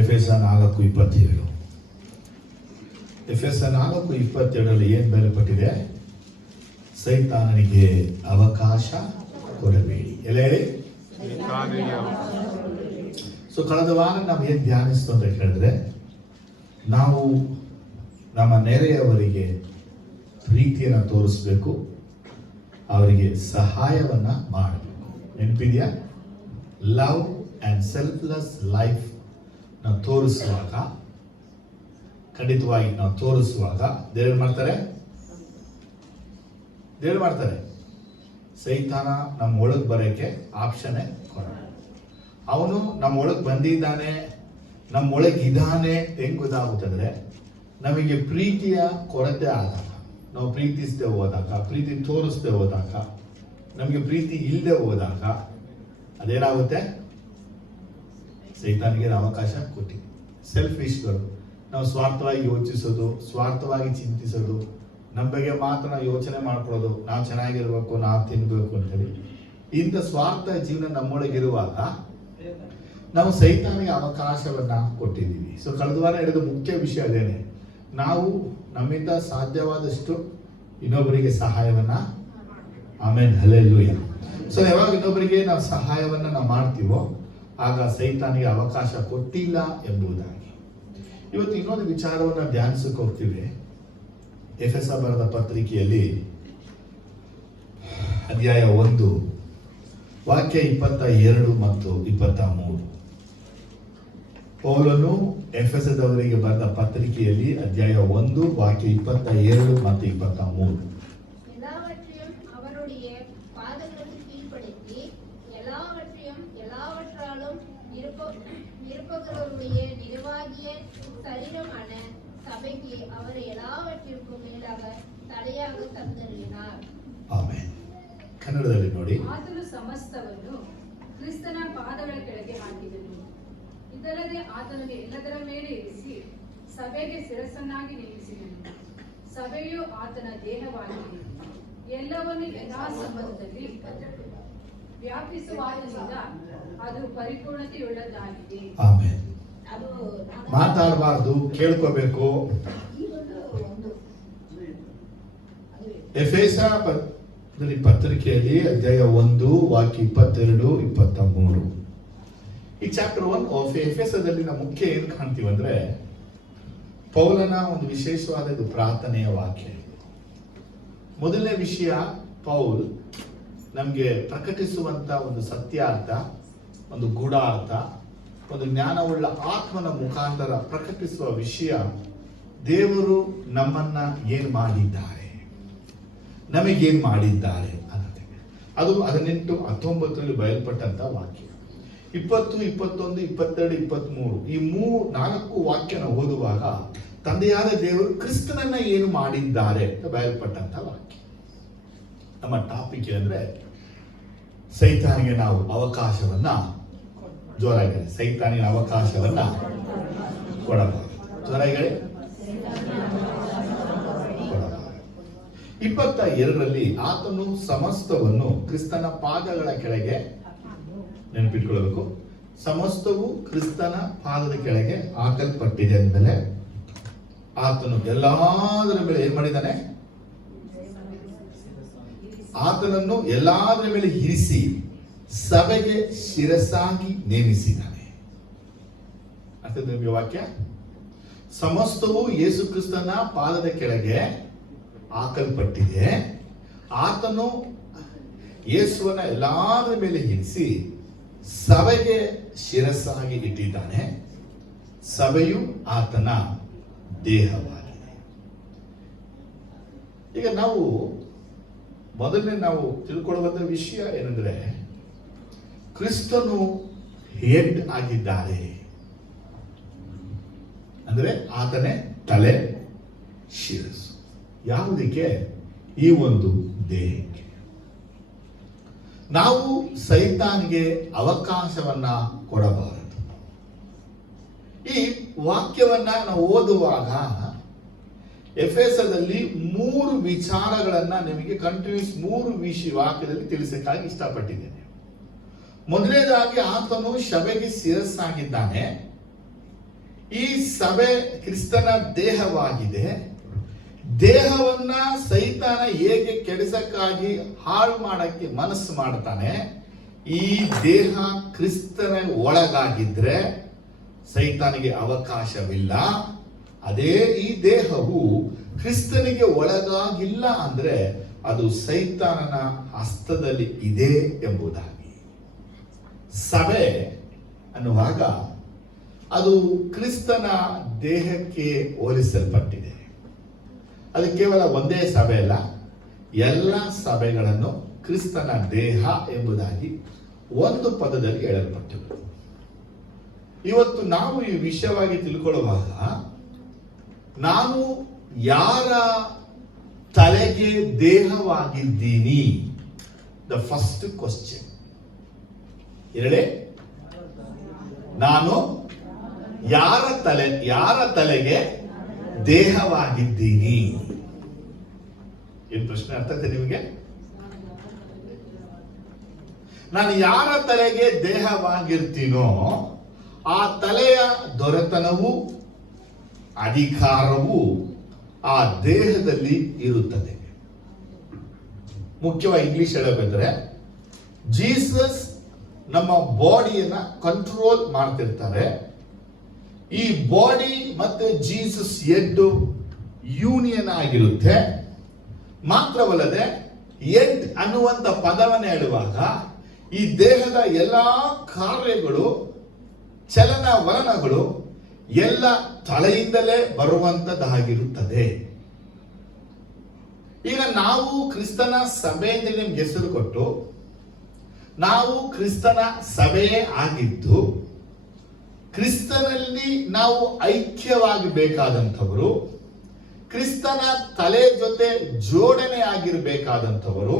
ಎಫೆಸ 4:27. ಎಫೆಸ 4:27 ಏನು ಬರೆಯಲ್ಪಟ್ಟಿದೆ? ಸೈತಾನನಿಗೆ ಅವಕಾಶ ಕೊಡಬೇಡಿ. ಎಲ್ಲ ಹೇಳಿ. ಸೊ ಕಳೆದ ವಾರ ನಾವು ಏನು ಧ್ಯಾನಿಸ್ತು ಅಂತ ಕೇಳಿದ್ರೆ, ನಾವು ನಮ್ಮ ನೆರೆಯವರಿಗೆ ಪ್ರೀತಿಯನ್ನು ತೋರಿಸ್ಬೇಕು, ಅವರಿಗೆ ಸಹಾಯವನ್ನ ಮಾಡಬೇಕು. ನೆನಪಿದೆಯಾ? ಲವ್ ಆ್ಯಂಡ್ ಸೆಲ್ಫ್ಲೆಸ್ ಲೈಫ್ ನಾವು ತೋರಿಸುವಾಗ, ಖಂಡಿತವಾಗಿ ನಾವು ತೋರಿಸುವಾಗ ದೇವರು ಮಾಡ್ತಾರೆ, ಸೈತಾನ ನಮ್ಮ ಒಳಗೆ ಬರೋಕ್ಕೆ ಆಪ್ಷನ್ನೇ ಕೊಡೋಣ. ಅವನು ನಮ್ಮ ಒಳಗೆ ಬಂದಿದ್ದಾನೆ, ನಮ್ಮ ಒಳಗೆ ಇದ್ದಾನೆ. ಹೆಂಗೆ ಗೊತ್ತಾಗುತ್ತಂದ್ರೆ, ನಮಗೆ ಪ್ರೀತಿಯ ಕೊರತೆ ಆದಾಗ, ನಾವು ಪ್ರೀತಿಸದೆ ಹೋದಾಗ, ಪ್ರೀತಿ ತೋರಿಸದೆ ಹೋದಾಗ, ನಮಗೆ ಪ್ರೀತಿ ಇಲ್ಲದೆ ಹೋದಾಗ ಅದೇನಾಗುತ್ತೆ? ಸೈತಾನಿಗೆ ಅವಕಾಶ ಕೊಟ್ಟಿದೆ. ಸೆಲ್ಫಿಶ್ಗಳು, ನಾವು ಸ್ವಾರ್ಥವಾಗಿ ಯೋಚಿಸೋದು, ಸ್ವಾರ್ಥವಾಗಿ ಚಿಂತಿಸೋದು, ನಮ್ಮ ಬಗ್ಗೆ ಮಾತ್ರ ನಾವು ಯೋಚನೆ ಮಾಡ್ಕೊಳ್ಳೋದು, ನಾವು ಚೆನ್ನಾಗಿರ್ಬೇಕು, ನಾವು ತಿನ್ಬೇಕು ಅಂತೇಳಿ. ಇಂಥ ಸ್ವಾರ್ಥ ಜೀವನ ನಮ್ಮೊಳಗಿರುವಾಗ ನಾವು ಸೈತಾನಿಗೆ ಅವಕಾಶವನ್ನ ಕೊಟ್ಟಿದ್ದೀವಿ. ಸೊ ಕಳೆದ ವಾರ ಹೇಳಿದ ಮುಖ್ಯ ವಿಷಯ ಅದೇನೆ, ನಾವು ನಮ್ಮಿಂದ ಸಾಧ್ಯವಾದಷ್ಟು ಇನ್ನೊಬ್ಬರಿಗೆ ಸಹಾಯವನ್ನ, ಆಮೇನ್, ಹಲ್ಲೆಲೂಯಾ. ಸೊ ಯಾವಾಗ ಇನ್ನೊಬ್ಬರಿಗೆ ನಾವು ಸಹಾಯವನ್ನ ನಾವು ಮಾಡ್ತೀವೋ ಆಗ ಸೈತಾನಿಗೆ ಅವಕಾಶ ಕೊಟ್ಟಿಲ್ಲ ಎಂಬುದಾಗಿ. ಇವತ್ತು ಇನ್ನೊಂದು ವಿಚಾರವನ್ನು ಧ್ಯಾನಿಸಕ್ಕೆ ಹೋಗ್ತೀವಿ. ಎಫೆಸ ಬರೆದ ಪತ್ರಿಕೆಯಲ್ಲಿ ಅಧ್ಯಾಯ 1 ವಾಕ್ಯ 22 ಮತ್ತು 23. ಪೌಲನು ಎಫೆಸದವರಿಗೆ ಬರೆದ ಪತ್ರಿಕೆಯಲ್ಲಿ ಅಧ್ಯಾಯ 1 ವಾಕ್ಯ 22 ಮತ್ತು 23. ಕನ್ನಡದಲ್ಲಿ ನೋಡಿ. ಆತನು ಸಮಸ್ತವನ್ನು ಕ್ರಿಸ್ತನ ಪಾದಗಳ ಕೆಳಗೆ ಹಾಕಿದನು. ಇದಲ್ಲದೆ ಆತನಿಗೆ ಎಲ್ಲದರ ಮೇಲೆ ಇರಿಸಿ ಸಭೆಗೆ ಶಿರಸ್ಸನ್ನಾಗಿ ನೇಮಿಸಿದನು. ಸಭೆಯು ಆತನ ದೇಹವಾಗಿದೆ. ಎಲ್ಲವನ್ನು ಎಲ್ಲಾ ಸಂಬಂಧದಲ್ಲಿ ವ್ಯಾಪಿಸುವಾತನಿಂದ ಅದು ಪರಿಪೂರ್ಣತೆಯುಳ್ಳದಾಗಿದೆ. ಆಮೆನ್. ಮಾತಾಡಬಾರ್ದು, ಕೇಳ್ಕೋಬೇಕು. ಎಫೆಸ ಪತ್ರಿಕೆಯಲ್ಲಿ ಅಧ್ಯಾಯ 1 ವಾಕ್ಯ 22, 23. ಈ ಚಾಪ್ಟರ್ 1 ಎಫೆಸದಲ್ಲಿ ನಾವು ಮುಖ್ಯ ಏನು ಕಾಣ್ತೀವಿ ಅಂದ್ರೆ, ಪೌಲನ ಒಂದು ವಿಶೇಷವಾದ ಪ್ರಾರ್ಥನೆಯ ವಾಕ್ಯ. ಮೊದಲನೇ ವಿಷಯ, ಪೌಲ್ ನಮಗೆ ಪ್ರಕಟಿಸುವಂತ ಒಂದು ಸತ್ಯಾರ್ಥ, ಒಂದು ಗೂಢಾರ್ಥ, ಒಂದು ಜ್ಞಾನವುಳ್ಳ ಆತ್ಮನ ಮುಖಾಂತರ ಪ್ರಕಟಿಸುವ ವಿಷಯ, ದೇವರು ನಮ್ಮನ್ನ ಏನ್ ಮಾಡಿದ್ದಾರೆ, ನಮಗೇನ್ ಮಾಡಿದ್ದಾರೆ ಅನ್ನೋದೇ. ಅದು 18, 19 ಬಯಲ್ಪಟ್ಟಂತ ವಾಕ್ಯ. 20, 21, 22, 23 ಈ 4 ವಾಕ್ಯನ ಓದುವಾಗ ತಂದೆಯಾದ ದೇವರು ಕ್ರಿಸ್ತನನ್ನ ಏನು ಮಾಡಿದ್ದಾರೆ ಅಂತ ಬಯಲ್ಪಟ್ಟಂತ ವಾಕ್ಯ. ನಮ್ಮ ಟಾಪಿಕ್ ಅಂದ್ರೆ ಸೈತಾನಿಗೆ ನಾವು ಅವಕಾಶವನ್ನ, ಜೋರಾಗಿ ಸೈತಾನಿಗೆ ಅವಕಾಶವನ್ನ ಕೊಡಬಾರದು. ಜೋರಾಗಿ 22ರಲ್ಲಿ ಆತನು ಸಮಸ್ತವನ್ನು ಕ್ರಿಸ್ತನ ಪಾದಗಳ ಕೆಳಗೆ, ನೆನಪಿಟ್ಕೊಳ್ಬೇಕು, ಸಮಸ್ತವು ಕ್ರಿಸ್ತನ ಪಾದದ ಕೆಳಗೆ ಹಾಕಲ್ಪಟ್ಟಿದೆ ಅಂದಮೇಲೆ ಆತನು ಎಲ್ಲಾದರ ಮೇಲೆ ಏನ್ ಮಾಡಿದ್ದಾನೆ? ಆತನನ್ನು ಎಲ್ಲಾದರ ಮೇಲೆ ಇರಿಸಿ ಸಭೆಗೆ ಶಿರಸ್ಸಾಗಿ ನೇಮಿಸಿದ್ದಾನೆ. ಅರ್ಥ ನಿಮಗೆ ವಾಕ್ಯ? ಸಮಸ್ತವು ಯೇಸು ಕ್ರಿಸ್ತನ ಪಾದದ ಕೆಳಗೆ ಹಾಕಲ್ಪಟ್ಟಿದೆ. ಆತನು ಯೇಸುವನ್ನ ಎಲ್ಲಾದರ ಮೇಲೆ ಇರಿಸಿ ಸಭೆಗೆ ಶಿರಸ್ಸಾಗಿ ಇಟ್ಟಿದ್ದಾನೆ. ಸಭೆಯು ಆತನ ದೇಹವಾಗಿದೆ. ಈಗ ನಾವು ಮೊದಲನೇ ನಾವು ತಿಳ್ಕೊಳ್ಳುವಂತ ವಿಷಯ ಏನಂದ್ರೆ, ಕ್ರಿಸ್ತನು ಹೆಡ್ ಆಗಿದ್ದಾರೆ ಅಂದ್ರೆ ಆತನೇ ತಲೆ, ಶಿರಸ್ಸು. ಯಾವುದಕ್ಕೆ? ಈ ಒಂದು ದೇಹಕ್ಕೆ. ನಾವು ಸೈತಾನ್ಗೆ ಅವಕಾಶವನ್ನ ಕೊಡಬಾರದು. ಈ ವಾಕ್ಯವನ್ನ ನಾವು ಓದುವಾಗ ಎಫೆಸದಲ್ಲಿ 3 ವಿಚಾರಗಳನ್ನ ನಿಮಗೆ ಕಂಟಿನ್ಯೂಸ್ 3 ವಾಕ್ಯದಲ್ಲಿ ತಿಳಿಸಕ್ಕಾಗಿ ಇಷ್ಟಪಟ್ಟಿದ್ದೇನೆ. ಮೊದಲನೇದಾಗಿ ಆತನು ಸಭೆಗೆ ಶಿರಸ್ಸಾಗಿದ್ದಾನೆ. ಸಭೆ ಕ್ರಿಸ್ತನ ದೇಹವಾಗಿದೆ. ದೇಹವನ್ನ ಸೈತಾನ ಹೇಗೆ ಕೆಡಿಸಕ್ಕಾಗಿ ಹಾಳು ಮಾಡಕ್ಕೆ ಮನಸ್ಸು ಮಾಡ್ತಾನೆ, ಈ ದೇಹ ಕ್ರಿಸ್ತನ ಒಳಗಾಗಿದ್ರೆ ಸೈತಾನಿಗೆ ಅವಕಾಶವಿಲ್ಲ. ಅದೇ ಈ ದೇಹವು ಕ್ರಿಸ್ತನಿಗೆ ಒಳಗಾಗಿಲ್ಲ ಅಂದ್ರೆ ಅದು ಸೈತಾನನ ಹಸ್ತದಲ್ಲಿ ಇದೆ ಎಂಬುದಾಗಿ. ಸಭೆ ಅನ್ನುವಾಗ ಅದು ಕ್ರಿಸ್ತನ ದೇಹಕ್ಕೆ ಹೋಲಿಸಲ್ಪಟ್ಟಿದೆ. ಅದು ಕೇವಲ ಒಂದೇ ಸಭೆ ಅಲ್ಲ, ಎಲ್ಲ ಸಭೆಗಳನ್ನು ಕ್ರಿಸ್ತನ ದೇಹ ಎಂಬುದಾಗಿ ಒಂದು ಪದದಲ್ಲಿ ಹೇಳಲ್ಪಟ್ಟಿದೆ. ಇವತ್ತು ನಾವು ಈ ವಿಷಯವಾಗಿ ತಿಳ್ಕೊಳ್ಳುವಾಗ ನಾನು ಯಾರ ತಲೆಗೆ ದೇಹವಾಗಿದ್ದೀನಿ? The first question. ಎರಡೇ, ನಾನು ಯಾರ ತಲೆಗೆ ದೇಹವಾಗಿದ್ದೀನಿ? ಏನ್ ಪ್ರಶ್ನೆ ಅರ್ಥ ಆಯ್ತಾ ನಿಮಗೆ? ನಾನು ಯಾರ ತಲೆಗೆ ದೇಹವಾಗಿರ್ತೀನೋ ಆ ತಲೆಯ ದೊರೆತನವು, ಅಧಿಕಾರವು ಆ ದೇಹದಲ್ಲಿ ಇರುತ್ತದೆ. ಮುಖ್ಯವಾಗಿ ಇಂಗ್ಲಿಷ್ ಹೇಳಬೇಕಂದ್ರೆ ಜೀಸಸ್ ನಮ್ಮ ಬಾಡಿಯನ್ನ ಕಂಟ್ರೋಲ್ ಮಾಡ್ತಿರ್ತಾರೆ. ಈ ಬಾಡಿ ಮತ್ತೆ ಜೀಸಸ್ ಎಡ್ ಯೂನಿಯನ್ ಆಗಿರುತ್ತೆ. ಮಾತ್ರವಲ್ಲದೆ ಎಡ್ ಅನ್ನುವಂತ ಪದವನ್ನು ಹೇಳುವಾಗ ಈ ದೇಹದ ಎಲ್ಲಾ ಕಾರ್ಯಗಳು, ಚಲನವಲನಗಳು ಎಲ್ಲ ತಲೆಯಿಂದಲೇ ಬರುವಂತದ್ದಾಗಿರುತ್ತದೆ. ಈಗ ನಾವು ಕ್ರಿಸ್ತನ ಸಭೆ ಅಂತ ನಿಮ್ಗೆ ಹೆಸರು ಕೊಟ್ಟು ನಾವು ಕ್ರಿಸ್ತನ ಸಭೆಯೇ ಆಗಿದ್ದು, ಕ್ರಿಸ್ತನಲ್ಲಿ ನಾವು ಐಕ್ಯವಾಗಬೇಕಾದಂಥವರು, ಕ್ರಿಸ್ತನ ತಲೆ ಜೊತೆ ಜೋಡಣೆ ಆಗಿರಬೇಕಾದಂಥವರು.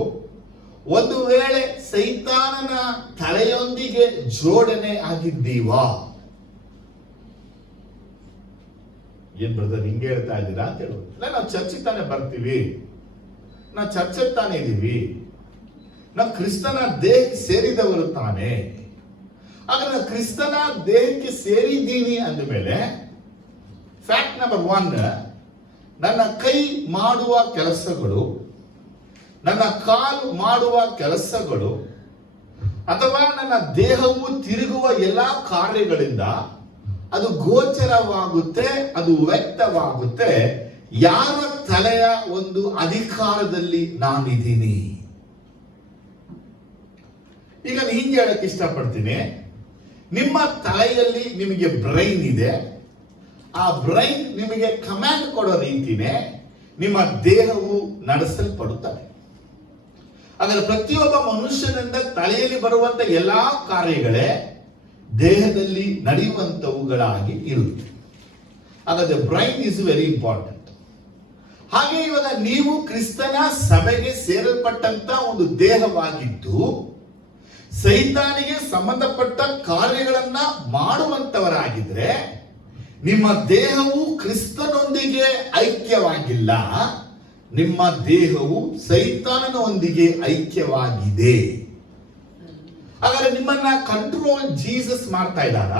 ಒಂದು ವೇಳೆ ಸೈತಾನನ ತಲೆಯೊಂದಿಗೆ ಜೋಡಣೆ ಆಗಿದ್ದೀವಾ? ಏನ್ ಬ್ರದರ್ ಹಿಂಗೆ ಹೇಳ್ತಾ ಇದ್ದೀರಾ ಅಂತ ಹೇಳುವುದು. ನಾವು ಚರ್ಚಿಗೆ ತಾನೇ ಬರ್ತೀವಿ, ನಾವು ಚರ್ಚೆಗೆ ತಾನೇ ಇದೀವಿ, ನಾವು ಕ್ರಿಸ್ತನ ದೇಹಕ್ಕೆ ಸೇರಿದವರು ತಾನೇ. ಆಗ ನಾನು ಕ್ರಿಸ್ತನ ದೇಹಕ್ಕೆ ಸೇರಿದ್ದೀನಿ ಅಂದಮೇಲೆ ಫ್ಯಾಕ್ಟ್ ನಂಬರ್ 1, ನನ್ನ ಕೈ ಮಾಡುವ ಕೆಲಸಗಳು, ನನ್ನ ಕಾಲು ಮಾಡುವ ಕೆಲಸಗಳು, ಅಥವಾ ನನ್ನ ದೇಹವು ತಿರುಗುವ ಎಲ್ಲಾ ಕಾರ್ಯಗಳಿಂದ ಅದು ಗೋಚರವಾಗುತ್ತೆ, ಅದು ವ್ಯಕ್ತವಾಗುತ್ತೆ ಯಾರ ತಲೆಯ ಒಂದು ಅಧಿಕಾರದಲ್ಲಿ ನಾನಿದ್ದೀನಿ. ಈಗ ನಾನು ಹಿಂಗೆ ಹೇಳಕ್ಕೆ ಇಷ್ಟಪಡ್ತೀನಿ, ನಿಮ್ಮ ತಲೆಯಲ್ಲಿ ನಿಮಗೆ ಬ್ರೈನ್ ಇದೆ. ಆ ಬ್ರೈನ್ ನಿಮಗೆ ಕಮಾಂಡ್ ಕೊಡೋ ರೀತಿನೇ ನಿಮ್ಮ ದೇಹವು ನಡೆಸಲ್ಪಡುತ್ತದೆ. ಹಾಗಾದ್ರೆ ಪ್ರತಿಯೊಬ್ಬ ಮನುಷ್ಯನಿಂದ ತಲೆಯಲ್ಲಿ ಬರುವಂತ ಎಲ್ಲಾ ಕಾರ್ಯಗಳೇ ದೇಹದಲ್ಲಿ ನಡೆಯುವಂತವುಗಳಾಗಿ ಇರುತ್ತೆ. ಹಾಗಾದ್ರೆ ಬ್ರೈನ್ ಇಸ್ ವೆರಿ ಇಂಪಾರ್ಟೆಂಟ್. ಹಾಗೆ ಇವಾಗ ನೀವು ಕ್ರಿಸ್ತನ ಸಭೆಗೆ ಸೇರಲ್ಪಟ್ಟಂತ ಒಂದು ದೇಹವಾಗಿದ್ದು ಸೈತಾನಿಗೆ ಸಂಬಂಧಪಟ್ಟ ಕಾರ್ಯಗಳನ್ನ ಮಾಡುವಂತವರಾಗಿದ್ರೆ ನಿಮ್ಮ ದೇಹವು ಕ್ರಿಸ್ತನೊಂದಿಗೆ ಐಕ್ಯವಾಗಿಲ್ಲ, ನಿಮ್ಮ ದೇಹವು ಸೈತಾನನೊಂದಿಗೆ ಐಕ್ಯವಾಗಿದೆ. ಹಾಗಾದ್ರೆ ನಿಮ್ಮನ್ನ ಕಂಟ್ರೋಲ್ ಜೀಸಸ್ ಮಾಡ್ತಾ ಇದ್ದಾನ?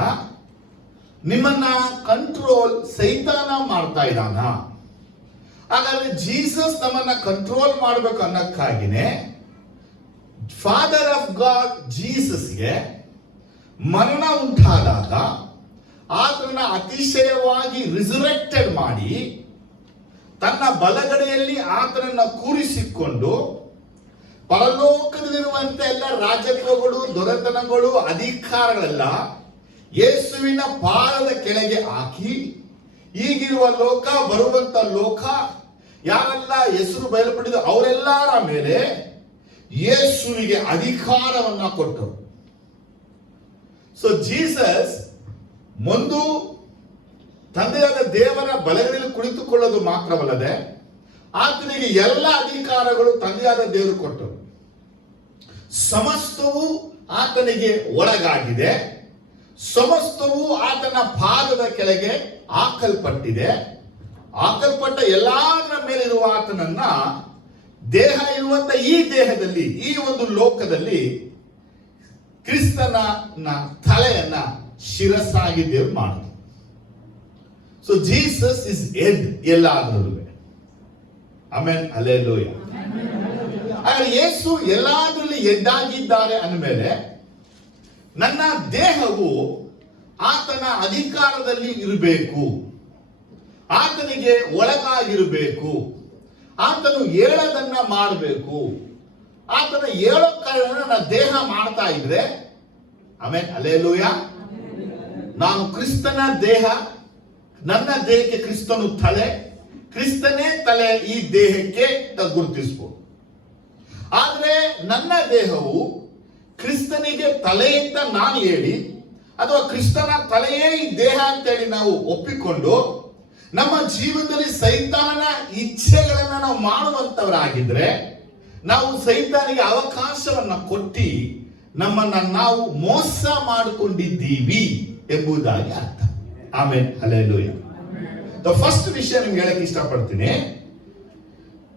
ನಿಮ್ಮನ್ನ ಕಂಟ್ರೋಲ್ ಸೈತಾನ ಮಾಡ್ತಾ ಇದ್ದಾನ? ಹಾಗಾದ್ರೆ ಜೀಸಸ್ ನಮ್ಮನ್ನ ಕಂಟ್ರೋಲ್ ಮಾಡಬೇಕು ಅನ್ನಕ್ಕಾಗಿನೇ ಫಾದರ್ ಆಫ್ ಗಾಡ್ ಜೀಸಸ್ಗೆ ಮರಣ ಉಂಟಾದಾಗ ಆತನ ಅತಿಶಯವಾಗಿ ರಿಸರೆಕ್ಟೆಡ್ ಮಾಡಿ ತನ್ನ ಬಲಗಡೆಯಲ್ಲಿ ಆತನನ್ನ ಕೂರಿಸಿಕೊಂಡು ಪರಲೋಕದಲ್ಲಿರುವಂತ ಎಲ್ಲ ರಾಜತ್ವಗಳು, ದೊರೆತನಗಳು, ಅಧಿಕಾರಗಳೆಲ್ಲ ಯೇಸುವಿನ ಪಾದದ ಕೆಳಗೆ ಹಾಕಿ ಈಗಿರುವ ಲೋಕ, ಬರುವಂತ ಲೋಕ, ಯಾರೆಲ್ಲ ಹೆಸರು ಬಯಲ್ಪಟ್ಟಿದ್ದು ಅವರೆಲ್ಲರ ಮೇಲೆ ಯೇಸುವಿಗೆ ಅಧಿಕಾರವನ್ನ ಕೊಟ್ಟರು. ಸೊ ಜೀಸಸ್ ಒಂದು ತಂದೆಯಾದ ದೇವರ ಬಲಗಡೆಯಲ್ಲಿ ಕುಳಿತುಕೊಳ್ಳೋದು ಮಾತ್ರವಲ್ಲದೆ ಆತನಿಗೆ ಎಲ್ಲ ಅಧಿಕಾರಗಳು ತಂದೆಯಾದ ದೇವರು ಕೊಟ್ಟರು. ಸಮಸ್ತವೂ ಆತನಿಗೆ ಒಳಗಾಗಿದೆ, ಸಮಸ್ತವೂ ಆತನ ಪಾದದ ಕೆಳಗೆ ಹಾಕಲ್ಪಟ್ಟಿದೆ. ಹಾಕಲ್ಪಟ್ಟ ಎಲ್ಲರ ಮೇಲಿರುವ ಆತನನ್ನ ದೇಹ ಇರುವಂತ ಈ ದೇಹದಲ್ಲಿ, ಈ ಒಂದು ಲೋಕದಲ್ಲಿ ಕ್ರಿಸ್ತನ ತಲೆಯನ್ನ ಶಿರಸ್ಸಾಗಿ ದೇವರು ಮಾಡಿದ್ರು. ಸೊ ಜೀಸಸ್ ಇಸ್ ಹೆಡ್ ಎಲ್ಲಾದ್ರಲ್ಲೂ. Amen, hallelujah. ಹಾಗಾದ್ರೆ ಯೇಸು ಎಲ್ಲಾದ್ರಲ್ಲಿ ಹೆಡ್ ಆಗಿದ್ದಾರೆ ಅಂದಮೇಲೆ ನನ್ನ ದೇಹವು ಆತನ ಅಧಿಕಾರದಲ್ಲಿ ಇರಬೇಕು, ಆತನಿಗೆ ಒಳಗಾಗಿರಬೇಕು, ಆತನು ಹೇಳೋದನ್ನ ಮಾಡಬೇಕು. ಆತನ ಹೇಳೋ ಕಾರಣ ನನ್ನ ದೇಹ ಮಾಡ್ತಾ ಇದ್ರೆ, ಆಮೇಲೆ ಹಲ್ಲೆಲೂಯ, ನಾನು ಕ್ರಿಸ್ತನ ದೇಹ, ನನ್ನ ದೇಹಕ್ಕೆ ಕ್ರಿಸ್ತನು ತಲೆ, ಕ್ರಿಸ್ತನೇ ತಲೆ ಈ ದೇಹಕ್ಕೆ ಗುರುತಿಸಬಹುದು. ಆದ್ರೆ ನನ್ನ ದೇಹವು ಕ್ರಿಸ್ತನಿಗೆ ತಲೆ ಅಂತ ನಾನು ಹೇಳಿ, ಅಥವಾ ಕ್ರಿಸ್ತನ ತಲೆಯೇ ಈ ದೇಹ ಅಂತೇಳಿ ನಾವು ಒಪ್ಪಿಕೊಂಡು ನಮ್ಮ ಜೀವನದಲ್ಲಿ ಸೈತಾನನ ಇಚ್ಛೆಗಳನ್ನ ನಾವು ಮಾಡುವಂತವರಾಗಿದ್ರೆ, ನಾವು ಸೈತಾನಿಗೆ ಅವಕಾಶವನ್ನ ಕೊಟ್ಟು ನಮ್ಮನ್ನ ನಾವು ಮೋಸ ಮಾಡಿಕೊಂಡಿದ್ದೀವಿ ಎಂಬುದಾಗಿ ಅರ್ಥ. Amen, hallelujah. ಫಸ್ಟ್ ವಿಷಯ ನಿಮ್ಗೆ ಹೇಳಕ್ಕೆ ಇಷ್ಟಪಡ್ತೀನಿ.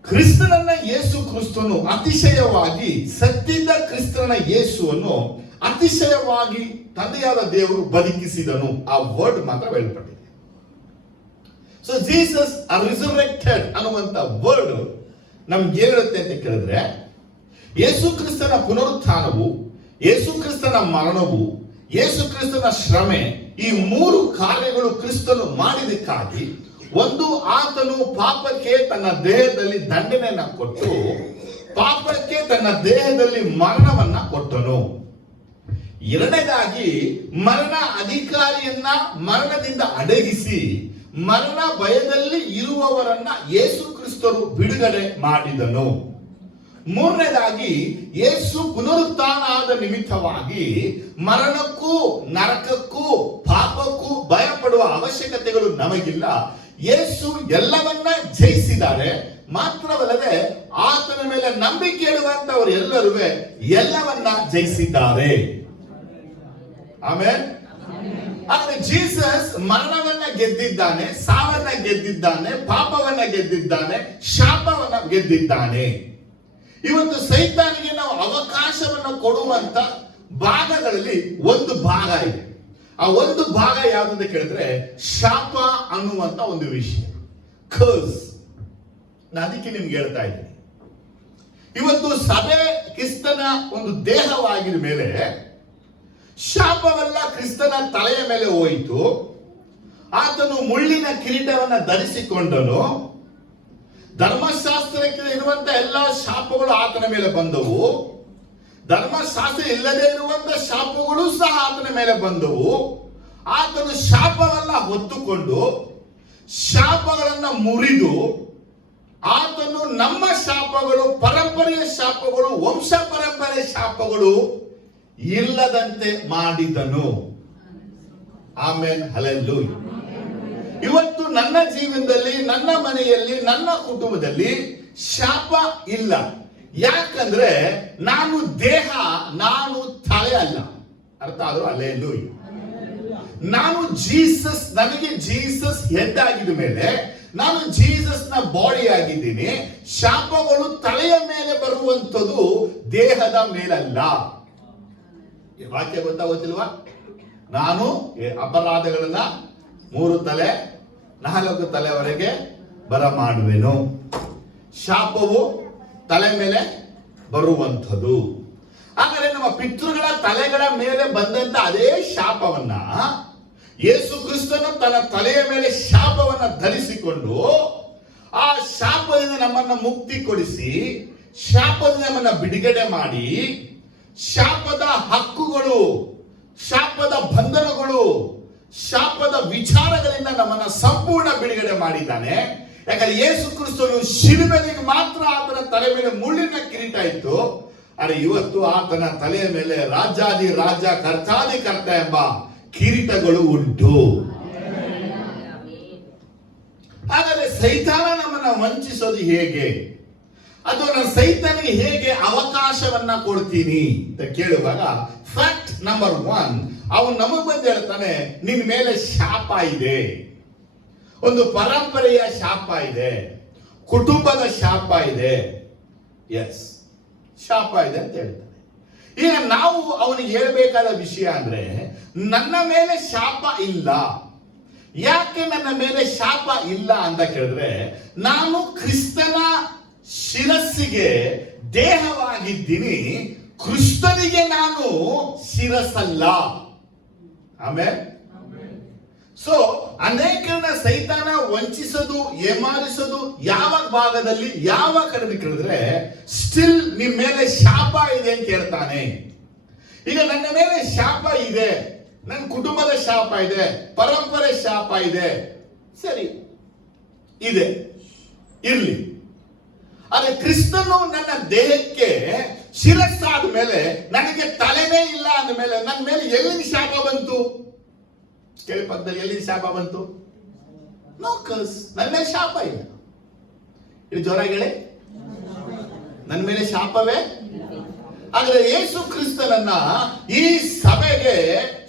ಕ್ರಿಸ್ತನನ್ನ ಯೇಸು ಕ್ರಿಸ್ತನು ಅತಿಶಯವಾಗಿ, ಸತ್ಯದ ಕ್ರಿಸ್ತನ ಯೇಸುವನ್ನು ಅತಿಶಯವಾಗಿ ತಂದೆಯಾದ ದೇವರು ಬದುಕಿಸಿದನು. ಆ ವರ್ಡ್ ಮಾತ್ರ ಹೇಳ್ಪಟ್ಟಿದೆ. ಸೊ ಜೀಸಸ್ ರಿಸರೆಕ್ಟೆಡ್ ಅನ್ನುವಂತ ವರ್ಡ್ ನಮ್ಗೆ ಏನಿರುತ್ತೆ ಅಂತ ಕೇಳಿದ್ರೆ, ಯೇಸು ಕ್ರಿಸ್ತನ ಪುನರುತ್ಥಾನವು, ಯೇಸು ಕ್ರಿಸ್ತನ ಮರಣವು, ಯೇಸು ಕ್ರಿಸ್ತನ ಶ್ರಮೆ, ಈ ಮೂರು ಕಾರ್ಯಗಳು ಕ್ರಿಸ್ತನು ಮಾಡಿದಕ್ಕಾಗಿ, ಒಂದು, ಆತನು ಪಾಪಕ್ಕೆ ತನ್ನ ದೇಹದಲ್ಲಿ ದಂಡನೆಯನ್ನ ಕೊಟ್ಟು ಪಾಪಕ್ಕೆ ತನ್ನ ದೇಹದಲ್ಲಿ ಮರಣವನ್ನ ಕೊಟ್ಟನು. ಎರಡನೇದಾಗಿ, ಮರಣ ಅಧಿಕಾರಿಯನ್ನ ಮರಣದಿಂದ ಅಡಗಿಸಿ ಮರಣ ಭಯದಲ್ಲಿ ಇರುವವರನ್ನ ಯೇಸು ಕ್ರಿಸ್ತರು ಬಿಡುಗಡೆ ಮಾಡಿದನು. ಮೂರನೇದಾಗಿ, ಯೇಸು ಪುನರುತ್ಥಾನ ಆದ ನಿಮಿತ್ತವಾಗಿ ಮರಣಕ್ಕೂ ನರಕಕ್ಕೂ ಪಾಪಕ್ಕೂ ಭಯಪಡುವ ಅವಶ್ಯಕತೆಗಳು ನಮಗಿಲ್ಲ. ಯೇಸು ಎಲ್ಲವನ್ನ ಜಯಿಸಿದ್ದಾರೆ. ಮಾತ್ರವಲ್ಲದೆ ಆತನ ಮೇಲೆ ನಂಬಿಕೆ ಇಡುವಂತವರು ಎಲ್ಲರೂ ಎಲ್ಲವನ್ನ ಜಯಿಸಿದ್ದಾರೆ. ಆಮೇಲೆ ಆದ್ರೆ ಜೀಸಸ್ ಮರಣವನ್ನ ಗೆದ್ದಿದ್ದಾನೆ, ಸಾವನ್ನ ಗೆದ್ದಿದ್ದಾನೆ, ಪಾಪವನ್ನ ಗೆದ್ದಿದ್ದಾನೆ, ಶಾಪವನ್ನ ಗೆದ್ದಿದ್ದಾನೆ. ಇವತ್ತು ಸೈತಾನಿಗೆ ನಾವು ಅವಕಾಶವನ್ನು ಕೊಡುವಂತ ಭಾಗಗಳಲ್ಲಿ ಒಂದು ಭಾಗ ಇದೆ. ಆ ಒಂದು ಭಾಗ ಯಾವುದು ಅಂತ ಕೇಳಿದ್ರೆ ಶಾಪ ಅನ್ನುವಂತ ಒಂದು ವಿಷಯ, ಕರ್ಸ್. ನಾನು ಅದಕ್ಕೆ ನಿಮ್ಗೆ ಹೇಳ್ತಾ ಇದ್ದೀನಿ, ಇವತ್ತು ಸಭೆ ಕ್ರಿಸ್ತನ ಒಂದು ದೇಹವಾಗಿದ ಮೇಲೆ ಶಾಪವೆಲ್ಲ ಕ್ರಿಸ್ತನ ತಲೆಯ ಮೇಲೆ ಹೋಯಿತು. ಆತನು ಮುಳ್ಳಿನ ಕಿರೀಟವನ್ನ ಧರಿಸಿಕೊಂಡನು. ಧರ್ಮಶಾಸ್ತ್ರಕ್ಕೆ ಇರುವಂತ ಎಲ್ಲ ಶಾಪಗಳು ಆತನ ಮೇಲೆ ಬಂದವು. ಧರ್ಮಶಾಸ್ತ್ರ ಇಲ್ಲದೆ ಇರುವಂತ ಶಾಪಗಳು ಸಹ ಆತನ ಮೇಲೆ ಬಂದವು. ಆತನು ಶಾಪವನ್ನ ಹೊತ್ತುಕೊಂಡು ಶಾಪಗಳನ್ನ ಮುರಿದು ಆತನು ನಮ್ಮ ಶಾಪಗಳು, ಪರಂಪರೆಯ ಶಾಪಗಳು, ವಂಶ ಪರಂಪರೆ ಶಾಪಗಳು ಇಲ್ಲದಂತೆ ಮಾಡಿದನು. Amen, hallelujah. ಇವತ್ತು ನನ್ನ ಜೀವನದಲ್ಲಿ, ನನ್ನ ಮನೆಯಲ್ಲಿ, ನನ್ನ ಕುಟುಂಬದಲ್ಲಿ ಶಾಪ ಇಲ್ಲ. ಯಾಕಂದ್ರೆ ನಾನು ದೇಹ, ನಾನು ತಲೆ ಅಲ್ಲ. ಅರ್ಥ ಆದ್ರೂ ಹಲ್ಲೆಲೂಯ. ನಾನು ಜೀಸಸ್, ನನಗೆ ಜೀಸಸ್ ಹೆಡ್ ಆಗಿದ ಮೇಲೆ ನಾನು ಜೀಸಸ್ ನ ಬಾಡಿ ಆಗಿದ್ದೀನಿ. ಶಾಪಗಳು ತಲೆಯ ಮೇಲೆ ಬರುವಂಥದ್ದು ದೇಹದ ಮೇಲಲ್ಲ. ವಾಕ್ಯ ಗೊತ್ತಾಗೋದಿಲ್ವಾ? ನಾನು ಅಪರಾಧಗಳನ್ನ 3 ತಲೆ 4 ತಲೆವರೆಗೆ ಬರ ಮಾಡುವೆನು. ಶಾಪವು ತಲೆ ಮೇಲೆ ಬರುವಂಥದ್ದು. ಹಾಗಾದ್ರೆ ನಮ್ಮ ಪಿತೃಗಳ ತಲೆಗಳ ಮೇಲೆ ಬಂದಂತ ಅದೇ ಶಾಪವನ್ನ ಯೇಸು ಕ್ರಿಸ್ತನು ತನ್ನ ತಲೆಯ ಮೇಲೆ ಶಾಪವನ್ನ ಧರಿಸಿಕೊಂಡು ಆ ಶಾಪದಿಂದ ನಮ್ಮನ್ನ ಮುಕ್ತಿ ಕೊಡಿಸಿ, ಶಾಪದಿಂದ ನಮ್ಮನ್ನ ಬಿಡುಗಡೆ ಮಾಡಿ, ಶಾಪದ ಹಕ್ಕುಗಳು, ಶಾಪದ ಬಂಧನಗಳು, ಶಾಪದ ವಿಚಾರಗಳಿಂದ ನಮ್ಮನ್ನ ಸಂಪೂರ್ಣ ಬಿಡುಗಡೆ ಮಾಡಿದ್ದಾನೆ. ಯಾಕಂದ್ರೆ ಯೇಸು ಕ್ರಿಸ್ತನು ಶಿಲುಬೆಗೆ ಮಾತ್ರ ಆತನ ತಲೆ ಮೇಲೆ ಮುಳ್ಳಿನ ಕಿರೀಟ ಇತ್ತು. ಆದರೆ ಇವತ್ತು ಆತನ ತಲೆಯ ಮೇಲೆ ರಾಜಾದಿ ರಾಜ, ಕರ್ತಾದಿ ಕರ್ತ ಎಂಬ ಕಿರೀಟಗಳು ಉಂಟು. ಹಾಗಾದ್ರೆ ಸೈತಾನ ನಮ್ಮನ್ನ ವಂಚಿಸೋದು ಹೇಗೆ, ಅಥವಾ ನಾನು ಸೈತಾನಿಗೆ ಹೇಗೆ ಅವಕಾಶವನ್ನ ಕೊಡ್ತೀನಿ ಅಂತ ಕೇಳುವಾಗ, ಫ್ಯಾಕ್ಟ್ ನಂಬರ್ 1, ಅವನು ನಮಗ್ ಬಂದು ಹೇಳ್ತಾನೆ, ನಿನ್ ಮೇಲೆ ಶಾಪ ಇದೆ. ಒಂದು ಪರಂಪರೆಯ ಶಾಪ ಇದೆ, ಕುಟುಂಬದ ಶಾಪ ಇದೆ. ಎಸ್, ಶಾಪ ಇದೆ ಅಂತ ಹೇಳ್ತಾನೆ. ಈಗ ನಾವು ಅವನಿಗೆ ಹೇಳ್ಬೇಕಾದ ವಿಷಯ ಅಂದ್ರೆ, ನನ್ನ ಮೇಲೆ ಶಾಪ ಇಲ್ಲ. ಯಾಕೆ ನನ್ನ ಮೇಲೆ ಶಾಪ ಇಲ್ಲ ಅಂತ ಕೇಳಿದ್ರೆ, ನಾನು ಕ್ರಿಸ್ತನ ಶಿರಸ್ಸಿಗೆ ದೇಹವಾಗಿದ್ದೀನಿ, ಕ್ರಿಸ್ತನಿಗೆ ನಾನು ಶಿರಸ್ಸಲ್ಲ. ಆಮೇಲೆ ಸೊ ಅನೇಕರನ್ನ ಸೈತಾನ ವಂಚಿಸೋದು, ಏಮಾರಿಸೋದು ಯಾವ ಭಾಗದಲ್ಲಿ, ಯಾವ ಕಡೆ ಕೇಳಿದ್ರೆ, ಸ್ಟಿಲ್ ನಿಮ್ ಮೇಲೆ ಶಾಪ ಇದೆ ಅಂತ ಹೇಳ್ತಾನೆ. ಈಗ ನನ್ನ ಮೇಲೆ ಶಾಪ ಇದೆ, ನನ್ನ ಕುಟುಂಬದ ಶಾಪ ಇದೆ, ಪರಂಪರೆ ಶಾಪ ಇದೆ, ಸರಿ ಇದೆ, ಇರ್ಲಿ. ಆದ್ರೆ ಕ್ರಿಸ್ತನು ನನ್ನ ದೇಹಕ್ಕೆ ಶಿರಸ್ಸಾದ ಮೇಲೆ ನನಗೆ ತಲೆನೇ ಇಲ್ಲ ಅಂದ ಮೇಲೆ ನನ್ನ ಮೇಲೆ ಎಲ್ಲಿನ ಶಾಪ ಬಂತು? ಕೇಳಿ ಪಕ್ಕದಲ್ಲಿ ಎಲ್ಲಿ ಶಾಪ ಬಂತು? ನೋ ಕರ್ಸ್. ನನ್ನ ಮೇಲೆ ಶಾಪ ಇಲ್ಲ. ಇದು ಜೋರಾಗಿ ಹೇಳಿ, ನನ್ನ ಮೇಲೆ ಶಾಪವೇ. ಆದ್ರೆ ಯೇಸು ಕ್ರಿಸ್ತನನ್ನ ಈ ಸಭೆಗೆ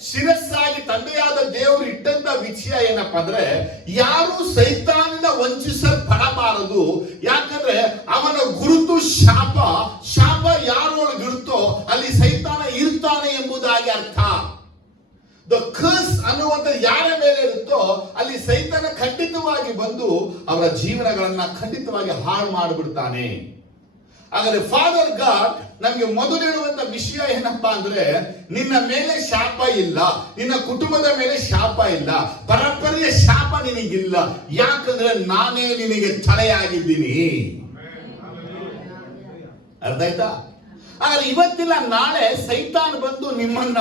ಶಿರಸ್ಸಾಗಿ ತಂದೆಯಾದ ದೇವರು ಇಟ್ಟಂತ ವಿಷಯ ಏನಪ್ಪಾ ಅಂದ್ರೆ, ಯಾರು ಸೈತಾನಿಂದ ವಂಚಿಸಲ್ಪಡಬಾರದು. ಯಾಕಂದ್ರೆ ಅವನ ಗುರುತು ಶಾಪ. ಶಾಪ ಯಾರೊಳಗಿರುತ್ತೋ ಅಲ್ಲಿ ಸೈತಾನ ಇರ್ತಾನೆ ಎಂಬುದಾಗಿ ಅರ್ಥ. ದ ಕರ್ಸ್ ಅನ್ನುವಂಥ ಯಾರ ಮೇಲೆ ಇರುತ್ತೋ ಅಲ್ಲಿ ಸೈತಾನ ಖಂಡಿತವಾಗಿ ಬಂದು ಅವರ ಜೀವನಗಳನ್ನ ಖಂಡಿತವಾಗಿ ಹಾಳು ಮಾಡಿಬಿಡ್ತಾನೆ. ಹಾಗಾದ್ರೆ ಫಾದರ್ ಗಾಡ್ ನಮ್ಗೆ ಮೊದಲು ಹೇಳುವಂತ ವಿಷಯ ಏನಪ್ಪಾ ಅಂದ್ರೆ, ನಿನ್ನ ಮೇಲೆ ಶಾಪ ಇಲ್ಲ, ನಿನ್ನ ಕುಟುಂಬದ ಮೇಲೆ ಶಾಪ ಇಲ್ಲ, ಪರಂಪರೆಯ ಶಾಪ ನಿನಗಿಲ್ಲ. ಯಾಕಂದ್ರೆ ನಾನೇ ನಿನಗೆ ತಲೆಯಾಗಿದ್ದೀನಿ. ಅರ್ಥ ಆಯ್ತಾ? ಆದ್ರೆ ಇವತ್ತಿಲ್ಲ ನಾಳೆ ಸೈತಾನ್ ಬಂದು ನಿಮ್ಮನ್ನ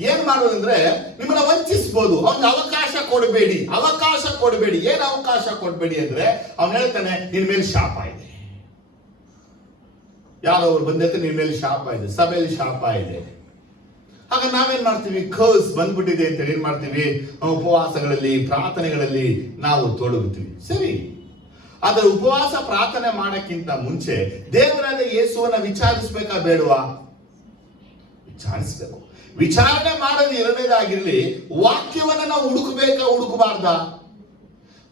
ಏನ್ ಮಾಡೋದಂದ್ರೆ, ನಿಮ್ಮನ್ನ ವಂಚಿಸಬಹುದು. ಅವ್ನಿಗೆ ಅವಕಾಶ ಕೊಡಬೇಡಿ, ಅವಕಾಶ ಕೊಡಬೇಡಿ. ಏನ್ ಅವಕಾಶ ಕೊಡಬೇಡಿ ಅಂದ್ರೆ, ಅವ್ನು ಹೇಳ್ತಾನೆ ನಿನ್ ಮೇಲೆ ಶಾಪ ಇದೆ. ಯಾರೋ ಅವ್ರು ಬಂದೈತೆ, ನಿನ್ ಮೇಲೆ ಶಾಪ ಇದೆ, ಸಭೆಯಲ್ಲಿ ಶಾಪ ಇದೆ. ಆಗ ನಾವೇನ್ ಮಾಡ್ತೀವಿ? ಕರ್ಸ್ ಬಂದ್ಬಿಟ್ಟಿದೆ ಅಂತ ಏನ್ ಮಾಡ್ತೀವಿ? ಉಪವಾಸಗಳಲ್ಲಿ, ಪ್ರಾರ್ಥನೆಗಳಲ್ಲಿ ನಾವು ತೊಡಗುತ್ತೀವಿ. ಸರಿ, ಆದ್ರೆ ಉಪವಾಸ ಪ್ರಾರ್ಥನೆ ಮಾಡಕ್ಕಿಂತ ಮುಂಚೆ ದೇವರಾದ ಯೇಸುವನ್ನ ವಿಚಾರಿಸ್ಬೇಕಾ ಬೇಡವಾ? ವಿಚಾರಿಸ್ಬೇಕು. ವಿಚಾರಣೆ ಮಾಡೋದು ಎರಡನೇದಾಗಿರ್ಲಿ, ವಾಕ್ಯವನ್ನ ನಾವು ಹುಡುಕಬೇಕಾ ಹುಡುಕಬಾರ್ದಾ?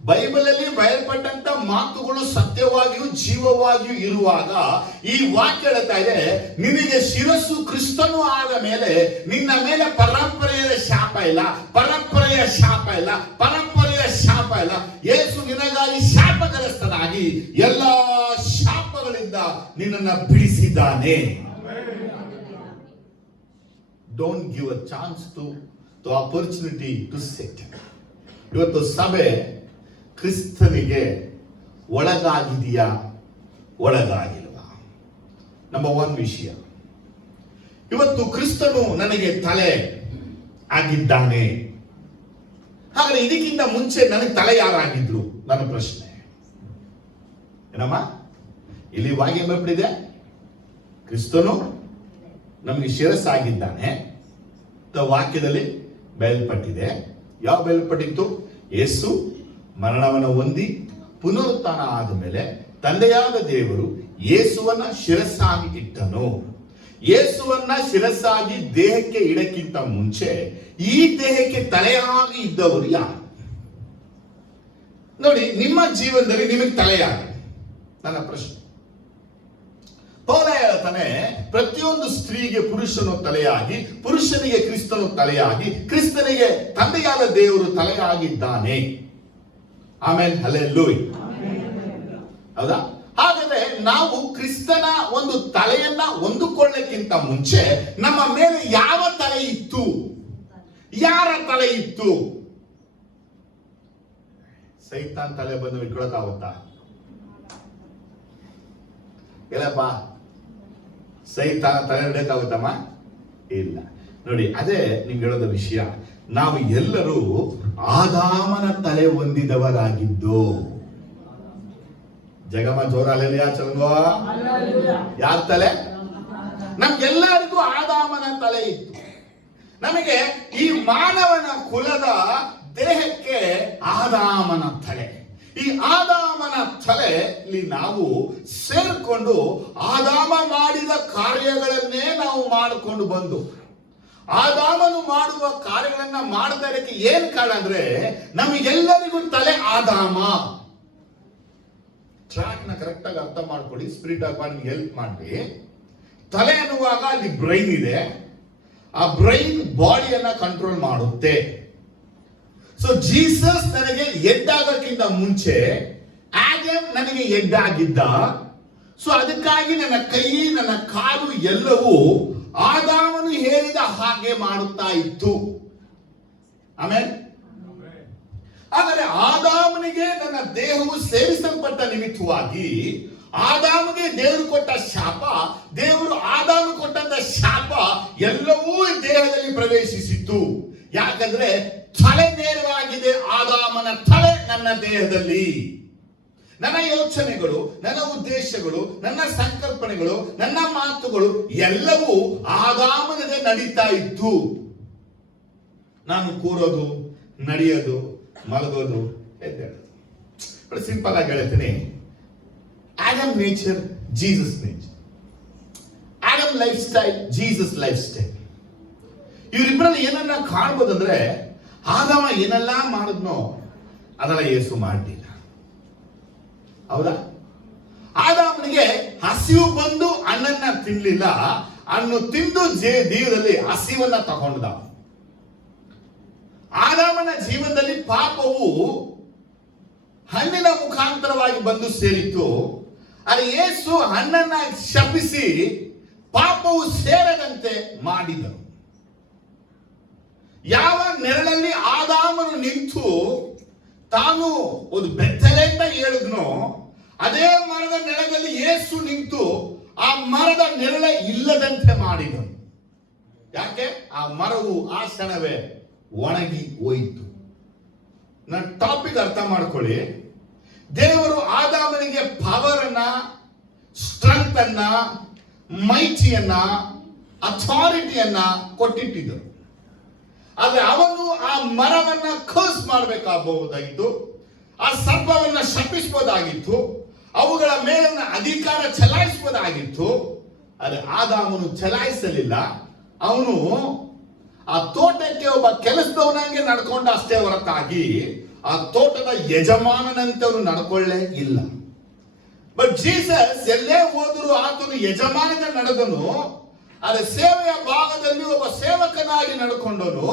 ಬೈಬಲ್ ಅಲ್ಲಿ ಬಯಲ್ಪಟ್ಟಂತ ಮಾತುಗಳು ಸತ್ಯವಾಗಿಯೂ ಜೀವವಾಗಿಯೂ ಇರುವಾಗ ಈ ವಾಕ್ಯ ಹೇಳ್ತಾ ಇದೆ, ನಿನಗೆ ಶಿರಸ್ಸು ಕ್ರಿಸ್ತನು ಆದ ಮೇಲೆ ನಿನ್ನ ಮೇಲೆ ಪರಂಪರೆಯ ಶಾಪ ಇಲ್ಲ, ಪರಂಪರೆಯ ಶಾಪ ಇಲ್ಲ, ಪರಂಪರೆಯ ಶಾಪ ಇಲ್ಲ. ಯೇಸು ನಿನಗಾಗಿ ಶಾಪಗ್ರಸ್ತನಾಗಿ ಎಲ್ಲಾ ಶಾಪಗಳಿಂದ ನಿನ್ನನ್ನು ಬಿಡಿಸಿದ್ದಾನೆ. Don't give a chance to opportunity to set. ಇವತ್ತು ಸಭೆ ಕ್ರಿಸ್ತನಿಗೆ ಒಳಗಾಗಿದೆಯಾ, ಒಳಗಾಗಿಲ್ವಾ? ನಂಬರ್ ಒನ್ ವಿಷಯ. ಇವತ್ತು ಕ್ರಿಸ್ತನು ನನಗೆ ತಲೆ ಆಗಿದ್ದಾನೆ. ಹಾಗಾದ್ರೆ ಇದಕ್ಕಿಂತ ಮುಂಚೆ ನನಗೆ ತಲೆ ಯಾರಾಗಿದ್ರು? ನನ್ನ ಪ್ರಶ್ನೆ ಏನಮ್ಮ? ಇಲ್ಲಿ ವಾಕ್ಯ ಬಂದ್ಬಿಟ್ಟಿದೆ, ಕ್ರಿಸ್ತನು ನಮಗೆ ಶಿರಸ್ಸಾಗಿದ್ದಾನೆ. ವಾಕ್ಯದಲ್ಲಿ ಬಯಲ್ಪಟ್ಟಿದೆ. ಯಾವ ಬಯಲ್ಪಟ್ಟಿತ್ತು? ಯೇಸು ಮರಣವನ್ನು ಹೊಂದಿ ಪುನರುತ್ಥಾನ ಆದ ಮೇಲೆ ತಂದೆಯಾದ ದೇವರು ಯೇಸುವನ್ನ ಶಿರಸ್ಸಾಗಿ ಇಟ್ಟನು. ಯೇಸುವನ್ನ ಶಿರಸ್ಸಾಗಿ ದೇಹಕ್ಕೆ ಇಡಕ್ಕಿಂತ ಮುಂಚೆ ಈ ದೇಹಕ್ಕೆ ತಲೆಯಾಗಿ ಇದ್ದವರು ಯಾರು? ನೋಡಿ, ನಿಮ್ಮ ಜೀವನದಲ್ಲಿ ನಿಮಗೆ ತಲೆಯಾಗಿ. ನನ್ನ ಪ್ರಶ್ನೆ, ಪೌಲ ಹೇಳ್ತಾನೆ, ಪ್ರತಿಯೊಂದು ಸ್ತ್ರೀಗೆ ಪುರುಷನು ತಲೆಯಾಗಿ, ಪುರುಷನಿಗೆ ಕ್ರಿಸ್ತನು ತಲೆಯಾಗಿ, ಕ್ರಿಸ್ತನಿಗೆ ತಂದೆಯಾದ ದೇವರು ತಲೆಯಾಗಿದ್ದಾನೆ. Amen, hallelujah. ಹೌದಾ? ಹಾಗಾದ್ರೆ ನಾವು ಕ್ರಿಸ್ತನ ಒಂದು ತಲೆಯನ್ನ ಹೊಂದಿಕೊಳ್ಳಕ್ಕಿಂತ ಮುಂಚೆ ನಮ್ಮ ಮೇಲೆ ಯಾವ ತಲೆ ಇತ್ತು? ಯಾರ ತಲೆ ಇತ್ತು? ಸೈತಾನ್ ತಲೆ ಬಂದು ಇಟ್ಕೊಳಕ್ಕಾಗುತ್ತಾ? ಎಲ್ಲಪ್ಪ, ಸೈತಾನ ತಲೆ ಇಡಕ್ಕಾಗುತ್ತಮ್ಮ? ಇಲ್ಲ. ನೋಡಿ, ಅದೇ ನಿಮ್ಗೆ ಹೇಳೋದ ವಿಷಯ. ನಾವು ಎಲ್ಲರೂ ಆದಾಮನ ತಲೆ ಹೊಂದಿದವರಾಗಿದ್ದು. ಜಗಮ ಜೋರಾಲೆಲ್ಲ ಚಲಂಗೋ. ಯಾರ ತಲೆ? ನಮ್ಗೆಲ್ಲರಿಗೂ ಆದಾಮನ ತಲೆ ಇತ್ತು. ನಮಗೆ ಈ ಮಾನವನ ಕುಲದ ದೇಹಕ್ಕೆ ಆದಾಮನ ತಲೆ. ಈ ಆದಾಮನ ತಲೆಯಲ್ಲಿ ನಾವು ಸೇರ್ಕೊಂಡು ಆದಾಮ ಮಾಡಿದ ಕಾರ್ಯಗಳನ್ನೇ ನಾವು ಮಾಡಿಕೊಂಡು ಬಂದು, ಆದಾಮನು ಮಾಡುವ ಕಾರ್ಯಗಳನ್ನ ಮಾಡದ ಇದಕ್ಕೆ ಏನ್ ಕಾರಣ ಅಂದ್ರೆ, ನಮಗೆಲ್ಲರಿಗೂ ತಲೆ ಆದಾಮ. ಟ್ರ್ಯಾಕ್ ನ ಕರೆಕ್ಟ್ ಆಗಿ ಅರ್ಥ ಮಾಡ್ಕೊಳ್ಳಿ. ಸ್ಪಿರಿಟ್ ಆಫ್ ಗಾಡ್ ಹೆಲ್ಪ್ ಮಾಡಿ. ತಲೆ ಅನ್ನುವಾಗ ಅಲ್ಲಿ ಬ್ರೈನ್ ಇದೆ. ಆ ಬ್ರೈನ್ ಬಾಡಿಯನ್ನ ಕಂಟ್ರೋಲ್ ಮಾಡುತ್ತೆ. ಸೊ ಜೀಸಸ್ ನನಗೆ ಎಡ್ಡಾಗೋಕ್ಕಿಂತ ಮುಂಚೆ ಆಡಮ್ ನನಗೆ ಎಡ್ಡಾಗಿದ್ದ. ಸೊ ಅದಕ್ಕಾಗಿ ನನ್ನ ಕೈ ನನ್ನ ಕಾಲು ಎಲ್ಲವೂ ಆದಾಮನು ಹೇಳಿದ ಹಾಗೆ ಮಾಡುತ್ತಾ ಇತ್ತು. ಆಮೇಲೆ ಆದರೆ ಆದಾಮನಿಗೆ ನನ್ನ ದೇಹವು ಸೇರಿಸಲ್ಪಟ್ಟ ನಿಮಿತ್ತವಾಗಿ ಆದಾಮಗೆ ದೇವರು ಕೊಟ್ಟ ಶಾಪ, ದೇವರು ಆದಾಮ ಕೊಟ್ಟಂತ ಶಾಪ ಎಲ್ಲವೂ ದೇಹದಲ್ಲಿ ಪ್ರವೇಶಿಸಿತ್ತು. ಯಾಕಂದ್ರೆ ತಲೆ ನೇರವಾಗಿದೆ, ಆದಾಮನ ತಲೆ ನನ್ನ ದೇಹದಲ್ಲಿ. ನನ್ನ ಯೋಚನೆಗಳು, ನನ್ನ ಉದ್ದೇಶಗಳು, ನನ್ನ ಸಂಕಲ್ಪನೆಗಳು, ನನ್ನ ಮಾತುಗಳು ಎಲ್ಲವೂ ಆದಾಮನಿಗೆ ನಡೀತಾ ಇತ್ತು. ನಾನು ಕೂರೋದು, ನಡೆಯೋದು, ಮಲಗೋದು, ಎದ್ದೇಳೋದು. ಸಿಂಪಲ್ ಆಗಿ ಹೇಳ್ತೀನಿ, Adam nature, Jesus nature. Adam lifestyle, Jesus lifestyle. ಇವರಿಬ್ಬರಲ್ಲಿ ಏನನ್ನ ಕಾಣ್ಬೋದಂದ್ರೆ, ಆದಾಮ ಏನೆಲ್ಲ ಮಾಡಿದ್ನೋ ಅದೆಲ್ಲ ಯೇಸು ಮಾಡಲಿಲ್ಲ. ಹೌದಾ? ಆದಾಮನಿಗೆ ಹಸಿವು ಬಂದು ಹಣ್ಣನ್ನ ತಿನ್ಲಿಲ್ಲ, ಹಣ್ಣು ತಿಂದು ಜೀವನದಲ್ಲಿ ಹಸಿವನ್ನ ತಗೊಂಡ. ಆದಾಮನ ಜೀವನದಲ್ಲಿ ಪಾಪವು ಹಣ್ಣಿನ ಮುಖಾಂತರವಾಗಿ ಬಂದು ಸೇರಿತ್ತು. ಆದರೆ ಯೇಸು ಹಣ್ಣನ್ನ ಶಪಿಸಿ ಪಾಪವು ಸೇರದಂತೆ ಮಾಡಿದನು. ಯಾವ ನೆರಳಲ್ಲಿ ಆದಾಮನು ನಿಂತು ತಾನು ಒಂದು ಬೆತ್ತಲೆ ಅಂತ ಹೇಳಿದ್ನೋ, ಅದೇ ಮರದ ನೆರಳಲ್ಲಿ ಯೇಸು ನಿಂತು ಆ ಮರದ ನೆರಳ ಇಲ್ಲದಂತೆ ಮಾಡಿದನು. ಯಾಕೆ? ಆ ಮರವು ಆ ಕ್ಷಣವೇ ಒಣಗಿ ಹೋಯಿತು. ನನ್ನ ಟಾಪಿಕ್ ಅರ್ಥ ಮಾಡ್ಕೊಳ್ಳಿ. ದೇವರು ಆದಾಮನಿಗೆ ಪವರ್ ಅನ್ನ, ಸ್ಟ್ರೆಂತ್ ಅನ್ನ, ಮೈಟಿಯನ್ನ, ಅಥಾರಿಟಿಯನ್ನ ಕೊಟ್ಟಿಟ್ಟಿದ್ದರು. ಆದ್ರೆ ಅವನು ಆ ಮರವನ್ನ ಕರ್ಸ್ ಮಾಡಬೇಕಾಗಬಹುದಾಗಿತ್ತು, ಆ ಸರ್ಪವನ್ನ ಶಪಿಸಬಹುದಾಗಿತ್ತು, ಅವುಗಳ ಮೇಲಿನ ಅಧಿಕಾರ ಚಲಾಯಿಸಬಹುದಾಗಿತ್ತು. ಆದ್ರೆ ಆದಾಮನು ಚಲಾಯಿಸಲಿಲ್ಲ. ಅವನು ಆ ತೋಟಕ್ಕೆ ಒಬ್ಬ ಕೆಲಸದವನಾಗೆ ನಡ್ಕೊಂಡ ಅಷ್ಟೇ ಹೊರತಾಗಿ ಆ ತೋಟದ ಯಜಮಾನನಂತೆ ಅವನು ನಡ್ಕೊಳ್ಳೇ ಇಲ್ಲ. ಬಟ್ ಜೀಸಸ್ ಎಲ್ಲೇ ಹೋದರೂ ಆತನು ಯಜಮಾನನ ನಡೆದನು. ಆದರೆ ಸೇವೆಯ ಭಾಗದಲ್ಲಿ ಒಬ್ಬ ಸೇವಕನಾಗಿ ನಡ್ಕೊಂಡನು.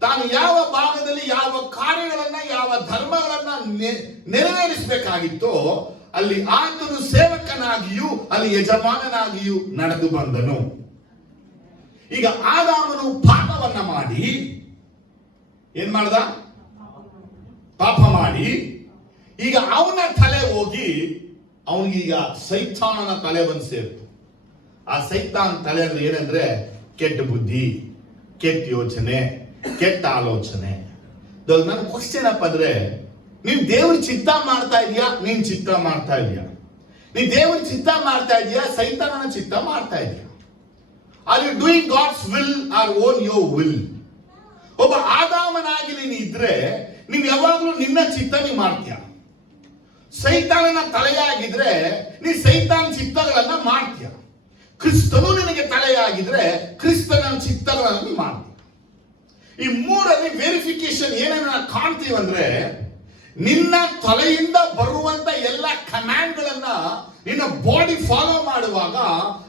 ತಾನು ಯಾವ ಭಾಗದಲ್ಲಿ ಯಾವ ಕಾರ್ಯಗಳನ್ನ, ಯಾವ ಧರ್ಮಗಳನ್ನ ನೆರವೇರಿಸಬೇಕಾಗಿತ್ತೋ ಅಲ್ಲಿ ಆತನು ಸೇವಕನಾಗಿಯೂ ಅಲ್ಲಿ ಯಜಮಾನನಾಗಿಯೂ ನಡೆದು ಬಂದನು. ಈಗ ಆದಾಮನು ಪಾಪವನ್ನ ಮಾಡಿ ಏನ್ ಮಾಡ್ದ? ಪಾಪ ಮಾಡಿ ಈಗ ಅವನ ತಲೆ ಹೋಗಿ ಅವನಿಗೀಗ ಸೈತಾನನ ತಲೆ ಬಂದು ಸೇರ್ತು. ಆ ಸೈತಾನ್ ತಲೆ ಅಂದ್ರೆ ಏನಂದ್ರೆ ಕೆಟ್ಟ ಬುದ್ಧಿ, ಕೆಟ್ಟ ಯೋಚನೆ, ಕೆಟ್ಟ ಆಲೋಚನೆ. ನನ್ನ ಕ್ವಶನ್ ಅಪ್ಪ ಅಂದ್ರೆ, ನೀನ್ ದೇವ್ರ ಚಿತ್ತ ಮಾಡ್ತಾ ಇದೀಯಾ? ನೀನ್ ಚಿತ್ತ ಮಾಡ್ತಾ ಇದೀಯಾ? ನೀನ್ ದೇವ್ರ ಚಿತ್ತ ಮಾಡ್ತಾ ಇದೀಯಾ? ಸೈತಾನನ ಚಿತ್ತ ಮಾಡ್ತಾ ಇದೀಯಾ? Are you doing God's will or own your will? ಒಬ್ಬ ಆದಾಮನಾಗಿ ನೀನು ಇದ್ರೆ ನೀನ್ ಯಾವಾಗಲೂ ನಿನ್ನ ಚಿತ್ತ ನೀ ಮಾಡ್ತೀಯ. ಸೈತಾನನ ತಲೆಯಾಗಿದ್ರೆ ನೀ ಸೈತಾನ ಚಿತ್ತಗಳನ್ನ ಮಾಡ್ತೀಯ. ಕ್ರಿಸ್ತನು ನಿನಗೆ ತಲೆಯಾಗಿದ್ರೆ ಕ್ರಿಸ್ತನ ಚಿತ್ತಗಳನ್ನು ಮಾಡ್ತೀಯ. ಈ ಮೂರಲ್ಲಿ ವೆರಿಫಿಕೇಶನ್ ಏನನ್ನ ಕಾಣ್ತೀವಂದ್ರೆ, ನಿನ್ನ ತಲೆಯಿಂದ ಬರುವಂತ ಎಲ್ಲ ಕಮಾಂಡ್ಗಳನ್ನ ನಿನ್ನ ಬಾಡಿ ಫಾಲೋ ಮಾಡುವಾಗ,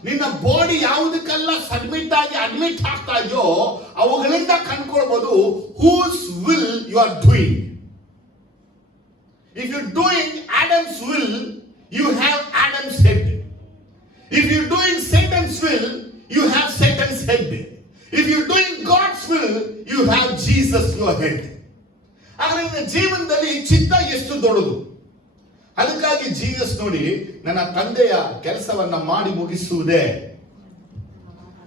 ನಿನ್ನ ಬಾಡಿ ಯಾವುದಕ್ಕೆಲ್ಲ ಸಬ್ಮಿಟ್ ಆಗಿ ಅಡ್ಮಿಟ್ ಆಗ್ತಾ ಇದೆಯೋ ಅವುಗಳಿಂದ ಕಂಡುಕೊಳ್ಬಹುದು whose will you are doing. If you doing Adam's will, you have Adam's head. If you doing Satan's will, you have Satan's head. If you're doing God's will, you have Jesus your head. ಆದರೆ ನಿನ್ನ ಜೀವನದಲ್ಲಿ ಚಿತ್ತ ಎಷ್ಟು ದೊಡ್ಡದು. ಅದಕ್ಕಾಗಿ Jesus ನೋಡಿ, ನನ್ನ ತಂದೆಯ ಕೆಲಸವನ್ನ ಮಾಡಿ ಮುಗಿಸುವುದೇ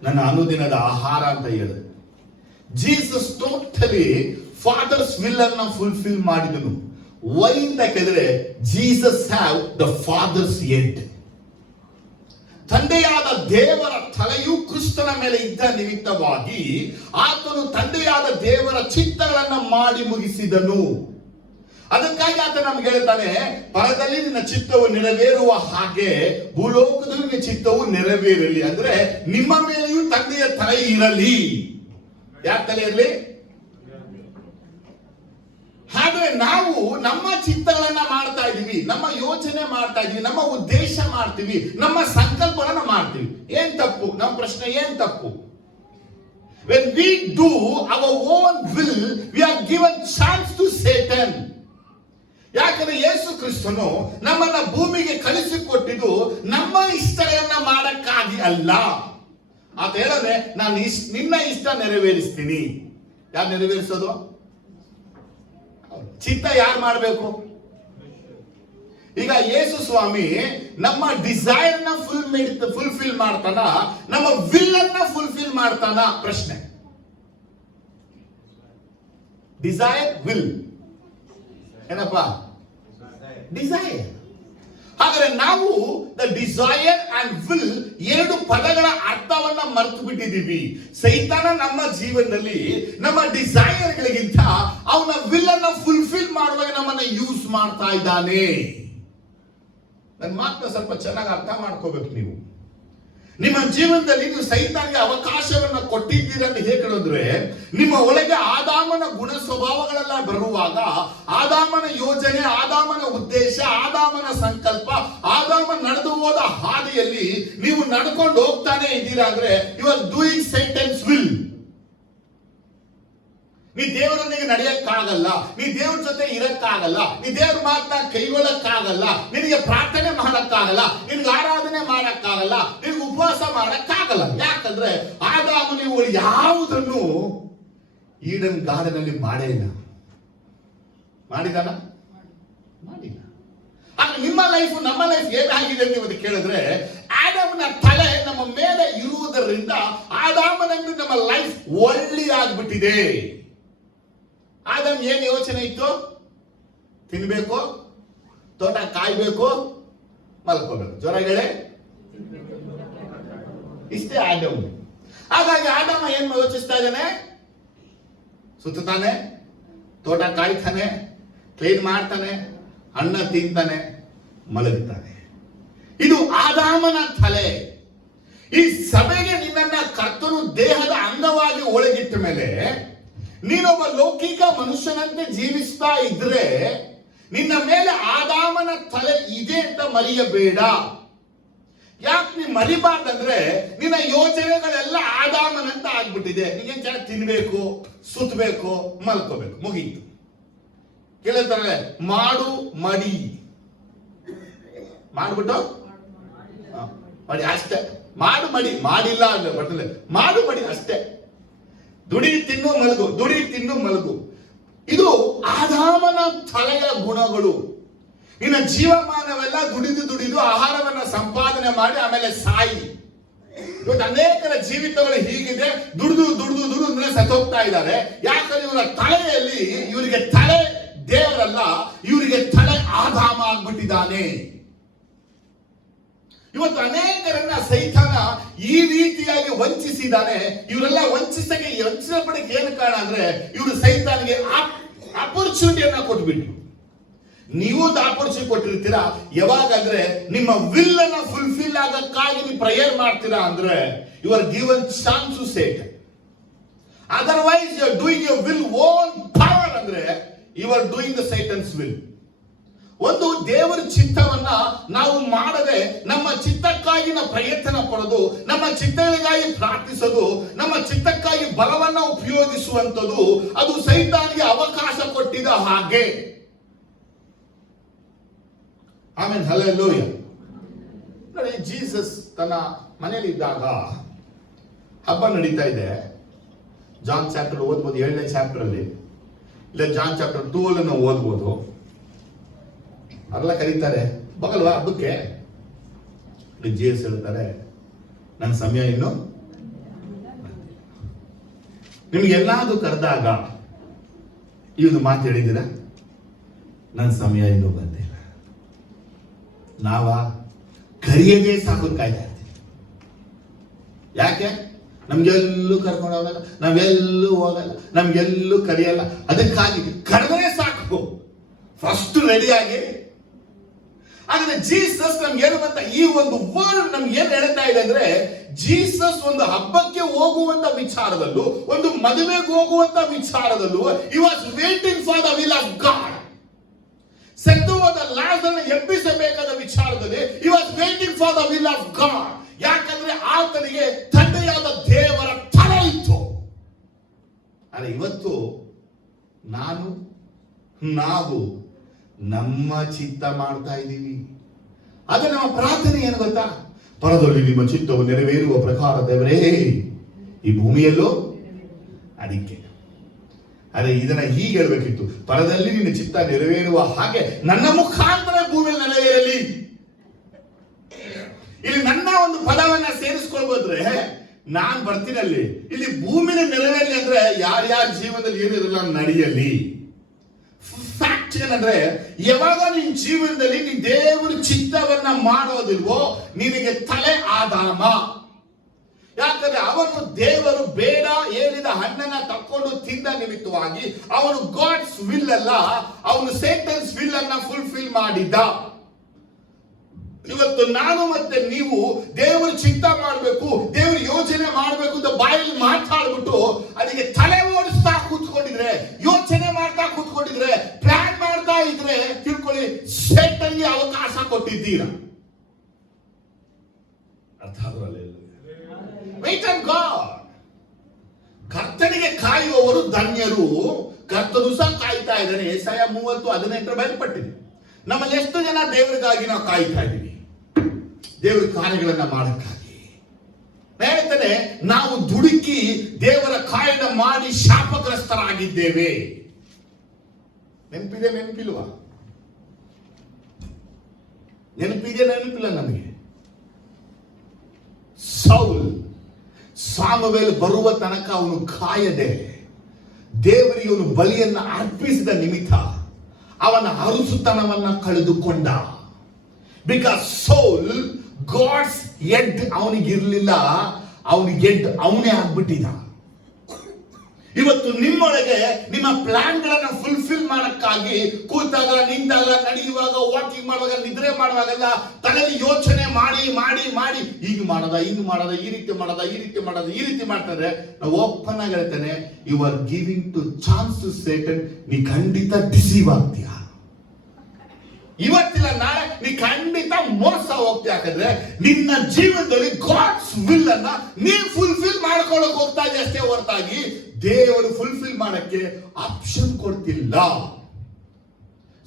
ನನ್ನ ಅನುದಿನದ ಆಹಾರ ಅಂತ ಹೇಳಿದೆ. ಜೀಸಸ್ ಟೋಟಲಿ ಫಾದರ್ಸ್ ವಿಲ್ ಅನ್ನ ಫುಲ್ಫಿಲ್ ಮಾಡಿದನು. ವೈ ಅಂತ ಕೇಳಿದ್ರೆ, Jesus have the father's head. ತಂದೆಯಾದ ದೇವರ ತಲೆಯು ಕ್ರಿಸ್ತನ ಮೇಲೆ ಇದ್ದ ನಿಮಿತ್ತವಾಗಿ ಆತನು ತಂದೆಯಾದ ದೇವರ ಚಿತ್ತಗಳನ್ನ ಮಾಡಿ ಮುಗಿಸಿದನು. ಅದಕ್ಕಾಗಿ ಆತ ನಮ್ಗೆ ಹೇಳ್ತಾನೆ, ಪರದಲ್ಲಿ ನಿನ್ನ ಚಿತ್ತವು ನೆರವೇರುವ ಹಾಗೆ ಭೂಲೋಕದಲ್ಲಿ ನಿನ್ನ ಚಿತ್ತವು ನೆರವೇರಲಿ. ಅಂದ್ರೆ ನಿಮ್ಮ ಮೇಲೆಯೂ ತಂದೆಯ ತಲೆ ಇರಲಿ. ಯಾರ ತಲೆ ಇರಲಿ? ಹಾಗೆ ನಾವು ನಮ್ಮ ಚಿತ್ತಗಳನ್ನ ಮಾಡ್ತಾ ಇದೀವಿ, ನಮ್ಮ ಯೋಚನೆ ಮಾಡ್ತಾ ಇದೀವಿ, ನಮ್ಮ ಉದ್ದೇಶ ಮಾಡ್ತೀವಿ, ನಮ್ಮ ಸಂಕಲ್ಪಗಳನ್ನ ಮಾಡ್ತೀವಿ. ಏನ್ ತಪ್ಪು? ನಮ್ಮ ಪ್ರಶ್ನೆ ಏನ್ ತಪ್ಪು? When we do our own will, we are given chance to Satan. ಯಾಕಂದ್ರೆ ಯೇಸು ಕ್ರಿಸ್ತನು ನಮ್ಮನ್ನ ಭೂಮಿಗೆ ಕಳಿಸಿಕೊಟ್ಟಿದ್ದು ನಮ್ಮ ಇಷ್ಟಗಳನ್ನ ಮಾಡಕ್ಕಾಗಿ ಅಲ್ಲ. ಆತ ಹೇಳಿದ್ರೆ ನಾನು ನಿನ್ನ ಇಷ್ಟ ನೆರವೇರಿಸ್ತೀನಿ. ಯಾರು ನೆರವೇರಿಸೋದು? ಚಿತ್ತ ಯಾರು ಮಾಡಬೇಕು? ಈಗ ಯೇಸು ಸ್ವಾಮಿ ನಮ್ಮ ಡಿಸೈರ್ ನ ಫುಲ್ಫಿಲ್ ಮಾಡ್ತಾನ, ನಮ್ಮ ವಿಲ್ ಅನ್ನ ಫುಲ್ಫಿಲ್ ಮಾಡ್ತಾನ? ಪ್ರಶ್ನೆ. ಡಿಸೈರ್, ವಿಲ್ ಏನಪ್ಪ? ಡಿಸೈರ್. ಹಾಗಾದ್ರೆ ನಾವು ದ ಡಿಸೈರ್ ಅಂಡ್ ವಿಲ್ ಎರಡು ಪದಗಳ ಅರ್ಥವನ್ನ ಮರೆತು ಬಿಟ್ಟಿದ್ದೀವಿ. ಸೈತಾನ ನಮ್ಮ ಜೀವನದಲ್ಲಿ ನಮ್ಮ ಡಿಸೈರ್ಗಳಿಗಿಂತ ಅವನ ವಿಲ್ ಅನ್ನ ಫುಲ್ಫಿಲ್ ಮಾಡುವಾಗ ನಮ್ಮನ್ನ ಯೂಸ್ ಮಾಡ್ತಾ ಇದ್ದಾನೆ. ನನ್ನ ಮಾತನ್ನ ಸ್ವಲ್ಪ ಚೆನ್ನಾಗಿ ಅರ್ಥ ಮಾಡ್ಕೋಬೇಕು ನೀವು. ನಿಮ್ಮ ಜೀವನದಲ್ಲಿ ನೀವು ಸೈತಾನಿಗೆ ಅವಕಾಶವನ್ನ ಕೊಟ್ಟಿದ್ದೀರ ಅಂತ ಹೇಳೋದ್ರೆ, ನಿಮ್ಮ ಒಳಗೆ ಆದಾಮನ ಗುಣ ಸ್ವಭಾವಗಳೆಲ್ಲ ಬರುವಾಗ, ಆದಾಮನ ಯೋಜನೆ, ಆದಾಮನ ಉದ್ದೇಶ, ಆದಾಮನ ಸಂಕಲ್ಪ, ಆದಾಮ ನಡೆದು ಹೋದ ಹಾದಿಯಲ್ಲಿ ನೀವು ನಡ್ಕೊಂಡು ಹೋಗ್ತಾನೆ ಇದ್ದೀರಾ ಅಂದ್ರೆ ಯು ಆರ್ ಡೂಯಿಂಗ್ ಸೈಟನ್ಸ್ ವಿಲ್. ನೀ ದೇವರೊಂದಿಗೆ ನಡೆಯಕ್ಕಾಗಲ್ಲ, ನೀ ದೇವ್ರ ಜೊತೆ ಇರಕ್ಕಾಗಲ್ಲ, ನೀ ದೇವ್ರ ಮಾತನ್ನ ಕೈಗೊಳ್ಳಕ್ಕಾಗಲ್ಲ, ನಿನಗೆ ಪ್ರಾರ್ಥನೆ ಮಾಡಕ್ಕಾಗಲ್ಲ, ನಿನ್ಗೆ ಆರಾಧನೆ ಮಾಡಕ್ಕಾಗಲ್ಲ, ನಿನ್ಗೆ ಉಪವಾಸ ಮಾಡಕ್ಕಾಗಲ್ಲ. ಯಾಕಂದ್ರೆ ಆದಾಮನು ಇವುಗಳು ಯಾವುದನ್ನು ಈಡನ್ ಗಾರ್ಡನ್ ಅಲ್ಲಿ ಮಾಡೇ ಇಲ್ಲ. ಮಾಡಿದಾನ? ಮಾಡಿಲ್ಲ. ಆದ್ರೆ ನಿಮ್ಮ ಲೈಫ್, ನಮ್ಮ ಲೈಫ್ ಏನಾಗಿದೆ ಅಂತ ಇವತ್ತು ಕೇಳಿದ್ರೆ, ಆದಾಮನ ತಲೆ ನಮ್ಮ ಮೇಲೆ ಇರುವುದರಿಂದ ಆದಾಮನಲ್ಲಿ ನಮ್ಮ ಲೈಫ್ ಒಳ್ಳೆಯಾಗ್ಬಿಟ್ಟಿದೆ. ಆದಮ್ ಏನ್ ಯೋಚನೆ ಇತ್ತು? ತಿನ್ಬೇಕು, ತೋಟ ಕಾಯ್ಬೇಕು, ಮಲ್ಕೋಬೇಕು. ಜ್ವರಗಳೇ ಇಷ್ಟೇ ಆದಮ್. ಹಾಗಾಗಿ ಆದಾಮ ಏನ್ ಯೋಚಿಸ್ತಾ ಇದ್ದಾನೆ? ಸುತ್ತಾನೆ, ತೋಟ ಕಾಯ್ತಾನೆ, ಕ್ಲೀನ್ ಮಾಡ್ತಾನೆ, ಅನ್ನ ತಿಂತಾನೆ, ಮಲಗುತ್ತಾನೆ. ಇದು ಆದಾಮನ ತಲೆ. ಈ ಸಭೆಗೆ ನಿನ್ನನ್ನ ಕರ್ತನು ದೇಹದ ಅಂಗವಾಗಿ ಒಳಗಿಟ್ಟ ಮೇಲೆ ನೀನೊಬ್ಬ ಲೌಕಿಕ ಮನುಷ್ಯನಂತೆ ಜೀವಿಸ್ತಾ ಇದ್ರೆ ನಿನ್ನ ಮೇಲೆ ಆದಾಮನ ತಲೆ ಇದೆ ಅಂತ ಮರೆಯಬೇಡ. ಯಾಕೆ ನೀ ಮರಿಬಾರ್ದಂದ್ರೆ ನಿನ್ನ ಯೋಚನೆಗಳೆಲ್ಲ ಆದಾಮನಂತ ಆಗ್ಬಿಟ್ಟಿದೆ. ನೀನ್ ಚೆನ್ನಾಗಿ ತಿನ್ಬೇಕು, ಸುತ್ತಬೇಕು, ಮಲ್ಕೋಬೇಕು, ಮುಗೀತು. ಕೇಳ್ತಾರೆ ಮಾಡು ಮಡಿ, ಮಾಡ್ಬಿಟ್ಟು ಮಡಿ ಅಷ್ಟೇ. ಮಾಡು ಮಡಿ, ಮಾಡಿಲ್ಲ ಅಂದ್ರೆ ಬರ್ತದೆ, ಮಾಡು ಮಡಿ ಅಷ್ಟೇ. ದುಡಿ ತಿನ್ನು ಮಲಗು, ದುಡಿ ತಿನ್ನು ಮಲಗು. ಇದು ಆದಾಮನ ತಲೆಯ ಗುಣಗಳು. ನಿನ್ನ ಜೀವಮಾನವೆಲ್ಲ ದುಡಿದು ಆಹಾರವನ್ನ ಸಂಪಾದನೆ ಮಾಡಿ ಆಮೇಲೆ ಸಾಯಿ. ಇವತ್ತು ಅನೇಕರ ಜೀವಿತಗಳು ಹೀಗಿದೆ, ದುಡಿದು ಸತ್ತೋಗ್ತಾ ಇದ್ದಾರೆ. ಯಾಕಂದ್ರೆ ಇವರ ತಲೆಯಲ್ಲಿ, ಇವರಿಗೆ ತಲೆ ದೇವರಲ್ಲ, ಇವರಿಗೆ ತಲೆ ಆದಾಮ ಆಗ್ಬಿಟ್ಟಿದ್ದಾನೆ. ಇವತ್ತು ಅನೇಕರನ್ನ ಸೈತಾನ ಈ ರೀತಿಯಾಗಿ ವಂಚಿಸಿದ್ದಾನೆ. ಇವರೆಲ್ಲ ವಂಚಿಸಲ್ಪಡಕ್ಕೆ ಏನು ಕಾರಣ ಅಂದ್ರೆ, ಇವರು ಸೈತಾನಿಗೆ ಆಪರ್ಚುನಿಟಿಯನ್ನ ಕೊಟ್ಬಿಟ್ಟು. ನೀವು ಆಪರ್ಚುನಿಟಿ ಕೊಟ್ಟಿರ್ತೀರಾ ಯಾವಾಗಂದ್ರೆ ನಿಮ್ಮ ವಿಲ್ ಅನ್ನ ಫುಲ್ಫಿಲ್ ಆಗಕ್ಕಾಗಿ ನೀವು ಪ್ರೇಯರ್ ಮಾಡ್ತೀರಾ ಅಂದ್ರೆ you are given chance to Satan. Otherwise you are doing your will own power ಅಂದ್ರೆ you are doing the Satan's will. ಒಂದು ದೇವರ ಚಿತ್ತವನ್ನ ನಾವು ಮಾಡದೆ ನಮ್ಮ ಚಿತ್ತಕ್ಕಾಗಿ ನಾವು ಪ್ರಯತ್ನ ಪಡೋದು, ನಮ್ಮ ಚಿತ್ತಗಳಿಗಾಗಿ ಪ್ರಾರ್ಥಿಸೋದು, ನಮ್ಮ ಚಿತ್ತಕ್ಕಾಗಿ ಬಲವನ್ನ ಉಪಯೋಗಿಸುವಂಥದ್ದು, ಅದು ಸೈತಾನಿಗೆ ಅವಕಾಶ ಕೊಟ್ಟಿದ ಹಾಗೆ. ಆಮೇಲೆ ಹಲ್ಲೆಲೂಯಾ. ನೋಡಿ, ಜೀಸಸ್ ತನ್ನ ಮನೆಯಲ್ಲಿ ಇದ್ದಾಗ ಹಬ್ಬ ನಡೀತಾ ಇದೆ. ಜಾನ್ ಚಾಪ್ಟರ್ ಓದ್ಬೋದು, 7ನೇ ಚಾಪ್ಟರ್ ಅಲ್ಲಿ, ಇಲ್ಲ ಜಾನ್ ಚಾಪ್ಟರ್ 2 ಅಲ್ಲಿ ನಾವು ಓದ್ಬೋದು. ಅದೆಲ್ಲ ಕರೀತಾರೆ ಬಗಲ್ವಾ ಹಬ್ಬಕ್ಕೆ. ಜೀಸಸ್ ಹೇಳ್ತಾರೆ, ನನ್ನ ಸಮಯ ಇನ್ನು. ನಿಮ್ಗೆಲ್ಲಾದ್ರೂ ಕರೆದಾಗ ಇವನು ಮಾತು ಹೇಳಿದ್ದೀರ, ನನ್ನ ಸಮಯ ಇನ್ನೂ ಬಂದಿಲ್ಲ. ನಾವ ಕರಿಯದೇ ಸಾಕು ಕಾಯ್ತಾ ಇರ್ತೀವಿ. ಯಾಕೆ? ನಮ್ಗೆಲ್ಲೂ ಕರ್ಕೊಂಡು ಹೋಗಲ್ಲ, ನಾವೆಲ್ಲೂ ಹೋಗಲ್ಲ, ನಮ್ಗೆಲ್ಲೂ ಕರೆಯಲ್ಲ. ಅದಕ್ಕಾಗಿ ಕರೆದ್ರೆ ಸಾಕು, ಫಸ್ಟ್ ರೆಡಿಯಾಗಿ. ಆದರೆ ಜೀಸಸ್ ನಮ್ಗೆ ಹೇಳುವಂತ ಈ ಒಂದು ವರ್ಡ್ ನಮ್ಗೆ ಏನ್ ಹೇಳ್ತಾ ಇದೆ ಅಂದ್ರೆ, ಜೀಸಸ್ ಒಂದು ಹಬ್ಬಕ್ಕೆ ಹೋಗುವಂತ ವಿಚಾರದಲ್ಲೂ, ಒಂದು ಮದುವೆಗೆ ಹೋಗುವಂತ ವಿಚಾರದಲ್ಲೂ he was waiting for the will of God. ಸತ್ತು ಹೋದ ಲಾಜರನ್ನು ಎಬ್ಬಿಸಬೇಕಾದ ವಿಚಾರದಲ್ಲಿ he was waiting for the will of God. ಯಾಕಂದ್ರೆ ಆತನಿಗೆ ತಂದೆಯಾದ ದೇವರ ತಲೆ ಇತ್ತು. ಆದರೆ ಇವತ್ತು ನಾವು ನಮ್ಮ ಚಿತ್ತ ಮಾಡ್ತಾ ಇದ್ದೀವಿ. ಅದು ನಮ್ಮ ಪ್ರಾರ್ಥನೆ ಏನು ಗೊತ್ತಾ? ಪರದಲ್ಲಿ ನಿಮ್ಮ ಚಿತ್ತವು ನೆರವೇರುವ ಪ್ರಕಾರ ದೇವರೇ ಈ ಭೂಮಿಯಲ್ಲೂ ಅದಕ್ಕೆ. ಅರೆ ಇದನ್ನ ಹೀಗೆ ಹೇಳ್ಬೇಕಿತ್ತು, ಪರದಲ್ಲಿ ನಿನ್ನ ಚಿತ್ತ ನೆರವೇರುವ ಹಾಗೆ ನನ್ನ ಮುಖಾಂತರ ಭೂಮಿಯಲ್ಲಿ ನೆರವೇರಲಿ. ಇಲ್ಲಿ ನನ್ನ ಒಂದು ಪದವನ್ನ ಸೇರಿಸ್ಕೊಳ್ಬೋದ್ರೆ ನಾನ್ ಬರ್ತೀನಿ ಅಲ್ಲಿ. ಇಲ್ಲಿ ಭೂಮಿನ ನೆರವೇರಲಿ ಅಂದ್ರೆ ಯಾರ್ಯಾರ ಜೀವನದಲ್ಲಿ ಏನಿರಲ್ಲ ನಡೆಯಲಿ. ಫ್ಯಾಕ್ಟ್ ಏನಂದ್ರೆ, ಯಾವಾಗ ನಿನ್ ಜೀವನದಲ್ಲಿ ನೀನ್ ದೇವರ ಚಿತ್ತವನ್ನ ಮಾಡೋದಿಲ್ವೋ ನಿನಗೆ ತಲೆ ಆದಾಮ. ಯಾಕಂದ್ರೆ ಅವನು ದೇವರು ಬೇಡ ಹೇಳಿದ ಹಣ್ಣನ್ನ ತಕ್ಕೊಂಡು ತಿಂದ ನಿಮಿತ್ತವಾಗಿ ಅವನು ಗಾಡ್ಸ್ ವಿಲ್ ಅಲ್ಲ, ಅವನು ಸೇಟನ್ಸ್ ವಿಲ್ ಅನ್ನ ಫುಲ್ಫಿಲ್ ಮಾಡಿದ್ದ. ಇವತ್ತು ನಾನು ಮತ್ತೆ ನೀವು ದೇವರ ಚಿತ್ತ ಮಾಡಬೇಕು, ದೇವರ ಯೋಚನೆ ಮಾಡಬೇಕು ಅಂತ ಬಾಯಲ್ಲಿ ಮಾತಾಡ್ಬಿಟ್ಟು ಅದಕ್ಕೆ ತಲೆ ಓಡಿಸ್ತಾ ಕೂತ್ಕೊಂಡಿದ್ರೆ, ಯೋಚನೆ ಮಾಡ್ತಾ ಕೂತ್ಕೊಂಡಿದ್ರೆ, ಪ್ಲಾನ್ ಮಾಡ್ತಾ ಇದ್ರೆ ತಿಳ್ಕೊಳ್ಳಿ, ಸೆಟ್ಟಲ್ಲಿ ಅವಕಾಶ ಕೊಟ್ಟಿದ್ದೀರ. ಅರ್ಥ ಆದ್ರಲ್ಲ? Wait on god. ಕರ್ತನಿಗೆ ಕಾಯುವವರು ಧನ್ಯರು, ಕರ್ತನು ಸಹ ಕಾಯ್ತಾ ಇದ್ದಾನೆ. ಯೆಶಾಯ 30:18 ಬಯಲ್ಪಟ್ಟಿದೆ. ನಮ್ಮಲ್ಲಿ ಎಷ್ಟು ಜನ ದೇವರಿಗಾಗಿ ನಾವು ಕಾಯ್ತಾ ಇದ್ದೀವಿ, ದೇವರ ಕಾರ್ಯಗಳನ್ನ ಮಾಡಕ್ಕಾಗಿ. ಹೇಳ್ತಾನೆ, ನಾವು ದುಡುಕಿ ದೇವರ ಕಾರ್ಯ ಮಾಡಿ ಶಾಪಗ್ರಸ್ತರಾಗಿದ್ದೇವೆ. ನೆನಪಿಲ್ವಾ? ನೆನಪಿಲ್ಲ ನಮಗೆ. ಸೌಲ್ ಸಾಮುವೇಲ್ ಬರುವ ತನಕ ಅವನು ಕಾಯದೆ ದೇವರಿಗೆ ಅವನು ಬಲಿಯನ್ನ ಅರ್ಪಿಸಿದ ನಿಮಿತ್ತ ಅವನ ಅರಸುತನವನ್ನ ಕಳೆದುಕೊಂಡ. ಬಿಕಾಸ್ ಸೌಲ್ ಗಾಡ್ಸ್ ಎಡ್ ಅವನಿಗಿರ್ಲಿಲ್ಲ, ಅವನಿಗೆ ಎಡ್ ಅವನೇ ಆಗ್ಬಿಟ್ಟಿದ. ಇವತ್ತು ನಿಮ್ಮೊಳಗೆ ನಿಮ್ಮ ಪ್ಲಾನ್ ಗಳನ್ನ ಫುಲ್ಫಿಲ್ ಮಾಡಕ್ಕಾಗಿ ಕೂತಾಗ, ನಿಂತಾಗ, ನಡೆಯುವಾಗ, ವಾಕಿಂಗ್ ಮಾಡುವಾಗ, ನಿದ್ರೆ ಮಾಡುವಾಗೆಲ್ಲ ತಲೆಯಲ್ಲಿ ಯೋಚನೆ ಮಾಡಿ ಮಾಡಿ ಮಾಡಿ ಹೀಗೆ ಮಾಡದ, ಹಿಂಗ್ ಮಾಡದ, ಈ ರೀತಿ ಮಾಡದ, ಈ ರೀತಿ ಮಾಡದ, ಈ ರೀತಿ ಮಾಡ್ತಾರೆ. ನಾವು ಓಪನ್ ಆಗಿ ಹೇಳ್ತೇನೆ, you are giving to chance to Satan. ನೀ ಖಂಡಿತ ಡಿಸೀವ್ ಆಗ್ತೀಯ. ಇವತ್ತಿಲ್ಲ ನಾಳೆ ನೀ ಖಂಡಿತ ಮೋಸ ಹೋಗ್ತೀಯ. ಯಾಕಂದ್ರೆ ನಿನ್ನ ಜೀವನದಲ್ಲಿ ಗಾಡ್ಸ್ ವಿಲ್ ಅನ್ನ ನೀ ಫುಲ್ಫಿಲ್ ಮಾಡ್ಕೊಳಕ್ ಹೋಗ್ತಾ ಇದೆ ಅಷ್ಟೇ ಹೊರತಾಗಿ ದೇವರು ಫುಲ್ಫಿಲ್ ಮಾಡಕ್ಕೆ ಆಪ್ಷನ್ ಕೊಡ್ತಿಲ್ಲ.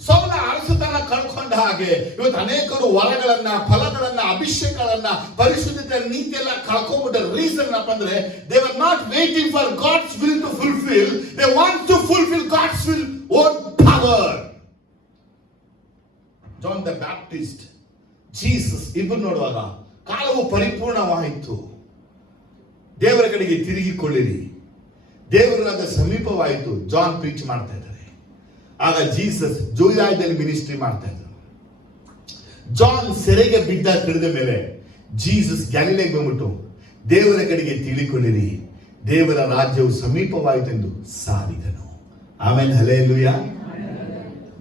ಸೌಲ ಅರಸುತನ ಕಳ್ಕೊಂಡ ಹಾಗೆ ಇವತ್ತು ಅನೇಕರು ವರಗಳನ್ನ, ಫಲಗಳನ್ನ, ಅಭಿಷೇಕಗಳನ್ನ, ಪರಿಶುದ್ಧತೆ, ನೀತಿ ಎಲ್ಲ ಕಳ್ಕೊಂಡ್ಬಿಟ್ಟ. ರೀಸನ್ ಏನಪ್ಪ ಅಂದ್ರೆ they are not waiting for God's will to fulfil, they want to fulfil God's will own power. John the Baptist, Jesus ಇಬ್ಬರು ನೋಡುವಾಗ ಕಾಲವು ಪರಿಪೂರ್ಣವಾಯಿತು, ದೇವರ ಕಡೆಗೆ ತಿರುಗಿಕೊಳ್ಳಿರಿ, ದೇವರಾದ ಸಮೀಪವಾಯಿತು. ಜಾನ್ ಪ್ರೀಚ್ ಮಾಡ್ತಾ ಇದ್ದಾರೆ. ಆಗ ಜೀಸಸ್ ಜೂಯಾಯದಲ್ಲಿ ಮಿನಿಸ್ಟ್ರಿ ಮಾಡ್ತಾ ಇದ್ರು. ಜಾನ್ ಸೆರೆಗೆ ಬಿದ್ದ ತಿಳಿದ ಮೇಲೆ ಜೀಸಸ್ ಗ್ಯಾಲಿಲೆಗೆ ಬಂದ್ಬಿಟ್ಟು ದೇವರ ಕಡೆಗೆ ತಿಳಿಕೊಳ್ಳಿರಿ, ದೇವರ ರಾಜ್ಯವು ಸಮೀಪವಾಯಿತು ಎಂದು ಸಾರಿದನು. ಆಮೇಲೆ ಹಲ್ಲೆಲೂಯಾ.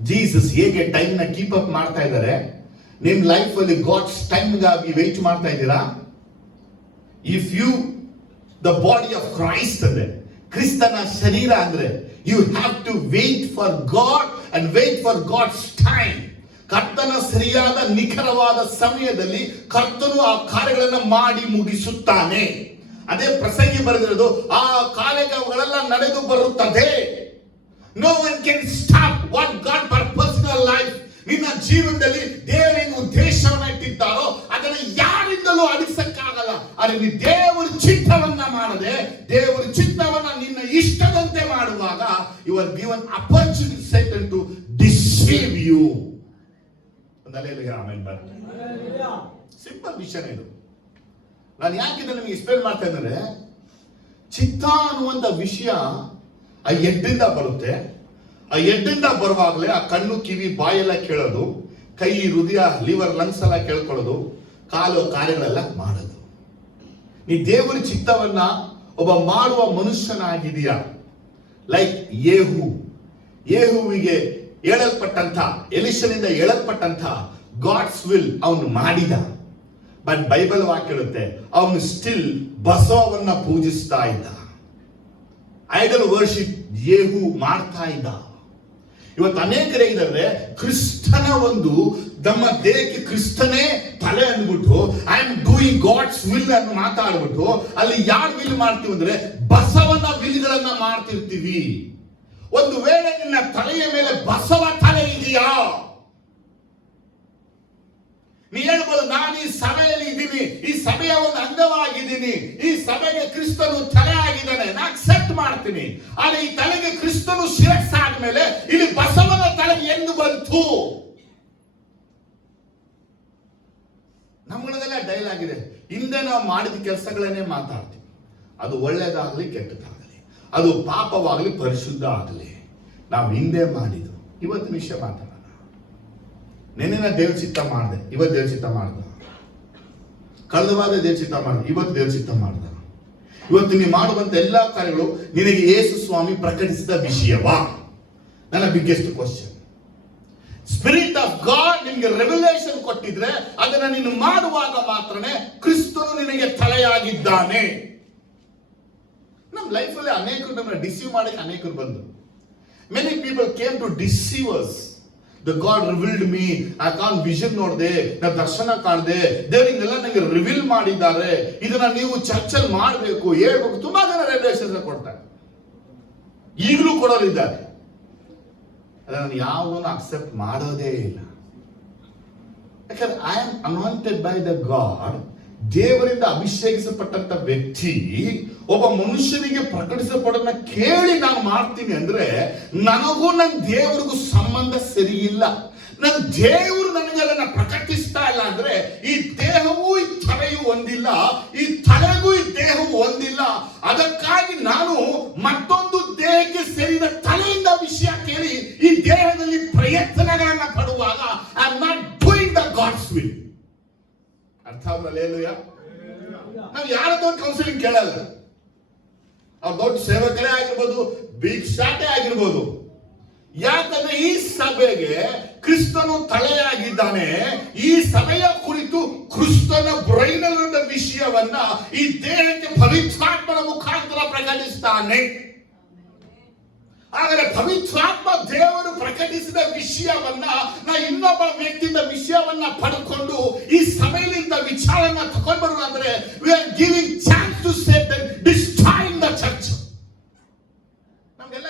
ಜೀಸಸ್ ಹೇಗೆ ಟೈಮ್ ನ ಕೀಪ್ ಅಪ್ ಮಾಡ್ತಾ ಇದ್ದಾರೆ? ನಿಮ್ ಲೈಫ್ ಅಲ್ಲಿ ಗಾಡ್ಸ್ ಟೈಮ್ ಗಾಗಿ ವೇಟ್ ಮಾಡ್ತಾ ಇದ್ದೀರಾ? If you the body of Christ ಅಂದ್ರೆ, ಕ್ರಿಸ್ತನ ಶರೀರ ಅಂದ್ರೆ, you have to wait for God and wait for God's time. ಕರ್ತನ ಸರಿಯಾದ ನಿಖರವಾದ ಸಮಯದಲ್ಲಿ ಕರ್ತನು ಆ ಕಾರ್ಯಗಳನ್ನ ಮಾಡಿ ಮುಗಿಸುತ್ತಾನೆ. ಅದೇ ಪ್ರಸಂಗಿ ಬರೆದಿರೋದು, ಆ ಕಾರ್ಯಗಳೆಲ್ಲ ನಡೆದು ಬರುತ್ತದೆ. No one can stop what God purpose in your life. ನಿನ್ನ ಜೀವನದಲ್ಲಿ ದೇವರಿಗೆ ಉದ್ದೇಶವನ್ನ ಇಟ್ಟಿದ್ದಾರೋ ಅದನ್ನ ಯಾರಿಂದಲೂ ಅಳಿಸಕ್ಕಾಗಲ್ಲ. ಆದರೆ ನೀ ದೇವರ ಚಿತ್ತವನ್ನ ಮಾಡದೆ, ದೇವರ ಚಿತ್ತವನ್ನ ನಿನ್ನ ಇಷ್ಟದಂತೆ ಮಾಡುವಾಗ you are given opportunity Satan to deceive you. Simple ವಿಷಯ ಇದು. ನಾನು ಯಾಕೆ ನಿಮಗೆ ಎಕ್ಸ್ಪ್ಲೇನ್ ಮಾಡ್ತಾ ಇದ್ದೇನೆ, ಚಿತ್ತ ಅನ್ನುವಂತ ವಿಷಯ ಆ ಎಡ್ಡಿಂದ ಬರುತ್ತೆ. ಆ ಎಡ್ಡಿಂದ ಬರುವಾಗಲೇ ಆ ಕಣ್ಣು, ಕಿವಿ, ಬಾಯೆಲ್ಲ ಕೇಳೋದು, ಕೈ, ಹೃದಯ, ಲಿವರ್, ಲಂಗ್ಸ್ ಎಲ್ಲ ಕೇಳ್ಕೊಳ್ಳೋದು, ಕಾಲು ಕಾರ್ಯಗಳೆಲ್ಲ ಮಾಡೋದು. ನೀ ದೇವರ ಚಿತ್ತವನ್ನ ಒಬ್ಬ ಮಾಡುವ ಮನುಷ್ಯನಾಗಿದೆಯಾ? ಲೈಕ್ ಯೇಹುವಿಗೆ ಹೇಳಲ್ಪಟ್ಟಂತ, ಎಲಿಷನಿಂದ ಹೇಳಲ್ಪಟ್ಟಂತ ಗಾಡ್ಸ್ ವಿಲ್ ಅವನು ಮಾಡಿದ. ಬಟ್ ಬೈಬಲ್ ವಾಕ್ಯ ಹೇಳುತ್ತೆ ಅವನು ಸ್ಟಿಲ್ ಬಸವನ್ನ ಪೂಜಿಸ್ತಾ ಇದ್ದ. ಐಡಲ್ ವರ್ಷಿಪ್ ಯೇಹು ಮಾಡ್ತಾ ಇದ್ದ. ಇವತ್ತು ಅನೇಕರೇಗಿದ್ದಾರೆ ಕ್ರಿಸ್ತನ ಒಂದು ನಮ್ಮ ದೇಹಕ್ಕೆ ಕ್ರಿಸ್ತನೇ ತಲೆ ಅಂದ್ಬಿಟ್ಟು I am doing God's will ಅನ್ನು ಮಾತಾಡ್ಬಿಟ್ಟು ಅಲ್ಲಿ ಯಾರು ವಿಲ್ ಮಾಡ್ತೀವಿ ಅಂದ್ರೆ ಬಸವನ ವಿಲ್ಗಳನ್ನ ಮಾಡ್ತಿರ್ತೀವಿ. ಒಂದು ವೇಳೆ ನಿನ್ನ ತಲೆಯ ಮೇಲೆ ಬಸವ ತಲೆ ಇದೆಯಾ? ನೀ ಹೇಳ್ಬೋದು, ನಾನು ಈ ಸಭೆಯಲ್ಲಿ ಇದ್ದೀನಿ, ಈ ಸಭೆಯ ಒಂದು ಅಂಗವಾಗಿದ್ದೀನಿ, ಈ ಸಭೆಗೆ ಕ್ರಿಸ್ತನು ತಲೆ ಆಗಿದ್ದಾನೆ, ನಾನು ಅಕ್ಸೆಪ್ಟ್ ಮಾಡ್ತೀನಿ. ಆದ್ರೆ ಈ ತಲೆಗೆ ಕ್ರಿಸ್ತನು ಶಿರಸ್ಸಾದ್ಮೇಲೆ ಇಲ್ಲಿ ಬಸವನ ತಲೆ ಎಂದು ಬಂತು? ನಮ್ಮಗಳದೆಲ್ಲ ಡೈಲಾಗ್ ಇದೆ. ಹಿಂದೆ ನಾವು ಮಾಡಿದ ಕೆಲಸಗಳನ್ನೇ ಮಾತಾಡ್ತೀವಿ. ಅದು ಒಳ್ಳೇದಾಗಲಿ ಕೆಟ್ಟದಾಗಲಿ, ಅದು ಪಾಪವಾಗಲಿ ಪರಿಶುದ್ಧ ಆಗಲಿ, ನಾವು ಹಿಂದೆ ಮಾಡಿದ್ದು. ಇವತ್ತು ವಿಷಯ ಮಾತಾಡೋಣ. ನೆನ್ನೆನ ದೇವ್ರ ಚಿತ್ತ ಮಾಡಿದೆ, ಇವತ್ತು ದೇವ್ರ ಚಿತ್ತ ಮಾಡ್ದ. ಕಳೆದ ವಾರ ದೇವ್ರ ಚಿತ್ತ ಮಾಡಿದೆ, ಇವತ್ತು ದೇವ್ರ ಚಿತ್ತ ಮಾಡ್ದ. ಇವತ್ತು ನೀವು ಮಾಡುವಂತ ಎಲ್ಲಾ ಕಾರ್ಯಗಳು ನಿನಗೆ ಯೇಸು ಸ್ವಾಮಿ ಪ್ರಕಟಿಸಿದ ವಿಷಯವಾ? ನನ್ನ biggest question. Spirit of god ನಿಮಗೆ ರೆವಲ್ಯೂಷನ್ ಕೊಟ್ಟಿದ್ರೆ ಅದನ್ನ ನೀನು ಮಾಡುವಾಗ ಮಾತ್ರನೇ ಕ್ರಿಸ್ತನು ನಿನಗೆ ತಲೆಯಾಗಿದ್ದಾನೆ. ನಮ್ಮ ಲೈಫಲ್ಲಿ ಅನೇಕರು ನಮ್ಮನ್ನ ಡಿಸೀವ್ ಮಾಡಕ್ಕೆ ಅನೇಕರು ಬಂದರು. Many people came to deceive us. The God revealed me. I can't vision ನೋಡಿದೆ, ನಾ ದರ್ಶನ ಕಾಣದೆ, ದೇವರಿಂದೆಲ್ಲ ನಂಗೆ ರಿವೀಲ್ ಮಾಡಿದ್ದಾರೆ, ಇದನ್ನ ನೀವು ಚರ್ಚಲ್ಲಿ ಮಾಡಬೇಕು, ಹೇಳ್ಬೇಕು. ತುಂಬಾ ಜನ ರೆವಲ್ಯೂಷನ್ ಕೊಡ್ತಾರೆ, ಈಗಲೂ ಕೊಡೋರಿದ್ದಾರೆ. ಅದನ್ನು ಯಾವುದನ್ನು ಅಕ್ಸೆಪ್ಟ್ ಮಾಡೋದೇ ಇಲ್ಲ. ಯಾಕಂದ್ರೆ I am anointed by the god. ದೇವರಿಂದ ಅಭಿಷೇಕಿಸಲ್ಪಟ್ಟಂತ ವ್ಯಕ್ತಿ ಒಬ್ಬ ಮನುಷ್ಯನಿಗೆ ಪ್ರಕಟಿಸಲ್ಪಡೋದನ್ನ ಕೇಳಿ ನಾನು ಮಾಡ್ತೀನಿ ಅಂದ್ರೆ ನನಗೂ ನನ್ನ ದೇವರಿಗೂ ಸಂಬಂಧ ಸರಿ ಇಲ್ಲ. ನನ್ನ ದೇವರು ನನಗೆ ಅದನ್ನ ಪ್ರಕಟಿಸ್ತಾ ಇಲ್ಲ ಅಂದ್ರೆ ಈ ದೇಹವೂ ಈ ತಲೆಯೂ ಒಂದಿಲ್ಲ, ಈ ತಲೆಗೂ ಈ ದೇಹವೂ ಒಂದಿಲ್ಲ. ಅದಕ್ಕಾಗಿ ನಾನು ಮತ್ತೊಂದು ದೇಹಕ್ಕೆ ಸೇರಿದ ತಲೆಯಿಂದ ವಿಷಯ ಕೇಳಿ ಈ ದೇಹದಲ್ಲಿ ಪ್ರಯತ್ನಗಳನ್ನ ಪಡುವಾಗ I am not doing the God's will. ಅರ್ಥ ಆದ್ರಲ್ಲೇಲುಯ? ನಾವು ಯಾರದೋ ಕೌನ್ಸಿಲಿಂಗ್ ಕೇಳಲ್ಲ. ಅವ್ರು ದೊಡ್ಡ ಸೇವಕರೇ ಆಗಿರ್ಬೋದು, ಭಿಕ್ಷಾಟೆ ಆಗಿರ್ಬೋದು. ಯಾಕಂದ್ರೆ ಈ ಸಭೆಗೆ ಕ್ರಿಸ್ತನು ತಲೆಯಾಗಿದ್ದಾನೆ. ಈ ಸಭೆಯ ಕುರಿತು ಕ್ರಿಸ್ತನ ಬ್ರೈನಲ್ಲಿರುವ ವಿಷಯವನ್ನ ಈ ದೇಹಕ್ಕೆ ಪವಿತ್ರಾತ್ಮನ ಮುಖಾಂತರ ಪ್ರಕಟಿಸ್ತಾನೆ. ಆದರೆ ಪವಿತ್ರಾತ್ಮ ದೇವರು ಪ್ರಕಟಿಸಿದ ವಿಷಯವನ್ನ ನಾ ಇನ್ನೊಬ್ಬ ವ್ಯಕ್ತಿಯಿಂದ ವಿಷಯವನ್ನ ಪಡ್ಕೊಂಡು ಈ ಸಭೆಯಿಂದ ವಿಚಾರನ ತಗೊಂಡು ಬರುವುದಾದ್ರೆ we are giving chance to Satan destroying the church. ನಮಗೆಲ್ಲ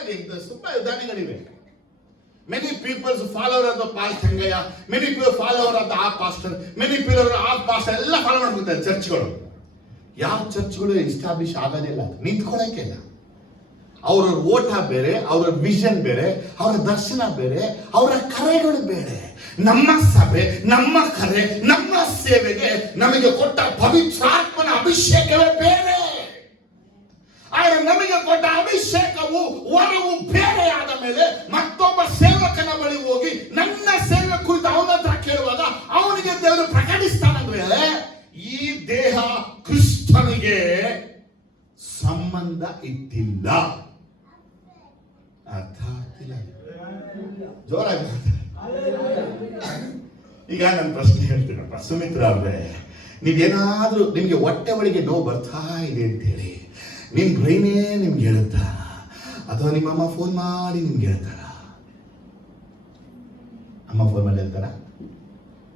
ತುಂಬಾ ಉದಾಹರಣೆಗಳಿವೆ. Many people follower of the pastor Hangaya, many people follower of the pastor, many people ಆ pastor ಎಲ್ಲ ಫಾಲೋ ಮಾಡ್ಬಿಡ್ತಾರೆ ಚರ್ಚ್ಗಳು. ಯಾವ ಚರ್ಚ್ಗಳು ಎಸ್ಟಾಬ್ಲಿಷ್ ಆಗೋದಿಲ್ಲ, ನಿಂತ್ಕೊಳ್ಳೋಕೆ ಇಲ್ಲ. ಅವರ ಓಟ ಬೇರೆ, ಅವರ ವಿಷನ್ ಬೇರೆ, ಅವರ ದರ್ಶನ ಬೇರೆ, ಅವರ ಕರೆಗಳು ಬೇರೆ. ನಮ್ಮ ಸಭೆ, ನಮ್ಮ ಕರೆ, ನಮ್ಮ ಸೇವೆಗೆ ನಮಗೆ ಕೊಟ್ಟ ಪವಿತ್ರಾತ್ಮನ ಅಭಿಷೇಕವೇ ಬೇರೆ. ಆದರೆ ನಮಗೆ ಕೊಟ್ಟ ಅಭಿಷೇಕವು ವರವು ಬೇರೆ ಆದ ಮೇಲೆ ಮತ್ತೊಬ್ಬ ಸೇವಕನ ಬಳಿ ಹೋಗಿ ನನ್ನ ಸೇವೆ ಕುರಿತು ಅವನ ಹತ್ರ ಕೇಳುವಾಗ ಅವನಿಗೆ ದೇವರು ಪ್ರಕಟಿಸ್ತಾನಂದ್ರೆ ಈ ದೇಹ ಕ್ರಿಸ್ತನಿಗೆ ಸಂಬಂಧ ಇಟ್ಟಿಲ್ಲ. ಅರ್ಥ ಆಗ್ತಿಲ್ಲ? ಜೋರಾಗಿ ಈಗ ನನ್ನ ಪ್ರಶ್ನೆ ಹೇಳ್ತೀನಪ್ಪ ಸುಮಿತ್ರಾ ಅವ್ರೆ, ನೀವೇನಾದ್ರೂ ನಿಮ್ಗೆ ಹೊಟ್ಟೆ ಒಳಗೆ ನೋವು ಬರ್ತಾ ಇದೆ ಅಂತ ಹೇಳಿ ನಿಮ್ ಬ್ರೈನೇ ನಿಮ್ಗೆ ಹೇಳುತ್ತಾ, ಅಥವಾ ನಿಮ್ಮ ಅಮ್ಮ ಫೋನ್ ಮಾಡಿ ನಿಮ್ಗೆ ಹೇಳ್ತಾರ? ಅಮ್ಮ ಫೋನ್ ಮಾಡಿ ಹೇಳ್ತಾರ?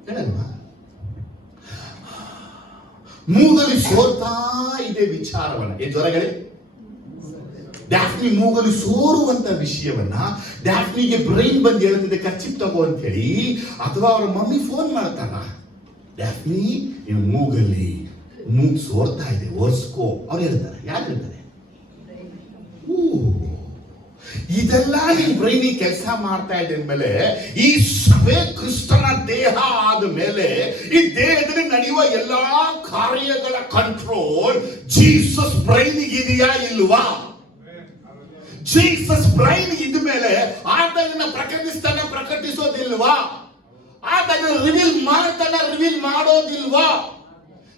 ಹೇಳಲ್ವಾ? ಮೂಗಲಿ ಸೋರ್ತಾ ಇದೆ ವಿಚಾರವನ್ನ, ಏನ್ ಜ್ವರ ಹೇಳಿ, ಡ್ಯಾಫ್ನಿ ಮೂಗಲಿ ಸೋರುವಂತ ವಿಷಯವನ್ನ ಡ್ಯಾಫ್ನಿಗೆ ಬ್ರೈನ್ ಬಂದು ಹೇಳ್ತಿದೆ ಕರ್ಚಿಪ್ ತಗೋ ಅಂತ ಹೇಳಿ, ಅಥವಾ ಅವ್ರ ಮಮ್ಮಿ ಫೋನ್ ಮಾಡ್ತಾರ, ಡ್ಯಾಫ್ನಿ ನೀವು ಮೂಗಲ್ಲಿ ಮೂಗು ಸೋರ್ತಾ ಇದೆ ಒರ್ಸ್ಕೋ, ಅವ್ರು ಹೇಳ್ತಾರೆ. ಯಾರು ಹೇಳ್ತಾರೆ? ಇದೆಲ್ಲ ಈ ಬ್ರೈನಿ ಕೆಲಸ ಮಾಡ್ತಾ ಇದೆ ಅಂದ್ಮೇಲೆ ಈ ಸಭೆ ಕ್ರಿಸ್ತನ ದೇಹ ಆದ ಮೇಲೆ ಈ ದೇಹದಲ್ಲಿ ನಡೆಯುವ ಎಲ್ಲಾ ಕಾರ್ಯಗಳ ಕಂಟ್ರೋಲ್ ಜೀಸಸ್ ಬ್ರೈನ್ ಇದೆಯಾ ಇಲ್ವಾ? ಜೀಸಸ್ ಬ್ರೈನ್ ಇದ್ದ ಮೇಲೆ ಆತ ಇದನ್ನ ಪ್ರಕಟಿಸ್ತಾನೆ, ಪ್ರಕಟಿಸೋದಿಲ್ವಾ? ಆತ ರಿವೀಲ್ ಮಾಡ್ತಾನೆ, ರಿವೀಲ್ ಮಾಡೋದಿಲ್ವಾ?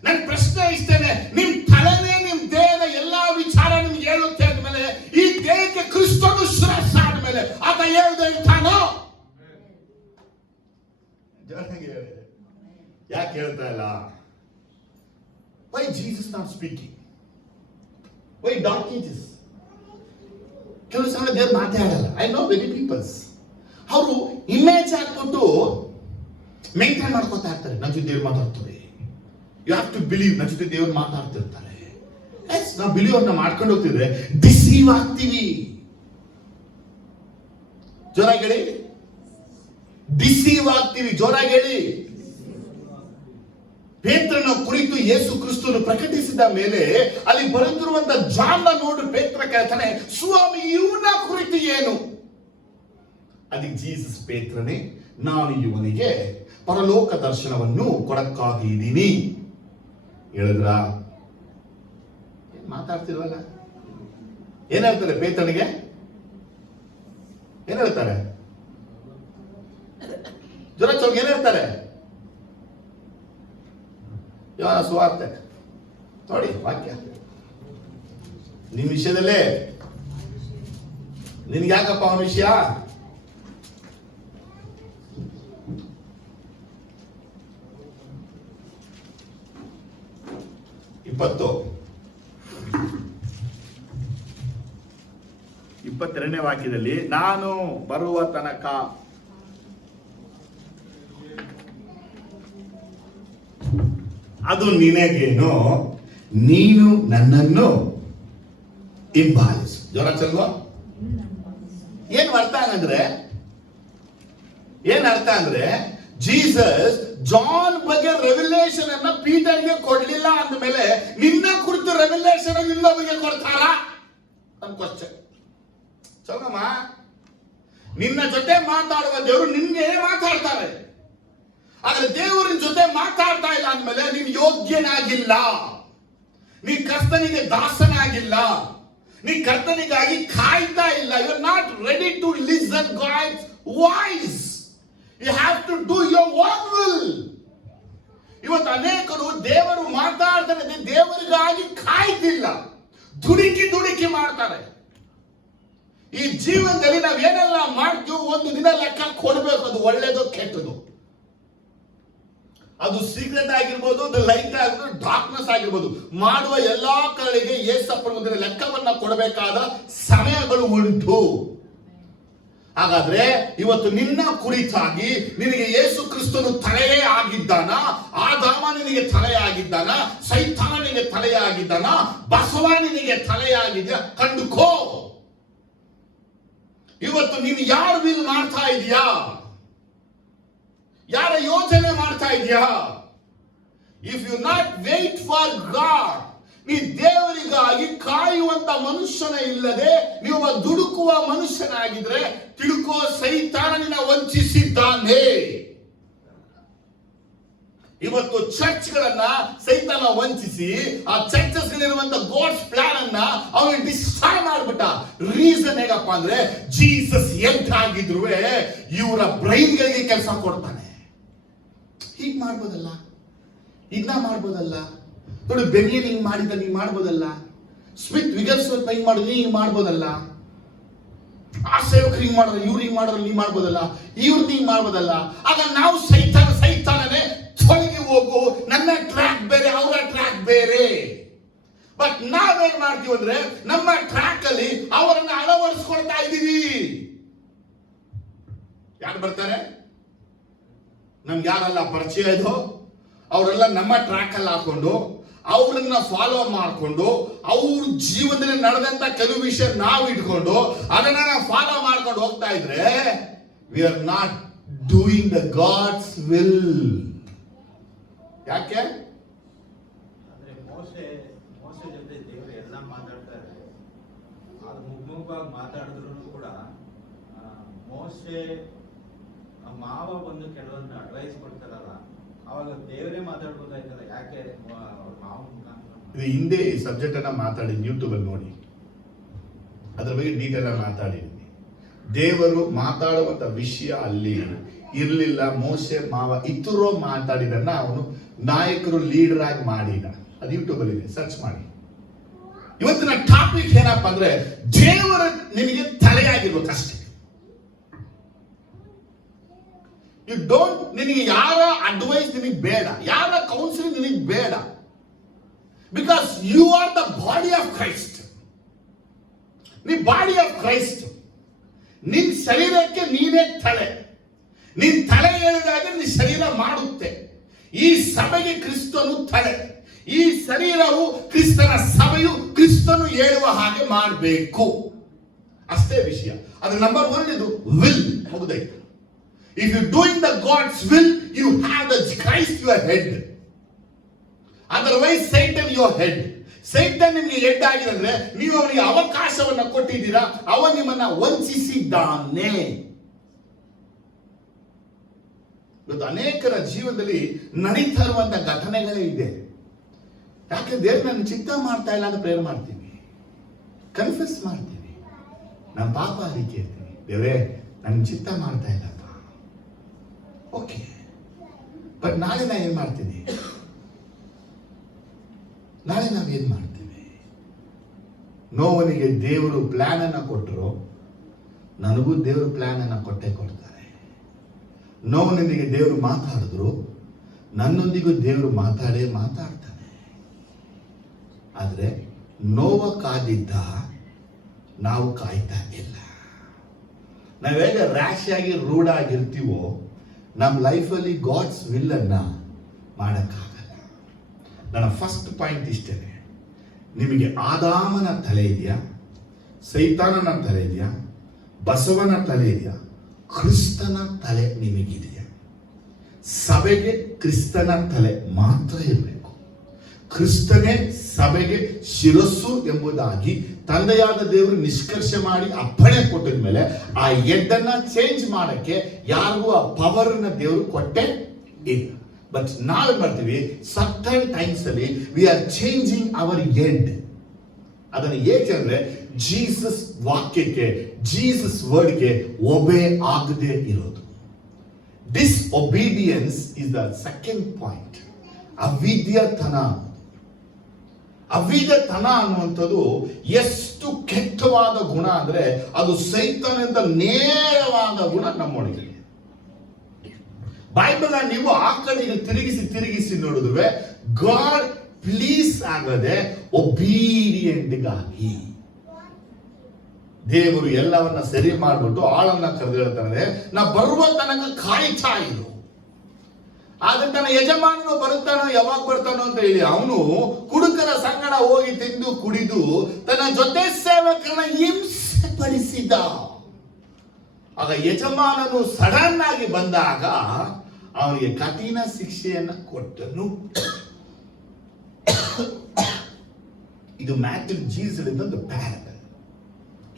ನನ್ನ ಪ್ರಶ್ನೆ ಇಷ್ಟೇನೆ, ನಿಮ್ ತಲೆನೇ ನಿಮ್ ದೇಹದ ಎಲ್ಲಾ ವಿಚಾರ ನಿಮ್ಗೆ ಹೇಳುತ್ತೆ ಅಂದ್ಮೇಲೆ ಈ ದೇಹಕ್ಕೆ ಕ್ರಿಸ್ತನು ಶಿರಸ್ಸು ಆದ್ಮೇಲೆ ಆತ ಹೇಳ್ದೆ ಇರ್ತಾನೋ? ಯಾಕೆ ಹೇಳ್ತಾ ಇಲ್ಲ? Why Jesus not speaking? Why donkeys? ಕೆಲವು ಸಮಯ ದೇವ್ರು ಮಾತಾಡಲ್ಲ. ಐ ನೋ ಮೆನಿ ಪೀಪಲ್ಸ್ ಅವರು ಇಮೇಜ್ ಹಾಕ್ಬಿಟ್ಟು ಮೇಂಟೈನ್ ಮಾಡ್ಕೊತಾ ಇರ್ತಾರೆ. ನನ್ನ ಜೊತೆ ದೇವ್ರು ಮಾತಾಡ್ತಾರೆ, ಯು ಹ್ಯಾವ್ ಟು ಬಿಲೀವ್, ನನ್ನ ಜೊತೆ ದೇವ್ರು ಮಾತಾಡ್ತಿರ್ತಾರೆ. ನಾವು ಬಿಲೀವ್ ಅವ್ರನ್ನ ಮಾಡ್ಕೊಂಡು ಹೋಗ್ತಿದ್ರೆ ಡಿಸೀವ್ ಆಗ್ತೀವಿ. ಜೋರಾಗಿ ಹೇಳಿ, ಡಿಸೀವ್ ಆಗ್ತೀವಿ. ಜೋರಾಗಿ ಹೇಳಿ. ಪೇತ್ರನ ಕುರಿತು ಯೇಸು ಕ್ರಿಸ್ತನು ಪ್ರಕಟಿಸಿದ ಮೇಲೆ ಅಲ್ಲಿ ಬರೆದಿರುವಂತ ಜಾನ ನೋಡಿ ಪೇತ್ರ ಕೇಳ್ತಾನೆ, ಸ್ವಾಮಿ ಇವನ ಕುರಿತು ಏನು? ಅದಕ್ಕೆ ಜೀಸಸ್, ಪೇತ್ರನೇ, ನಾನು ಇವನಿಗೆ ಪರಲೋಕ ದರ್ಶನವನ್ನು ಕೊಡಕ್ಕಾಗಿ ಇದ್ದೀನಿ ಹೇಳಿದ್ರ. ಮಾತಾಡ್ತಿರುವಾಗ ಏನ್ ಹೇಳ್ತಾರೆ ಪೇತ್ರನಿಗೆ? ಏನ್ ಹೇಳ್ತಾರೆ? ಜ್ವರ ಚೌಕ್ ಏನ್ ಹೇಳ್ತಾರೆ? ಯೋಹಾನ ಸುವಾರ್ತೆ ನೋಡಿ ವಾಕ್ಯ. ನಿಮ್ ವಿಷಯದಲ್ಲೇ ನಿನ್ಗೆ ಯಾಕಪ್ಪ ಅವನ ವಿಷಯ? ಇಪ್ಪತ್ತು 22ನೇ ವಾಕ್ಯದಲ್ಲಿ, ನಾನು ಬರುವ ತನಕ ಅದು ನಿನಗೇನು, ನೀನು ನನ್ನನ್ನು ಹಿಂಬಾಲಿಸು. ಜ್ವರ ಚಲ್ವಾ? ಏನ್ ಅರ್ಥ ಅಂದ್ರೆ ಜೀಸಸ್ ಜಾನ್ ಬಗ್ಗೆ ರೆವಿಲೇಷನ್ ಅನ್ನ ಪೀಟರ್ಗೆ ಕೊಡ್ಲಿಲ್ಲ ಅಂದ್ಮೇಲೆ ನಿನ್ನ ಕುರಿತು ರೆವಿಲೇಷನ್ ಇನ್ನೊಬ್ಬರಿಗೆ ಕೊಡ್ತಾರ? ನಮ್ ಕ್ವಶನ್. ಚಲಮ್ಮ, ನಿನ್ನ ಜೊತೆ ಮಾತಾಡುವ ದೇವರು ನಿನ್ಗೆ ಮಾತಾಡ್ತಾರೆ. ಆದ್ರೆ ದೇವರಿನ ಜೊತೆ ಮಾತಾಡ್ತಾ ಇಲ್ಲ ಅಂದ್ಮೇಲೆ ನೀನ್ ಯೋಗ್ಯನಾಗಿಲ್ಲ, ನೀ ಕರ್ತನಿಗೆ ದಾಸನಾಗಿಲ್ಲ, ನೀ ಕರ್ತನಿಗಾಗಿ ಕಾಯ್ತಾ ಇಲ್ಲ. You are not ready to listen God's voice. You have to do your own will. ಇವತ್ತು ಅನೇಕರು ದೇವರು ಮಾತಾಡ್ತಾರೆ, ದೇವರಿಗಾಗಿ ಕಾಯ್ತಿಲ್ಲ, ದುಡುಕಿ ಮಾಡ್ತಾರೆ. ಈ ಜೀವನದಲ್ಲಿ ನಾವ್ ಏನೆಲ್ಲ ಮಾಡ್ತೀವಿ ಒಂದು ದಿನ ಲೆಕ್ಕ ಕೊಡ್ಬೇಕು. ಅದು ಒಳ್ಳೇದು ಕೆಟ್ಟದು, ಅದು ಸೀಕ್ರೆಟ್ ಆಗಿರ್ಬೋದು, ಅದು ಲೈಟ್ ಆಗಿರ್ಬೋದು, ಡಾರ್ಕ್ನೆಸ್ ಆಗಿರ್ಬೋದು, ಮಾಡುವ ಎಲ್ಲಾ ಕಡೆಗೆ ಯೇಸಪ್ಪನ ಮುಂದೆ ಲೆಕ್ಕವನ್ನ ಕೊಡಬೇಕಾದ ಸಮಯಗಳು ಉಂಟು. ಹಾಗಾದ್ರೆ ಇವತ್ತು ನಿನ್ನ ಕುರಿತಾಗಿ ನಿನಗೆ ಯೇಸು ಕ್ರಿಸ್ತನು ತಲೆಯೇ ಆಗಿದ್ದಾನ? ಆದಾಮ ನಿನಗೆ ತಲೆಯಾಗಿದ್ದಾನ? ಸೈತಾನನಿಗೆ ತಲೆಯಾಗಿದ್ದಾನ? ಬಸವ ನಿನಗೆ ತಲೆಯಾಗಿದ್ಯಾ? ಕಂಡುಕೋ. ಇವತ್ತು ನೀನು ಯಾರ ವಿಲ್ ಮಾಡ್ತಾ ಇದೀಯಾ? ಯಾರ ಯೋಚನೆ ಮಾಡ್ತಾ ಇದೀಯಾ? If you not wait for God, ನೀ ದೇವರಿಗಾಗಿ ಕಾಯುವಂತ ಮನುಷ್ಯನ ಇಲ್ಲದೆ ನೀವು ದುಡುಕುವ ಮನುಷ್ಯನಾಗಿದ್ರೆ ತಿಳ್ಕೋ, ಸೈತಾನನ ವಂಚಿಸಿದ್ದಾನೆ. ಇವತ್ತು ಚರ್ಚ್ಗಳನ್ನ ಸೈತಾನ ವಂಚಿಸಿ ಆ ಚರ್ಚಸ್ ಗಳಿರುವಂತ ಗಾಡ್ಸ್ ಪ್ಲಾನ್ ಅನ್ನ ಅವನು ಡಿಸ್ಟ್ರಾಯ್ ಮಾಡ್ಬಿಟ್ಟ. ರೀಸನ್ ಹೇಗಪ್ಪ ಅಂದ್ರೆ ಜೀಸಸ್ ಎಂಟಾಗಿದ್ರು ಇವರ ಬ್ರೈನ್ ಗಳಿಗೆ ಕೆಲಸ ಕೊಡ್ತಾನೆ. ಹೀಗ್ ಮಾಡ್ಬೋದಲ್ಲ, ಇದನ್ನ ಮಾಡ್ಬೋದಲ್ಲ, ನೋಡಿ ಬೆನಿಯನ್ ಹಿಂಗ್ ಮಾಡಿದ ನೀ ಮಾಡ್ಬೋದಲ್ಲ, ಸ್ಮಿತ್ ವಿಗರ್ಸ್ವರ್ತ್ ಹಿಂಗ್ ಮಾಡಿದ್ರೆ ನೀ ಮಾಡ್ಬೋದಲ್ಲ, ಆ ಸೇವಕರು ಹಿಂಗ್ ಮಾಡಿದ್ರೆ ಇವ್ರು ಹಿಂಗ್ ಮಾಡಿದ್ರೆ ನೀ ಮಾಡ್ಬೋದಲ್ಲ, ಇವ್ರು ಹಿಂಗ್ ಮಾಡ್ಬೋದಲ್ಲ. ಆಗ ನಾವು ಸೈತಾನನೇ ತೊಲಗಿ ಹೋಗು, ನನ್ನ ಟ್ರ್ಯಾಕ್ ಬೇರೆ, ಅವರ ಟ್ರ್ಯಾಕ್ ಬೇರೆ. ಬಟ್ ನಾವೇನ್ ಮಾಡ್ತೀವಿ ಅಂದ್ರೆ ನಮ್ಮ ಟ್ರ್ಯಾಕ್ ಅಲ್ಲಿ ಅವರನ್ನ ಅಳವಡಿಸ್ಕೊಳ್ತಾ ಇದ್ದೀವಿ. ಯಾರು ಬರ್ತಾರೆ? ನಮ್ಗೆ ಯಾರೆಲ್ಲ ಪರಿಚಯ ಇದೋ ಅವರೆಲ್ಲ ನಮ್ಮ ಟ್ರ್ಯಾಕ್ ಅಲ್ಲಿ ಹಾಕೊಂಡು ಅವರನ್ನ ಫಾಲೋ ಮಾಡ್ಕೊಂಡು ಅವ್ರ ಜೀವನದಲ್ಲಿ ನಡೆದಂತ ಕೆಲವು ವಿಷಯ ನಾವು ಇಟ್ಕೊಂಡು ಅದನ್ನ ನಾವು ಫಾಲೋ ಮಾಡ್ಕೊಂಡು ಹೋಗ್ತಾ ಇದ್ರೆ we are not doing the God's will. ಯಾಕೆ? ಅಂದ್ರೆ ಮೋಸೆ ಜೊತೆ ದೇವರು ಎಲ್ಲ ಮಾತಾಡ್ತಾರೆ. ಅದು ಮುಗ್ಮುಖವಾಗಿ ಮಾತಾಡಿದ್ರು ಕೂಡ ಮೋಸೆ ಮಾವ ಬಂದು ಕೆಲವೊಂದು ಅಡ್ವೈಸ್ ಕೊಡ್ತಾರಲ್ಲ, ಅವಾಗ ದೇವರೇ ಮಾತಾಡ್ಬೋದಾಯ್ತಲ್ಲ, ಯಾಕೆ ಮಾವ ಇದು ಹಿಂದೆ ಈ ಸಬ್ಜೆಕ್ಟ್ ಅನ್ನ ಮಾತಾಡಿದ್ವಿ, ಯೂಟ್ಯೂಬ್ ಅಲ್ಲಿ ನೋಡಿ, ಅದ್ರ ಬಗ್ಗೆ ಡೀಟೇಲ್ ಆಗಿ ಮಾತಾಡಿದ್ವಿ. ದೇವರು ಮಾತಾಡುವಂತ ವಿಷಯ ಅಲ್ಲಿ ಇರ್ಲಿಲ್ಲ. ಮೋಸೆ ಮಾವ ಇತರೋ ಮಾತಾಡಿದನ್ನ ಅವನು ನಾಯಕರು ಲೀಡರ್ ಆಗಿ ಮಾಡಿದ. ಅದು ಯೂಟ್ಯೂಬ್ ಅಲ್ಲಿ ಇದೆ, ಸರ್ಚ್ ಮಾಡಿ. ಇವತ್ತಿನ ಟಾಪಿಕ್ ಏನಪ್ಪಾ ಅಂದ್ರೆ ದೇವರ ನಿನಗೆ ತಲೆಯಾಗಿರ್ಬೇಕಷ್ಟೇ. ಯು ಡೋಂಟ್, ನಿನಗೆ ಯಾರ ಅಡ್ವೈಸ್ ನಿನಗೆ ಬೇಡ, ಯಾರ ಕೌನ್ಸಿಲಿಂಗ್ ನಿನಗೆ ಬೇಡ. Because you are the body of Christ. ನೀ ಬಾಡಿ ಆಫ್ ಕ್ರೈಸ್ಟ್. ನಿನ್ ಶರೀರಕ್ಕೆ ನೀನೇ ತಲೆ. ನಿನ್ ತಲೆ ಹೇಳಿದಾಗ ನಿನ್ ಶರೀರ ಮಾಡುತ್ತೆ. ಈ ಸಭೆಗೆ ಕ್ರಿಸ್ತನು ತಲೆ, ಈ ಶರೀರವು ಕ್ರಿಸ್ತನ ಸಭೆಯು ಕ್ರಿಸ್ತನು ಹೇಳುವ ಹಾಗೆ ಮಾಡಬೇಕು. ಅಷ್ಟೇ ವಿಷಯ. ಅದು ನಂಬರ್ 1 ಇದು ವಿಲ್. ಮುಗಿದೈತು. If you doing the God's will, you have the Christ your head. Otherwise Satan your head. Satan ನಿಮಗೆ ಹೆಡ್ ಆಗಿದೆ ಅಂದ್ರೆ ನೀವು ಅವನಿಗೆ ಅವಕಾಶವನ್ನ ಕೊಟ್ಟಿದ್ದೀರಾ, ಅವನು ನಿಮ್ಮನ್ನ ವಂಚಿಸಿದ್ದಾನೆ. ಇವತ್ತು ಅನೇಕರ ಜೀವನದಲ್ಲಿ ನಡೀತಾ ಇರುವಂತ ಘಟನೆಗಳೇ ಇದೆ. ಯಾಕೆ ದೇವ್ರು ನನ್ನ ಚಿತ್ತ ಮಾಡ್ತಾ ಇಲ್ಲ ಅಂತ ಪ್ರೇಯರ್ ಮಾಡ್ತೀವಿ, ಕನ್ಫ್ಯೂಸ್ ಮಾಡ್ತೀವಿ, ನಮ್ಮ ಪಾಪ ಅದಕ್ಕೆ ಇರ್ತೀವಿ, ದೇವ್ರೇ ನನ್ನ ಚಿತ್ತ ಮಾಡ್ತಾ ಇಲ್ಲಪ್ಪ. ಓಕೆ, ಬಟ್ ನಾಳೆ ನಾ ಏನ್ ಮಾಡ್ತೀನಿ? ನಾಳೆ ನಾವೇನ್ ಮಾಡ್ತೀವಿ? ನೋವನಿಗೆ ದೇವರು ಪ್ಲಾನ್ ಅನ್ನ ಕೊಟ್ಟರು, ನನಗೂ ದೇವರು ಪ್ಲಾನ್ ಅನ್ನ ಕೊಟ್ಟೆ ಕೊಡ್ತಾರೆ. ನೋವನಿಗೆ ದೇವರು ಮಾತಾಡಿದ್ರು, ನನ್ನೊಂದಿಗೂ ದೇವರು ಮಾತಾಡ್ತಾನೆ. ಆದ್ರೆ ನೋವ ಕಾದಿದ್ದ, ನಾವು ಕಾಯ್ತಾ ಇಲ್ಲ. ನಾವು ಹೇಗೆ ರ್ಯಾಶ್ ಆಗಿ ರೂಢ ಆಗಿರ್ತೀವೋ ನಮ್ಮ ಲೈಫಲ್ಲಿ ಗಾಡ್ಸ್ ವಿಲ್ ಅನ್ನ ಮಾಡಕ್ಕಾಗಲ್ಲ. ನನ್ನ ಫಸ್ಟ್ ಪಾಯಿಂಟ್ ಇಷ್ಟೇ, ನಿಮಗೆ ಆದಾಮನ ತಲೆ ಇದೆಯಾ, ಸೈತಾನನ ತಲೆ ಇದೆಯಾ, ಬಸವನ ತಲೆ ಇದೆಯಾ, ಕ್ರಿಸ್ತನ ತಲೆ ನಿಮಗಿದೆಯಾ? ಸಭೆಗೆ ಕ್ರಿಸ್ತನ ತಲೆ ಮಾತ್ರ ಇರಬೇಕು. ಕ್ರಿಸ್ತನೇ ಸಭೆಗೆ ಶಿರಸ್ಸು ಎಂಬುದಾಗಿ ತಂದೆಯಾದ ದೇವರು ನಿಷ್ಕರ್ಷ ಮಾಡಿ ಅಪ್ಪಣೆ ಕೊಟ್ಟಿದ ಮೇಲೆ ಆ ಎಡ್ಡನ್ನ ಚೇಂಜ್ ಮಾಡಕ್ಕೆ ಯಾರಿಗೂ ಆ ಪವರ್ ನ ದೇವರು ಕೊಟ್ಟೆ ಇಲ್ಲ. ಬಟ್ ನಾವೇನ್ ಮಾಡ್ತೀವಿ, ಸರ್ಟನ್ ಟೈಮ್ಸ್ ಅಲ್ಲಿ we are changing our end. ಅದನ್ನು ಏಕೆಂದ್ರೆ ಜೀಸಸ್ ವಾಕ್ಯಕ್ಕೆ, ಜೀಸಸ್ ವರ್ಡ್ಗೆ ಒಬೆ ಆಗದೆ ಇರೋದು. Disobedience is the second point. ಅವಿದ್ಯತನ. ಅವಿದ್ಯತನ ಅನ್ನುವಂಥದ್ದು ಎಷ್ಟು ಕೆಟ್ಟವಾದ ಗುಣ ಅಂದ್ರೆ ಅದು ಸೈತಾನದಿಂದ ನೇರವಾದ ಗುಣ ನಮ್ಮೊಳಗೆ. ಬೈಬಲ್ ನೀವು ಆ ಕಡೆಗೆ ತಿರುಗಿಸಿ ನೋಡಿದ್ರೆ ಗಾಡ್ ಪ್ಲೀಸ್ ಆಗದೆ ಒಬೀಡಿಯಂಟ್ಗಾಗಿ ದೇವರು ಎಲ್ಲವನ್ನ ಸರಿ ಮಾಡಿಬಿಟ್ಟು ಆಳನ್ನ ಕರೆದು ಹೇಳ್ತಾನೆ, ನಾ ಬರುವ ತನಕ ಕಾಯ್ತಾ ಇರು. ಆದ್ರೆ ತನ್ನ ಯಜಮಾನನು ಬರುತ್ತಾನೋ, ಯಾವಾಗ ಬರ್ತಾನೋ ಅಂತ ಹೇಳಿ ಅವನು ಕುಡುಕರ ಸಂಗಡ ಹೋಗಿ ತಿಂದು ಕುಡಿದು ತನ್ನ ಜೊತೆ ಸೇವಕರನ್ನ ಹಿಂಸೆ ಪಡಿಸಿದ. ಆಗ ಯಜಮಾನನು ಸಡನ್ ಆಗಿ ಬಂದಾಗ ಅವನಿಗೆ ಕಠಿಣ ಶಿಕ್ಷೆಯನ್ನ ಕೊಟ್ಟನು. ಇದು ಮ್ಯಾಥ್ಯೂ ಜೀಸಸ್ ಇಂದ ಒಂದು ಪ್ಯಾರಬಲ್.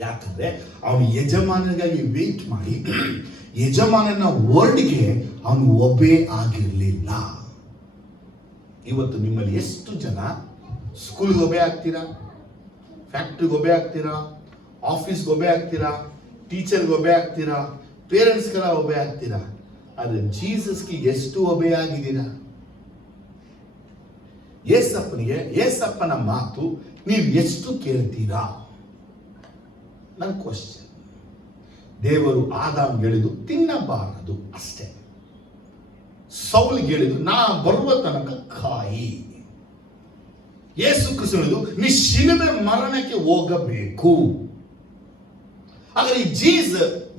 ಯಾಕಂದ್ರೆ ಅವನು ಯಜಮಾನನಿಗಾಗಿ ವೇಟ್ ಮಾಡಿ ಯಜಮಾನನ ವರ್ಡ್ಗೆ ಅವನು ಒಬೆ ಆಗಿರಲಿಲ್ಲ. ಇವತ್ತು ನಿಮ್ಮಲ್ಲಿ ಎಷ್ಟು ಜನ ಸ್ಕೂಲ್ಗೆ ಒಬೆ ಆಗ್ತೀರಾ, ಫ್ಯಾಕ್ಟ್ರಿಗೆ ಒಬೆ ಆಗ್ತೀರಾ, ಆಫೀಸ್ಗೆ ಒಬೆ ಆಗ್ತೀರಾ, ಟೀಚರ್ಗೆ ಒಬೆ ಆಗ್ತೀರಾ, ಪೇರೆಂಟ್ಸ್ಗೆಲ್ಲ ಒಬೆ ಆಗ್ತೀರಾ? ಆದ್ರೆ ಜೀಸಸ್ಗೆ ಎಷ್ಟು ಒಬೆ ಆಗಿದ್ದೀರಾ? ಏಸಪ್ಪನ ಮಾತು ನೀವು ಎಷ್ಟು ಕೇಳ್ತೀರಾ? ನನ್ನ ಕ್ವಶನ್. ದೇವರು ಆದಾಮ್ಗೆ ಹೇಳಿದು ತಿನ್ನಬಾರದು ಅಷ್ಟೇ. ಸೌಲ್ಗೆ ಹೇಳಿದು ನಾ ಬರುವ ತನಕ ಕಾಯಿ. ಯೇಸು ಕ್ರಿಸ್ತ ಹೇಳಿದು ನೀ ಶಿಲುಬೆ ಮರಣಕ್ಕೆ ಹೋಗಬೇಕು. ಹಾಗಾದ್ರೆ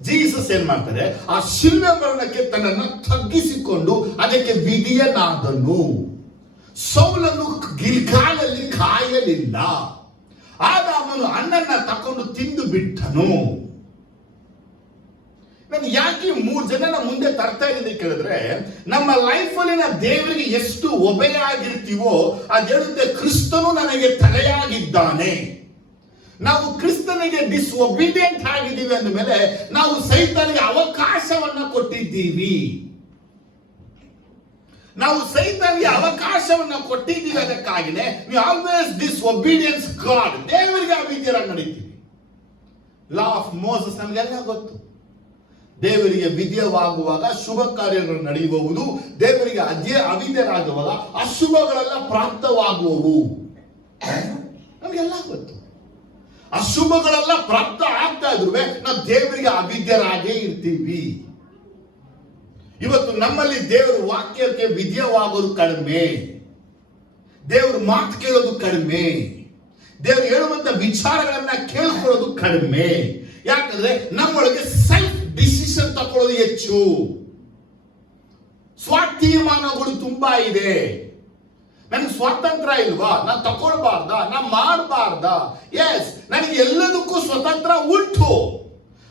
ಜೀಸಸ್ ಏನ್ ಮಾಡ್ತಾರೆ? ಆ ಶಿಲುಬೆ ಮರಣಕ್ಕೆ ತನ್ನನ್ನು ತಗ್ಗಿಸಿಕೊಂಡು ಅದಕ್ಕೆ ವಿಧಿಯನಾದನು. ಸೌಲನ್ನು ಗಿಲ್ಗಾಲಲ್ಲಿ ಕಾಯಲಿಲ್ಲ. ಆದಾಮನು ಹಣ್ಣನ್ನ ತಕೊಂಡು ತಿಂದು ಬಿಟ್ಟನು. ನಾನು ಯಾಕೆ 3 ಜನನ ಮುಂದೆ ತರ್ತಾ ಇದ್ದೀನಿ ಕೇಳಿದ್ರೆ, ನಮ್ಮ ಲೈಫಲ್ಲಿ ನಾವು ದೇವರಿಗೆ ಎಷ್ಟು ಒಬೆಯಾಗಿರ್ತೀವೋ ಅದು ಹೇಳುತ್ತೆ ಕ್ರಿಸ್ತನು ನನಗೆ ತಲೆಯಾಗಿದ್ದಾನೆ. ನಾವು ಕ್ರಿಸ್ತನಿಗೆ ಡಿಸ್ಒಬೀಡಿಯಂಟ್ ಆಗಿದ್ದೀವಿ ಅಂದ ಮೇಲೆ ನಾವು ಸೈತಾನಿಗೆ ಅವಕಾಶವನ್ನ ಕೊಟ್ಟಿದ್ದೀವಿ. ನಾವು ಸೈತಾನಿಗೆ ಅವಕಾಶವನ್ನ ಕೊಟ್ಟಿದ್ದೀವಿ. ಅದಕ್ಕಾಗಿನೇ ವಿ ಆಲ್ವೇಸ್ ಡಿಸ್ಒಬೀಡಿಯನ್ಸ್ ಗಾಡ್. ದೇವರಿಗೆ ಅವಿದ್ಯರಾಗಿ ನಡೀತೀವಿ. ಲಾ ಆಫ್ ಮೋಸಸ್ ನಮಗೆಲ್ಲ ಗೊತ್ತು. ದೇವರಿಗೆ ವಿದ್ಯವಾಗುವಾಗ ಶುಭ ಕಾರ್ಯಗಳು ನಡೆಯುವುದು, ದೇವರಿಗೆ ಅವಿದ್ಯರಾಗುವಾಗ ಅಶುಭಗಳೆಲ್ಲ ಪ್ರಾಪ್ತವಾಗುವವು. ನಮಗೆಲ್ಲ ಗೊತ್ತು. ಅಶುಭಗಳೆಲ್ಲ ಪ್ರಾಪ್ತ ಆಗ್ತಾ ಇದ್ರು ನಾವು ದೇವರಿಗೆ ಅವಿದ್ಯರಾಗೇ ಇರ್ತೀವಿ. ಇವತ್ತು ನಮ್ಮಲ್ಲಿ ದೇವರ ವಾಕ್ಯಕ್ಕೆ ವಿದ್ಯವಾಗೋದು ಕಡಿಮೆ, ದೇವ್ರ ಮಾತು ಕೇಳೋದು ಕಡಿಮೆ, ದೇವರು ಹೇಳುವಂತ ವಿಚಾರಗಳನ್ನ ಕೇಳ್ಕೊಳ್ಳೋದು ಕಡಿಮೆ. ಯಾಕಂದ್ರೆ ನಮ್ಮೊಳಗೆ ಸೆಲ್ಫ್ ಡಿಸಿಷನ್ ತಗೊಳ್ಳೋದು ಹೆಚ್ಚು. ಸ್ವಾತೀರ್ಮಾನಗಳು ತುಂಬಾ ಇದೆ. ನನಗೆ ಸ್ವಾತಂತ್ರ್ಯ ಇಲ್ವಾ? ನಾನು ತಗೊಳ್ಬಾರ್ದ? ನಾನು ಮಾಡಬಾರ್ದ? ಎಸ್, ನನಗೆ ಎಲ್ಲದಕ್ಕೂ ಸ್ವತಂತ್ರ ಉಂಟು.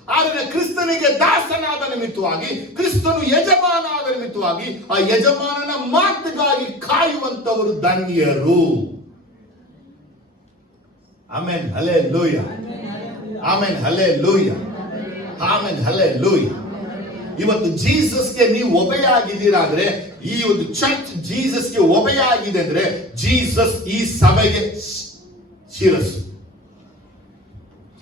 ಆದರೆ ಕ್ರಿಸ್ತನಿಗೆ ದಾಸನಾದ ನಿಮಿತ್ತವಾಗಿ, ಕ್ರಿಸ್ತನು ಯಜಮಾನ ಆದ ನಿಮಿತ್ತವಾಗಿ, ಆ ಯಜಮಾನನ ಮಾತಿಗಾಗಿ ಕಾಯುವಂತವರು ಧನ್ಯರು. Amen, hallelujah. Amen, hallelujah. Amen, hallelujah. ಇವತ್ತು ಜೀಸಸ್ಗೆ ನೀವು ಒಬೆಯಾಗಿದ್ದೀರಾದ್ರೆ, ಈ ಒಂದು ಚರ್ಚ್ ಜೀಸಸ್ಗೆ ಒಬೆಯಾಗಿದೆ ಅಂದ್ರೆ, ಜೀಸಸ್ ಈ ಸಭೆಗೆ ಶಿರಸ್ಸು.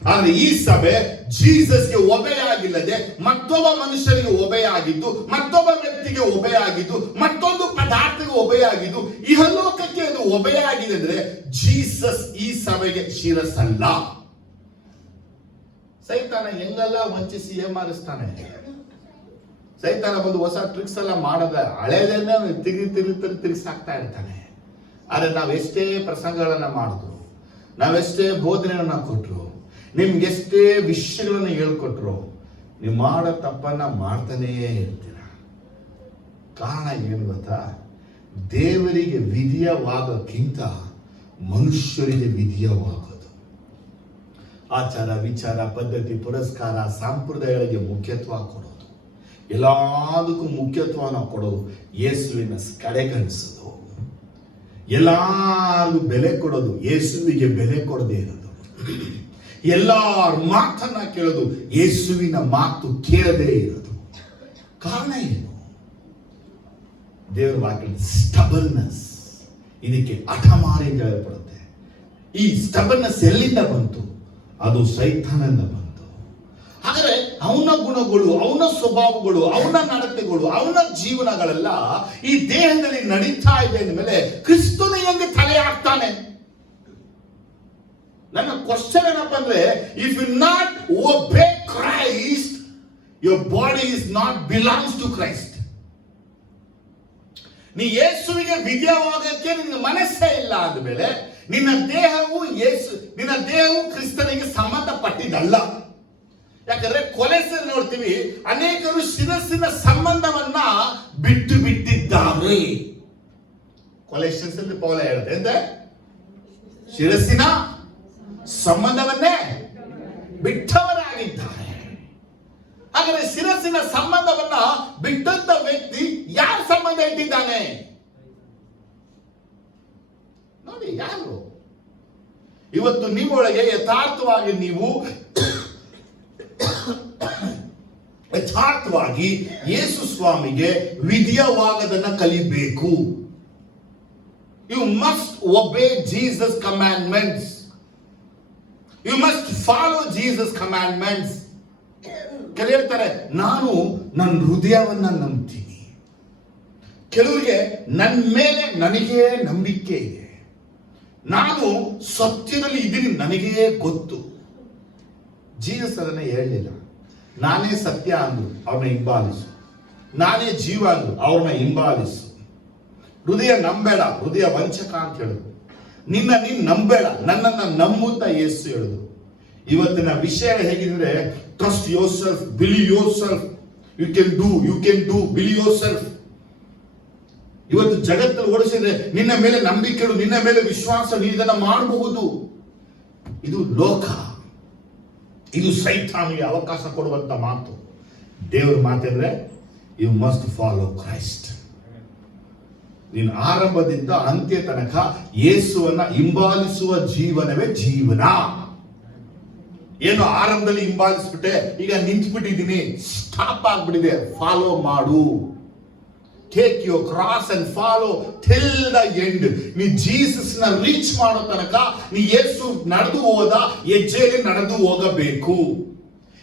ಆದ್ರೆ ಈ ಸಭೆ ಜೀಸಸ್ಗೆ ಒಬೆಯಾಗಿಲ್ಲದೆ ಮತ್ತೊಬ್ಬ ಮನುಷ್ಯನಿಗೆ ಒಬೆಯಾಗಿದ್ದು, ಮತ್ತೊಬ್ಬ ವ್ಯಕ್ತಿಗೆ ಒಬೆಯಾಗಿದ್ದು, ಮತ್ತೊಂದು ಪದಾರ್ಥಕ್ಕೆ ಒಬೆಯಾಗಿದ್ದು, ಇಹಲೋಕಕ್ಕೆ ಅದು ಒಬೆಯಾಗಿದೆ ಅಂದ್ರೆ ಜೀಸಸ್ ಈ ಸಭೆಗೆ ಶಿರಸ್ಸಲ್ಲ. ಸೈತಾನ ಹೆಂಗೆಲ್ಲ ವಂಚಿಸಿ ಏಮಾರಿಸ್ತಾನೆ. ಸೈತಾನ ಬಂದು ಹೊಸ ಟ್ರಿಕ್ಸ್ ಎಲ್ಲ ಮಾಡದ, ಹಳೇದನ್ನ ತಿರುಗಿಸಾಕ್ತಾ ಇರ್ತಾನೆ. ಆದ್ರೆ ನಾವೆಷ್ಟೇ ಪ್ರಸಂಗಗಳನ್ನ ಮಾಡಿದ್ರು, ನಾವೆಷ್ಟೇ ಬೋಧನೆಗಳನ್ನ ಕೊಟ್ರು, ನಿಮ್ಗೆಷ್ಟೇ ವಿಷಯಗಳನ್ನ ಹೇಳ್ಕೊಟ್ರು, ನೀವು ಮಾಡೋ ತಪ್ಪನ್ನ ಮಾಡ್ತಾನೇ ಇರ್ತೀರ. ಕಾರಣ ಏನು ಗೊತ್ತಾ? ದೇವರಿಗೆ ವಿಧಿಯವಾಗಕ್ಕಿಂತ ಮನುಷ್ಯರಿಗೆ ವಿಧಿಯವಾಗೋದು. ಆಚಾರ, ವಿಚಾರ, ಪದ್ಧತಿ, ಪುರಸ್ಕಾರ, ಸಂಪ್ರದಾಯಗಳಿಗೆ ಮುಖ್ಯತ್ವ ಕೊಡೋದು, ಎಲ್ಲದಕ್ಕೂ ಮುಖ್ಯತ್ವನ ಕೊಡೋದು, ಯೇಸುವಿನ ಕಡೆಗಣಿಸೋದು, ಎಲ್ಲರಿಗೂ ಬೆಲೆ ಕೊಡೋದು, ಯೇಸುವಿಗೆ ಬೆಲೆ ಕೊಡದೇ ಇರೋದು, ಎಲ್ಲರ ಮಾತನ್ನ ಕೇಳೋದು, ಯೇಸುವಿನ ಮಾತು ಕೇಳದೇ ಇರೋದು. ಕಾರಣ ಏನು? ದೇವರ ವಾಕ್ಯ ಸ್ಟಬಲ್ನೆಸ್, ಇದಕ್ಕೆ ಹಠಮಾರಿ ಅಂತ ಹೇಳಲ್ಪಡುತ್ತೆ. ಈ ಸ್ಟಬಲ್ನೆಸ್ ಎಲ್ಲಿಂದ ಬಂತು? ಅದು ಸೈತಾನನಿಂದ ಬಂತು. ಹಾಗಾದ್ರೆ ಅವನ ಗುಣಗಳು, ಅವನ ಸ್ವಭಾವಗಳು, ಅವನ ನಡತೆಗಳು, ಅವನ ಜೀವನಗಳೆಲ್ಲ ಈ ದೇಹದಲ್ಲಿ ನಡೀತಾ ಇದೆ ಅಂದಮೇಲೆ ಕ್ರಿಸ್ತನ ಹೆಂಗೆ ತಲೆ ಹಾಕ್ತಾನೆ? ನನ್ನ ಕ್ವಶನ್ ಏನಪ್ಪ ಅಂದ್ರೆ, if you not obey Christ, your body is not belongs to Christ. ನೀ ಯೇಸುವಿಗೆ ವಿಧೇಯವಾಗಕ್ಕೆ ನಿನ್ನ ಮನಸ್ಸೇ ಇಲ್ಲ ಅಂದಮೇಲೆ ನಿನ್ನ ದೇಹವು ಕ್ರಿಸ್ತನಿಗೆ ಸಂಬಂಧಪಟ್ಟಿದ್ದಲ್ಲ. ಯಾಕಂದ್ರೆ ಕೊಲೆಸಲ್ಲಿ ನೋಡ್ತೀವಿ, ಅನೇಕರು ಶಿರಸ್ಸಿನ ಸಂಬಂಧವನ್ನ ಬಿಟ್ಟು ಬಿಟ್ಟಿದ್ದಾರೆ. ಕೊಲೆಷನ್ಸ್ ಅಲ್ಲಿ ಪೌಲ ಹೇಳುತ್ತೆ ಅಂದ್ರೆ ಶಿರಸ್ಸಿನ ಸಂಬಂಧವನ್ನೇ ಬಿಟ್ಟವರಾಗಿದ್ದಾರೆ. ಹಾಗಾದ್ರೆ ಶಿರಸ್ಸಿನ ಸಂಬಂಧವನ್ನ ಬಿಟ್ಟಂತ ವ್ಯಕ್ತಿ ಯಾರ ಸಂಬಂಧ ಇಟ್ಟಿದ್ದಾನೆ ನೋಡಿ? ಯಾರು? ಇವತ್ತು ನಿಮ್ಮೊಳಗೆ ಯಥಾರ್ಥವಾಗಿ ಯೇಸು ಸ್ವಾಮಿಗೆ ವಿಧಿಯವಾಗದನ್ನ ಕಲಿಬೇಕು. You must obey Jesus commandments. You must follow Jesus commandments. ಕೆಲವರು ಹೇಳ್ತಾರೆ, ನಾನು ನನ್ನ ಹೃದಯವನ್ನ ನಂಬ್ತೀನಿ. ಕೆಲವರಿಗೆ ನನ್ನ ಮೇಲೆ ನನಗೇ ನಂಬಿಕೆ ಇದೆ, ನಾನು ಸತ್ಯದಲ್ಲಿ ಇದೀನಿ, ನನಗೇ ಗೊತ್ತು. ಜೀಸಸ್ ಅದನ್ನ ಹೇಳಲಿಲ್ಲ. ನಾನೇ ಸತ್ಯ ಅಂದ್ರು, ಅವ್ರನ್ನ ಹಿಂಬಾಲಿಸು. ನಾನೇ ಜೀವ ಅಂದ್ರು, ಅವ್ರನ್ನ ಹಿಂಬಾಲಿಸು. ಹೃದಯ ನಂಬೇಡ, ಹೃದಯ ವಂಚಕ ಅಂತ ಹೇಳಿದ್ರು. ನೀನ್ ನಂಬೇಡ, ನನ್ನನ್ನ ನಂಬು ಅಂತ ಯೇಸು ಹೇಳಿದ್ರು. ಇವತ್ತಿನ ವಿಷಯ ಹೇಗಿದ್ರೆ, trust yourself, believe yourself, you can do, believe yourself. ಇವತ್ತು ಜಗತ್ತಲ್ಲಿ ಓಡಿಸಿದ್ರೆ ನಿನ್ನ ಮೇಲೆ ನಂಬಿಕೆ ಇಡು, ನಿನ್ನ ಮೇಲೆ ವಿಶ್ವಾಸ, ನೀನು ಇದನ್ನ ಮಾಡಬಹುದು. ಇದು ಲೋಕ, ಇದು ಸೈತಾನಿಗೆ ಅವಕಾಶ ಕೊಡುವಂತ ಮಾತು. ದೇವರ ಮಾತೆಂದ್ರೆ ಯು ಮಸ್ಟ್ ಫಾಲೋ ಕ್ರೈಸ್ಟ್. ನೀನು ಆರಂಭದಿಂದ ಅಂತ್ಯ ತನಕ ಯೇಸುವನ್ನ ಹಿಂಬಾಲಿಸುವ ಜೀವನವೇ ಜೀವನ. ಏನು ಆರಂಭದಲ್ಲಿ ಹಿಂಬಾಲಿಸ್ಬಿಟ್ಟೆ, ಈಗ ನಿಂತ್ಬಿಟ್ಟಿದ್ದೀನಿ, ಸ್ಟಾಪ್ ಆಗ್ಬಿಟ್ಟಿದೆ. ಫಾಲೋ ಮಾಡು. Take your cross and follow till the end. ನೀ ಜೀಸಸ್ ನ ರೀಚ್ ಮಾಡೋ ತನಕ ನೀ ಯೇಸು ನಡೆದು ಹೋದ ಹೆಜ್ಜೆಯಲ್ಲಿ ನಡೆದು ಹೋಗಬೇಕು.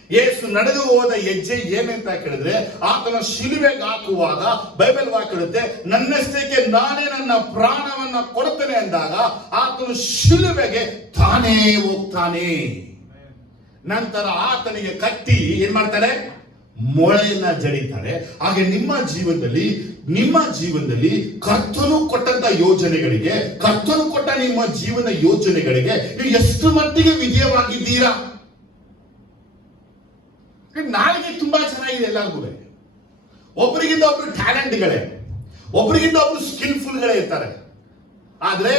ಯೇಸು ನಡೆದು ಹೋದ ಹೆಜ್ಜೆ ಏನಂತ ಕೇಳಿದ್ರೆ, ಆತನ ಶಿಲುಬೆಗೆ ಹಾಕುವಾಗ ಬೈಬಲ್ ವಾಕ್ಯ ಹೇಳುತ್ತೆ, ನನ್ನಷ್ಟಕ್ಕೆ ನಾನೇ ನನ್ನ ಪ್ರಾಣವನ್ನ ಕೊಡುತ್ತೇನೆ ಅಂದಾಗ ಆತನು ಶಿಲುಬೆಗೆ ತಾನೇ ಹೋಗ್ತಾನೆ. ನಂತರ ಆತನಿಗೆ ಕಟ್ಟಿ ಏನ್ ಮಾಡ್ತಾರೆ? ಮೊಳೆಯನ್ನ ಜಡಿತಾರೆ. ಹಾಗೆ ನಿಮ್ಮ ಜೀವನದಲ್ಲಿ ಕರ್ತನು ಕೊಟ್ಟಂತ ಯೋಜನೆಗಳಿಗೆ, ಕರ್ತನು ಕೊಟ್ಟ ನಿಮ್ಮ ಜೀವನ ಯೋಜನೆಗಳಿಗೆ ನೀವು ಎಷ್ಟು ಮಟ್ಟಿಗೆ ವಿಧೇಯವಾಗಿದ್ದೀರಾ? ಒಬ್ಬರಿಗಿಂತ ಒಬ್ರು ಟ್ಯಾಲೆಂಟ್ಗಳೇ, ಒಬ್ಬರಿಗಿಂತ ಒಬ್ರು ಸ್ಕಿಲ್ಫುಲ್ಗಳೇ ಇರ್ತಾರೆ. ಆದ್ರೆ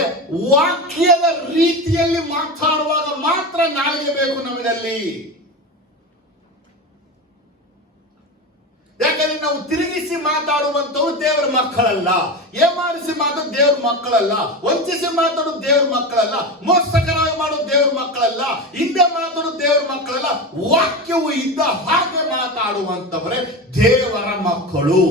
ವಾಕ್ಯದ ರೀತಿಯಲ್ಲಿ ಮಾತಾಡುವಾಗ ಮಾತ್ರ ನಾಲಿಗೆ ಬೇಕು ನಮಗಲ್ಲಿ. ಯಾಕಂದ್ರೆ ನಾವು ತಿರುಗಿಸಿ ಮಾತಾಡುವಂತವ್ರು ದೇವರ ಮಕ್ಕಳಲ್ಲ, ಏಮಾರಿಸಿ ಮಾತಾಡೋದು ದೇವ್ರ ಮಕ್ಕಳಲ್ಲ, ವಂಚಿಸಿ ಮಾತಾಡೋದು ದೇವ್ರ ಮಕ್ಕಳಲ್ಲ, ಮೋಸಕರವಾಗಿ ಮಾಡೋದು ದೇವ್ರ ಮಕ್ಕಳಲ್ಲ, ಹಿಂದೆ ಮಾತಾಡೋದು ದೇವ್ರ ಮಕ್ಕಳಲ್ಲ. ವಾಕ್ಯವು ಇದ್ದ ಹಾಗೆ ಮಾತಾಡುವಂತವರೇ ದೇವರ ಮಕ್ಕಳು.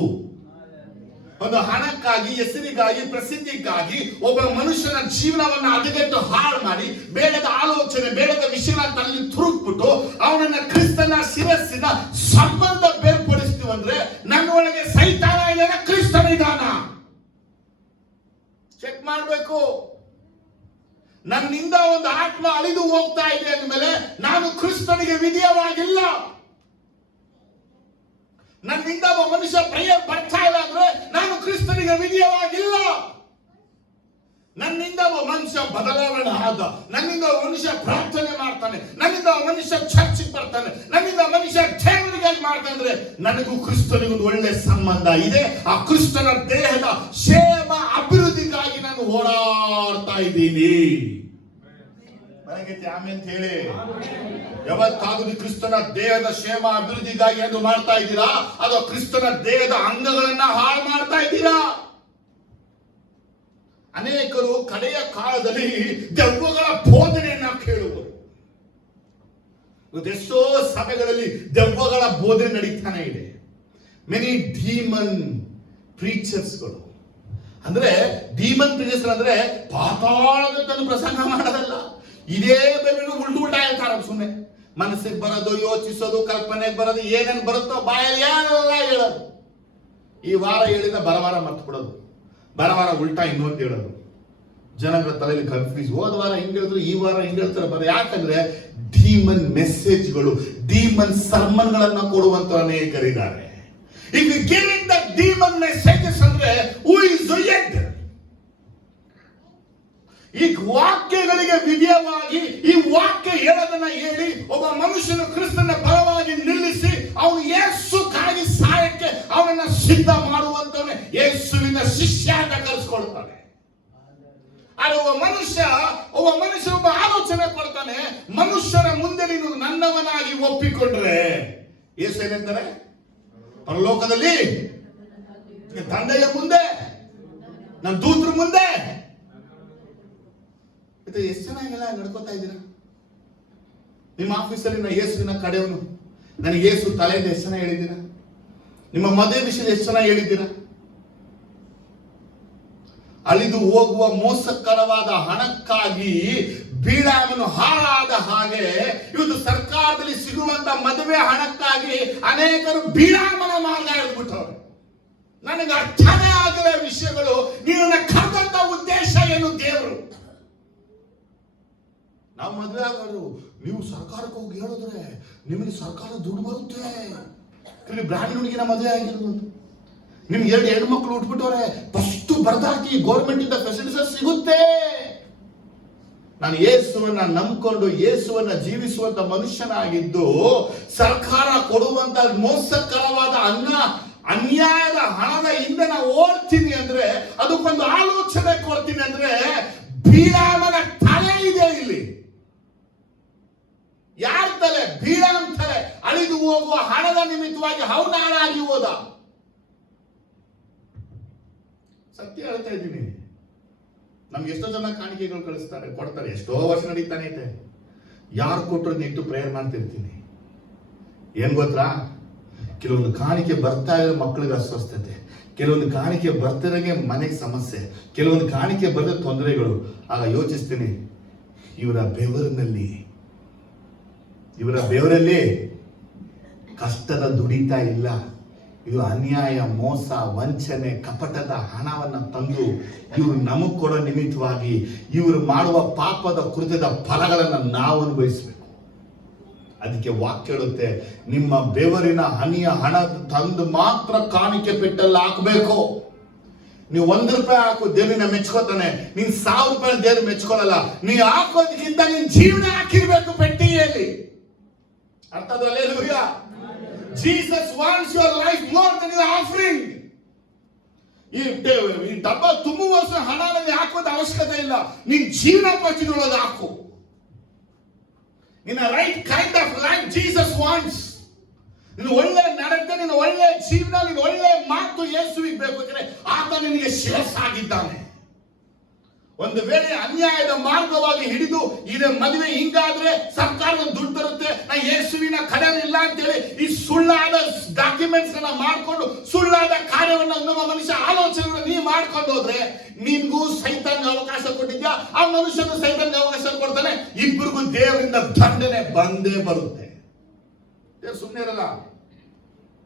ಒಂದು ಹಣಕ್ಕಾಗಿ, ಹೆಸರಿಗಾಗಿ, ಪ್ರಸಿದ್ಧಿಗಾಗಿ ಒಬ್ಬ ಮನುಷ್ಯನ ಜೀವನವನ್ನು ಹದಗೆಟ್ಟು ಹಾಳು ಮಾಡಿ ಬೇಡದ ಆಲೋಚನೆ, ಬೇಡದ ವಿಷಯನ ತಲ್ಲಿ ತುರುಕ್ಬಿಟ್ಟು ಅವನನ್ನ ಕ್ರಿಸ್ತನ ಶಿರಸ್ಸಿನ ಸಂಬಂಧ ಬೇರ್ಪಡಿಸ್ತೀವಂದ್ರೆ ನನ್ನ ಒಳಗೆ ಸೈತಾನ ಇಲ್ಲ, ಕ್ರಿಸ್ತನ ಇದಾನ ಚೆಕ್ ಮಾಡಬೇಕು. ನನ್ನಿಂದ ಒಂದು ಆತ್ಮ ಅಳಿದು ಹೋಗ್ತಾ ಇದೆ ಅಂದಮೇಲೆ ನಾನು ಕ್ರಿಸ್ತನಿಗೆ ವಿಧೇಯವಾಗಿಲ್ಲ. ನನ್ನಿಂದ ಒಬ್ಬ ಮನುಷ್ಯ ಪ್ರೇಯರ್ ಬರ್ತಾ ಇಲ್ಲ ಅಂದ್ರೆ ನಾನು ಕ್ರಿಸ್ತನಿಗೆ ವಿಧೇಯವಾಗಿಲ್ಲ. ನನ್ನಿಂದ ಒಬ್ಬ ಮನುಷ್ಯ ಬದಲಾವಣೆ ಆದ, ನನ್ನಿಂದ ಒಬ್ಬ ಮನುಷ್ಯ ಪ್ರಾರ್ಥನೆ ಮಾಡ್ತಾನೆ, ನನ್ನಿಂದ ಒಬ್ಬ ಮನುಷ್ಯ ಚರ್ಚಿಗೆ ಬರ್ತಾನೆ, ನನ್ನಿಂದ ಮನುಷ್ಯ ದೇವರಿಗಾಗಿ ಮಾಡ್ತಾನೆ ಅಂದ್ರೆ ನನಗೂ ಕ್ರಿಸ್ತನಿಗೂ ಒಂದು ಒಳ್ಳೆ ಸಂಬಂಧ ಇದೆ. ಆ ಕ್ರಿಸ್ತನ ದೇಹದ ಕ್ಷೇಮ ಅಭಿವೃದ್ಧಿಗಾಗಿ ನಾನು ಹೋರಾಡ್ತಾ ಇದ್ದೀನಿ. ಆಮೇಲೆ ಹೇಳಿ, ಯಾವತ್ತಾದ್ರೂ ಕ್ರಿಸ್ತನ ದೇಹದ ಕ್ಷೇಮ ಅಭಿವೃದ್ಧಿಗಾಗಿ ಏನು ಮಾಡ್ತಾ ಇದ್ದೀರಾ? ಅದು ಕ್ರಿಸ್ತನ ದೇಹದ ಅಂಗಗಳನ್ನ ಹಾಳು ಮಾಡ್ತಾ ಇದ್ದೀರಾ? ಅನೇಕರು ಕಡೆಯ ಕಾಲದಲ್ಲಿ ದೆವ್ವಗಳ ಬೋಧನೆಯನ್ನ ಕೇಳುವರು. ಎಷ್ಟೋ ಸಭೆಗಳಲ್ಲಿ ದೆವ್ವಗಳ ಬೋಧನೆ ನಡೀತಾನೆ ಇದೆ. ಮೆನಿ ಡೀಮನ್ ಪ್ರೀಚರ್ಸ್ಗಳು ಅಂದ್ರೆ, ಡೀಮನ್ ಪ್ರೀಚರ್ಸ್ ಅಂದ್ರೆ ಪಾತಾಳದ ತನ್ನ ಪ್ರಸಂಗ ಮಾಡೋದಲ್ಲ, ಇದೇ ಬೇರೆ ಉಲ್ಟಾ ಹೇಳ್ತಾರ. ಸುಮ್ಮನೆ ಮನಸ್ಸಿಗೆ ಬರೋದು, ಯೋಚಿಸೋದು, ಕಲ್ಪನೆಗೆ ಬರೋದು, ಏನೇನು ಬರುತ್ತೋ ಬಾಯಲ್ಲಿ ಎಲ್ಲ ಹೇಳೋದು. ಈ ವಾರ ಹೇಳಿದ ಬರವಾರ ಮರ್ತು ಬಿಡೋದು, ಬರವಾರ ಉಲ್ಟಾ ಇನ್ನೊಂದು ಹೇಳೋದು. ಜನಗಳ ತಲೆಯಲ್ಲಿ ಕನ್ಫ್ಯೂಸ್. ಹೋದ ವಾರ ಹಿಂಗೆ ಹೇಳಿದ್ರು, ಈ ವಾರ ಹಿಂಗೆ ಹೇಳ್ತಾರೆ ಬರ. ಯಾಕಂದ್ರೆ ಡೀಮನ್ ಮೆಸೇಜ್ಗಳು, ಡೀಮನ್ ಸರ್ಮನ್ಗಳನ್ನ ಕೊಡುವಂತ ಅನೇಕರಿದ್ದಾರೆ. ಈಗ ಗಿವಿಂಗ್ ದ ಡೀಮನ್ ಮೆಸೇಜಸ್ ಅಂದ್ರೆ ಹೂ ಇಸ್ ದ ಎಂಡ್. ಈ ವಾಕ್ಯಗಳಿಗೆ ವಿಧೇಯವಾಗಿ ಈ ವಾಕ್ಯ ಹೇಳೋದನ್ನ ಹೇಳಿ ಒಬ್ಬ ಮನುಷ್ಯನು ಕ್ರಿಸ್ತನ ಪರವಾಗಿ ನಿಲ್ಲಿಸಿ ಅವನು ಯೇಸುಗಾಗಿ ಸಾಯಕ್ಕೆ ಅವನನ್ನ ಸಿದ್ಧ ಮಾಡುವಂತವನೇ ಯೇಸುವಿನ ಶಿಷ್ಯ ಅಂತ ಕರೆಸ್ಕೊಳ್ತಾನೆ. ಆದ್ರೆ ಒಬ್ಬ ಮನುಷ್ಯ ಒಬ್ಬ ಆಲೋಚನೆ ಕೊಡ್ತಾನೆ, ಮನುಷ್ಯರ ಮುಂದೆ ನೀನು ನನ್ನವನಾಗಿ ಒಪ್ಪಿಕೊಂಡ್ರೆ ಯೇಸು ಏನಂತಾರೆ? ಪರಲೋಕದಲ್ಲಿ ತಂದೆಯ ಮುಂದೆ, ನನ್ನ ದೂತರ ಮುಂದೆ. ಎಷ್ಟು ಚೆನ್ನಾಗೆಲ್ಲ ನಡ್ಕೋತಾ ಇದ್ದೀರಾ? ನಿಮ್ಮ ಆಫೀಸಲ್ಲಿ ನಾ ಯೇಸುವಿನ ಕಡೆಯವನು, ನನಗೆ ಯೇಸು ತಲೆಯಿಂದ ಎಷ್ಟು ಚೆನ್ನಾಗಿ ಹೇಳಿದ್ದೀರಾ? ನಿಮ್ಮ ಮದುವೆ ವಿಷಯದಲ್ಲಿ ಎಷ್ಟು ಚೆನ್ನಾಗಿ ಹೇಳಿದ್ದೀರಾ? ಅಳಿದು ಹೋಗುವ ಮೋಸಕರವಾದ ಹಣಕ್ಕಾಗಿ ಬೀಳಾಮನು ಹಾಳಾದ ಹಾಗೆ ಇವತ್ತು ಸರ್ಕಾರದಲ್ಲಿ ಸಿಗುವಂತ ಮದುವೆ ಹಣಕ್ಕಾಗಿ ಅನೇಕರು ಬೀಳಾಮನ ಮಾರ್ಗ ಹಿಡಿದ್ಬಿಟ್ಟವ್ರು. ನನಗೆ ಅರ್ಥನೇ ಆಗದ ವಿಷಯಗಳು. ನೀನು ಕರೆದಂತ ಉದ್ದೇಶ ಏನು? ದೇವರು ನಾವು ಮದುವೆ ಆಗೋರು, ನೀವು ಸರ್ಕಾರಕ್ಕೆ ಹೋಗಿ ಹೇಳಿದ್ರೆ ನಿಮಗೆ ಸರ್ಕಾರ ದುಡ್ಡು ಬರುತ್ತೆ. ಇಲ್ಲಿ ಬ್ರಾಹ್ಮಣ ಹುಡುಗಿನ ಮದುವೆ ಆಗಿರೋದು, ನಿಮ್ಗೆ 2 ಹೆಣ್ಮಕ್ಳು ಉಟ್ಬಿಟ್ಟವ್ರೆ, ಫಸ್ಟ್ ಬರ್ದಾಕಿ ಗೌರ್ಮೆಂಟ್ ಇಂದ ಫೆಸಿಲಿಟೀಸ್ ಸಿಗುತ್ತೆ. ನಾನು ಯೇಸುವನ್ನ ನಂಬಿಕೊಂಡು ಯೇಸುವನ್ನ ಜೀವಿಸುವಂತ ಮನುಷ್ಯನಾಗಿದ್ದು ಸರ್ಕಾರ ಕೊಡುವಂತ ಮೋಸಕರವಾದ ಅನ್ಯಾಯದ ಹಣದ ಹಿಂದೆ ನಾವು ಓಡ್ತೀನಿ ಅಂದ್ರೆ, ಅದಕ್ಕೊಂದು ಆಲೋಚನೆ ಕೊಡ್ತೀನಿ ಅಂದ್ರೆ, ಬೀಳಾಮನ ತಲೆ ಇದೆ ಇಲ್ಲಿ. ಯಾರ ತಲೆ? ಬೀಳಾಮ್ ತಲೆ. ಅಳಿದು ಹೋಗುವ ಹಣದ ನಿಮಿತ್ತವಾಗಿ ಅವನ ಹಾಳಾಗಿ ಹೋದ. ಸತ್ಯ ಹೇಳ್ತಾ ಇದ್ದೀನಿ. ನಮ್ಗೆ ಎಷ್ಟೋ ಜನ ಕಾಣಿಕೆಗಳು ಕಳಿಸ್ತಾರೆ, ಕೊಡ್ತಾರೆ, ಎಷ್ಟೋ ವರ್ಷ ನಡೀತಾನೆ ಐತೆ. ಯಾರು ಕೊಟ್ಟರು ನಿಂತು ಪ್ರೇಯರ್ ಮಾಡ್ತಿರ್ತೀನಿ. ಏನ್ ಗೊತ್ತಾ? ಕೆಲವೊಂದು ಕಾಣಿಕೆ ಬರ್ತಾ ಇರೋ ಮಕ್ಕಳಿಗೆ ಅಸ್ವಸ್ಥತೆ, ಕೆಲವೊಂದು ಕಾಣಿಕೆ ಬರ್ತಿರೋಂಗೆ ಮನೆಗೆ ಸಮಸ್ಯೆ, ಕೆಲವೊಂದು ಕಾಣಿಕೆ ಬರೆದ ತೊಂದರೆಗಳು. ಆಗ ಯೋಚಿಸ್ತೀನಿ, ಇವರ ಬೆವರಲ್ಲಿ ಕಷ್ಟದ ದುಡಿತಾ ಇಲ್ಲ. ಇವರು ಅನ್ಯಾಯ, ಮೋಸ, ವಂಚನೆ, ಕಪಟದ ಹಣವನ್ನು ತಂದು ಇವರು ನಮಗ್ ಕೊಡೋ ನಿಮಿತ್ತವಾಗಿ ಇವರು ಮಾಡುವ ಪಾಪದ ಕೃತ್ಯದ ಫಲಗಳನ್ನು ನಾವು ಅನುಭವಿಸಬೇಕು. ಅದಕ್ಕೆ ವಾಕ್ಯ ಹೇಳುತ್ತೆ, ನಿಮ್ಮ ಬೆವರಿನ ಹನಿಯ ಹಣ ತಂದು ಮಾತ್ರ ಕಾಣಿಕೆ ಪೆಟ್ಟಲ್ಲಿ ಹಾಕಬೇಕು. ನೀವು 1 ರೂಪಾಯಿ ಹಾಕು, ದೇವರನ್ನ ಮೆಚ್ಕೋತಾನೆ. ನೀನ್ 1000 ರೂಪಾಯಿ ದೇವ್ರು ಮೆಚ್ಕೊಳ್ಳಲ್ಲ. ನೀ ಹಾಕೋದಕ್ಕಿಂತ ನಿನ್ ಜೀವನ ಹಾಕಿರ್ಬೇಕು ಪೆಟ್ಟಿಗೆಯಲ್ಲಿ. ಅರ್ಥದಲ್ಲೇ Jesus wants your life more than your offering. ಈ ಡಬ್ಬ ತುಂಬುವಷ್ಟು ಹಣ ನನಗೆ ಹಾಕುವಂತ ಅವಶ್ಯಕತೆ ಇಲ್ಲ. ನಿನ್ ಜೀವನ ಪಚ್ಚಿನೊಳಗೆ ಹಾಕು. ನಿನ್ನ right kind of life Jesus wants. ನಿನ್ನ ಒಳ್ಳೆ ನಡತೆ, ನಿನ್ನ ಒಳ್ಳೆ ಜೀವನ, ನಿನ್ನ ಒಳ್ಳೆ ಮಾತು ಯೇಸುವಿಗೆ ಬೇಕು. ಯಾಕಂದ್ರೆ ಆತ ನಿನಗೆ ಶಿರಸ್ಸಾಗಿದ್ದಾನೆ. ಒಂದು ವೇಳೆ ಅನ್ಯಾಯದ ಮಾರ್ಗವಾಗಿ ಹಿಡಿದು ಇದೇ ಮದುವೆ ಹಿಂಗಾದ್ರೆ ಸರ್ಕಾರದ ದುಡ್ಡು ತರುತ್ತೆ, ನಾ ಯೇಸುವಿನ ಕಡೆನಿಲ್ಲ ಅಂತೇಳಿ ಈ ಸುಳ್ಳಾದ ಡಾಕ್ಯುಮೆಂಟ್ಸ್ ಮಾಡ್ಕೊಂಡು ಸುಳ್ಳಾದ ಕಾರ್ಯವನ್ನ ನಮ್ಮ ಮನುಷ್ಯ ಆಲೋಚನೆಗಳನ್ನ ನೀ ಮಾಡ್ಕೊಂಡು ಹೋದ್ರೆ ನಿನ್ಗೂ ಸೈತಾನ್ಗೆ ಅವಕಾಶ ಕೊಟ್ಟಿದ್ಯಾ, ಆ ಮನುಷ್ಯನು ಸೈತಾನ್ಗೆ ಅವಕಾಶ ಕೊಡ್ತಾನೆ. ಇಬ್ಬರಿಗೂ ದೇವರಿಂದ ದಂಡನೆ ಬಂದೇ ಬರುತ್ತೆ. ಸುಮ್ಮನೆ ಇರಲ್ಲ,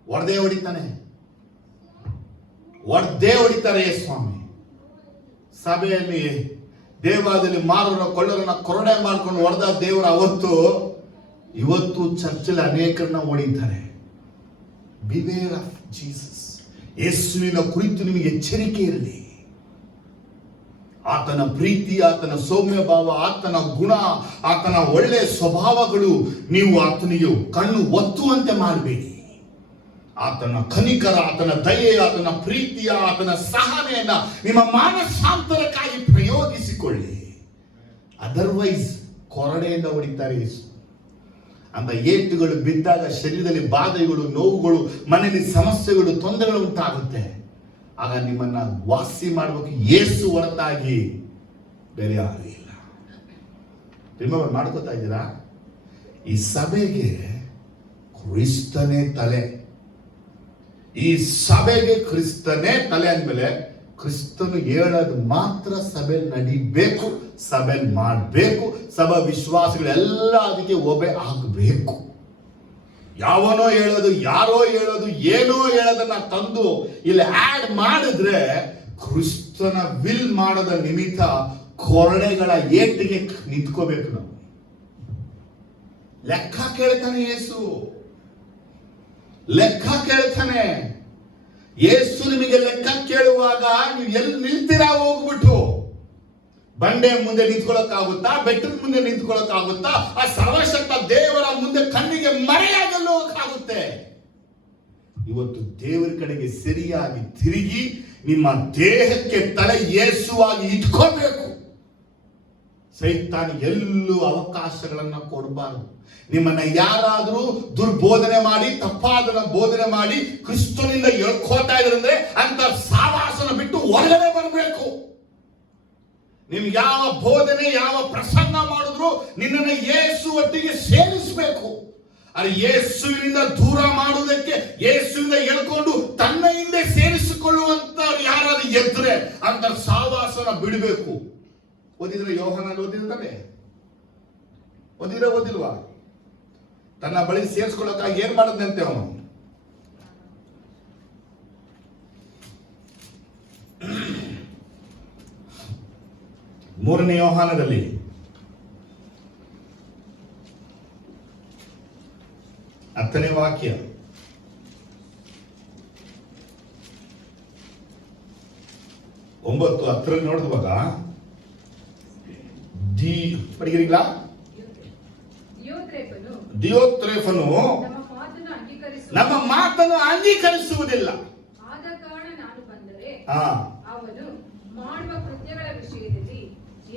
ಒಡೆದೇ ಹೊಡಿತಾನೆ, ಒಡೆದೇ ಹೊಡಿತಾರೆ ಸ್ವಾಮಿ. ಸಭೆಯಲ್ಲಿ ದೇವಾಲಯದಲ್ಲಿ ಮಾರನ ಕೊಳ್ಳರನ್ನ ಕೊರಡೆ ಮಾಡ್ಕೊಂಡು ಹೊಡೆದ ದೇವರ ಇವತ್ತು ಚರ್ಚಲ್ಲಿ ಅನೇಕರನ್ನ ಹೊಡಿತಾರೆ. Beware of Jesus. ಯೇಸುವಿನ ಕುರಿತು ನಿಮಗೆ ಎಚ್ಚರಿಕೆ ಇರಲಿ. ಆತನ ಪ್ರೀತಿ, ಆತನ ಸೌಮ್ಯ ಭಾವ, ಆತನ ಗುಣ, ಆತನ ಒಳ್ಳೆಯ ಸ್ವಭಾವಗಳು ನೀವು ಆತನಿಗೆ ಕಣ್ಣು ಒತ್ತುವಂತೆ ಮಾಡಬೇಡಿ. ಆತನ ಕನಿಕರ, ಆತನ ದಯೆ, ಆತನ ಪ್ರೀತಿಯ, ಆತನ ಸಹನೆಯನ್ನ ನಿಮ್ಮ ಮಾನಸಾಂತರಕ್ಕಾಗಿ ಪ್ರಯೋಗಿಸಿಕೊಳ್ಳಿ. ಅದರ್ವೈಸ್ ಕೊರಡೆಯಿಂದ ಹೊಡಿತಾರೆ ಯೇಸು. ಅಂತ ಏಟುಗಳು ಬಿದ್ದಾಗ ಶರೀರದಲ್ಲಿ ಬಾಧೆಗಳು, ನೋವುಗಳು, ಮನೆಯಲ್ಲಿ ಸಮಸ್ಯೆಗಳು, ತೊಂದರೆಗಳು ಉಂಟಾಗುತ್ತೆ. ಆಗ ನಿಮ್ಮನ್ನ ವಾಸಿ ಮಾಡಬೇಕು ಯೇಸು ಹೊರತಾಗಿ ಬೇರೆ ಯಾರೂ ಇಲ್ಲ. ರಿಮೆಂಬರ್ ಮಾಡ್ಕೋತಾ ಇದ್ದೀರಾ? ಈ ಸಭೆಗೆ ಕ್ರಿಸ್ತನೇ ತಲೆ. ಈ ಸಭೆಗೆ ಕ್ರಿಸ್ತನೇ ತಲೆ ಅಂದ್ಮೇಲೆ ಕ್ರಿಸ್ತನು ಹೇಳೋದು ಮಾತ್ರ ಸಭೆಯಲ್ಲಿ ನಡಿಬೇಕು, ಸಭೆಯಲ್ಲಿ ಮಾಡಬೇಕು. ಸಭಾ ವಿಶ್ವಾಸಗಳೆಲ್ಲ ಅದಕ್ಕೆ ಒಬೆ ಆಗಬೇಕು. ಯಾವನೋ ಹೇಳೋದು, ಯಾರೋ ಹೇಳೋದು, ಏನೋ ಹೇಳೋದನ್ನ ತಂದು ಇಲ್ಲಿ ಆಡ್ ಮಾಡಿದ್ರೆ ಕ್ರಿಸ್ತನ ವಿಲ್ ಮಾಡೋದ ನಿಮಿತ್ತ ಕೊರಡೆಗಳ ಏಟಿಗೆ ನಿಂತ್ಕೋಬೇಕು ನಾವು. ಲೆಕ್ಕ ಕೇಳ್ತಾನೆ ಯೇಸು, ಲೆಕ್ಕ ಕೇಳ್ತಾನೆ ಯೇಸು. ನಿಮಗೆ ಲೆಕ್ಕ ಕೇಳುವಾಗ ನೀವು ಎಲ್ಲಿ ನಿಲ್ತೀರಾ? ಹೋಗ್ಬಿಟ್ಟು ಬಂಡೆ ಮುಂದೆ ನಿಂತ್ಕೊಳ್ಳೋಕ್ಕಾಗುತ್ತಾ? ಬೆಟ್ಟದ ಮುಂದೆ ನಿಂತ್ಕೊಳ್ಳೋಕ್ಕಾಗುತ್ತಾ? ಆ ಸರ್ವಶಕ್ತ ದೇವರ ಮುಂದೆ ಕಣ್ಣಿಗೆ ಮರೆಯಾಗಲು ಹೋಗಕ್ಕಾಗುತ್ತೆ? ಇವತ್ತು ದೇವರ ಕಡೆಗೆ ಸರಿಯಾಗಿ ತಿರುಗಿ ನಿಮ್ಮ ದೇಹಕ್ಕೆ ತಲೆ ಯೇಸುವಾಗಿ ಇಟ್ಕೋಬೇಕು. ಸೈತಾನ್ ಎಲ್ಲೂ ಅವಕಾಶಗಳನ್ನ ಕೊಡಬಾರದು. ನಿಮ್ಮನ್ನ ಯಾರಾದರೂ ದುರ್ಬೋಧನೆ ಮಾಡಿ, ತಪ್ಪಾದನ ಬೋಧನೆ ಮಾಡಿ ಕ್ರಿಸ್ತನಿಂದ ಎಳ್ಕೋತಾ ಇದ್ರಂದ್ರೆ ಅಂತ ಸಾವಾಸನ ಬಿಟ್ಟು ಹೊರಗಡೆ ಬರಬೇಕು. ನಿಮ್ಗೆ ಯಾವ ಬೋಧನೆ, ಯಾವ ಪ್ರಸಂಗ ಮಾಡಿದ್ರು ನಿನ್ನನ್ನು ಯೇಸು ಒಟ್ಟಿಗೆ ಸೇರಿಸಬೇಕು. ಅದು ಯೇಸುವಿನಿಂದ ದೂರ ಮಾಡುವುದಕ್ಕೆ, ಯೇಸುವಿನಿಂದ ಎಳ್ಕೊಂಡು ತನ್ನ ಹಿಂದೆ ಸೇರಿಸಿಕೊಳ್ಳುವಂತ ಯಾರಾದ್ರೂ ಎದ್ರೆ ಅಂತ ಸಾವಾಸನ ಬಿಡಬೇಕು. ಓದಿದ್ರೆ ಯೋಹಾನನಲ್ಲಿ ಓದಿರ್ತಾನೆ, ಓದಿಲ್ವಾ? ತನ್ನ ಬಳಿ ಸೇರಿಸ್ಕೊಳ್ಳೋಕ್ಕಾಗಿ ಏನ್ ಮಾಡದಂತೆ ಅವನು? ಮೂರನೇ ಯೋಹಾನದಲ್ಲಿ ಹತ್ತನೇ ವಾಕ್ಯ, ಒಂಬತ್ತು ಹತ್ತರಲ್ಲಿ ನೋಡಿದ್ವಾಗ ಪಡಿಗಿರಿಲ್ಲ ದಿಯೋತ್ರೇಫನು ನಮ್ಮ ಮಾತನ್ನು ಅಂಗೀಕರಿಸುವುದಿಲ್ಲ. ಆದ ಕಾರಣ ನಾನು ಬಂದರೆ ಅವನು ಮಾಡುವ ಕೃತ್ಯಗಳ ವಿಷಯದಲ್ಲಿ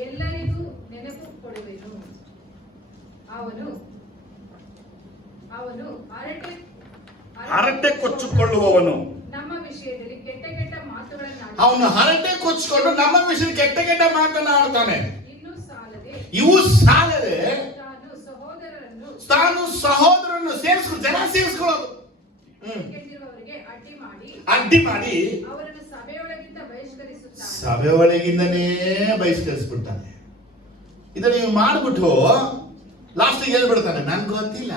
ಎಲ್ಲರಿಗೂ ನೆನಪು ಕೊಡುವೆನು. ಅವನು ಹರಟೆ ಕೊಚ್ಚಿಕೊಳ್ಳುವವನು. ನಮ್ಮ ವಿಷಯದಲ್ಲಿ ಕೆಟ್ಟ ಕೆಟ್ಟ ಮಾತುಗಳನ್ನು ಅವನು ಹರಟೆ ಕೊಚ್ಚಿಕೊಂಡು ನಮ್ಮ ವಿಷಯದಲ್ಲಿ ಕೆಟ್ಟ ಕೆಟ್ಟ ಮಾತನಾಡ್ತಾನೆ. ಇವು ಸಾಲದೆ ತಾನು ಸಹೋದರನ್ನು ಸೇರಿಸ್ಕೊಂಡು ಜನ ಸೇರಿಸ್ಕೊಳ್ಳೋದು, ಅಡ್ಡಿ ಮಾಡಿ ಅವರನ್ನು ಸಭೆಯೊಳಗಿಂದ ಬಹಿಷ್ಕರಿಸುತ್ತಾನೆ. ಸಭೆ ಒಳಗಿಂದನೇ ಬಹಿಷ್ಕರಿಸ್ಬಿಡ್ತಾನೆ. ಇದನ್ನ ನೀವು ಮಾಡ್ಬಿಟ್ಟು ಲಾಸ್ಟ್ ಹೇಳ್ಬಿಡ್ತಾನೆ, ನನ್ಗೆ ಗೊತ್ತಿಲ್ಲ,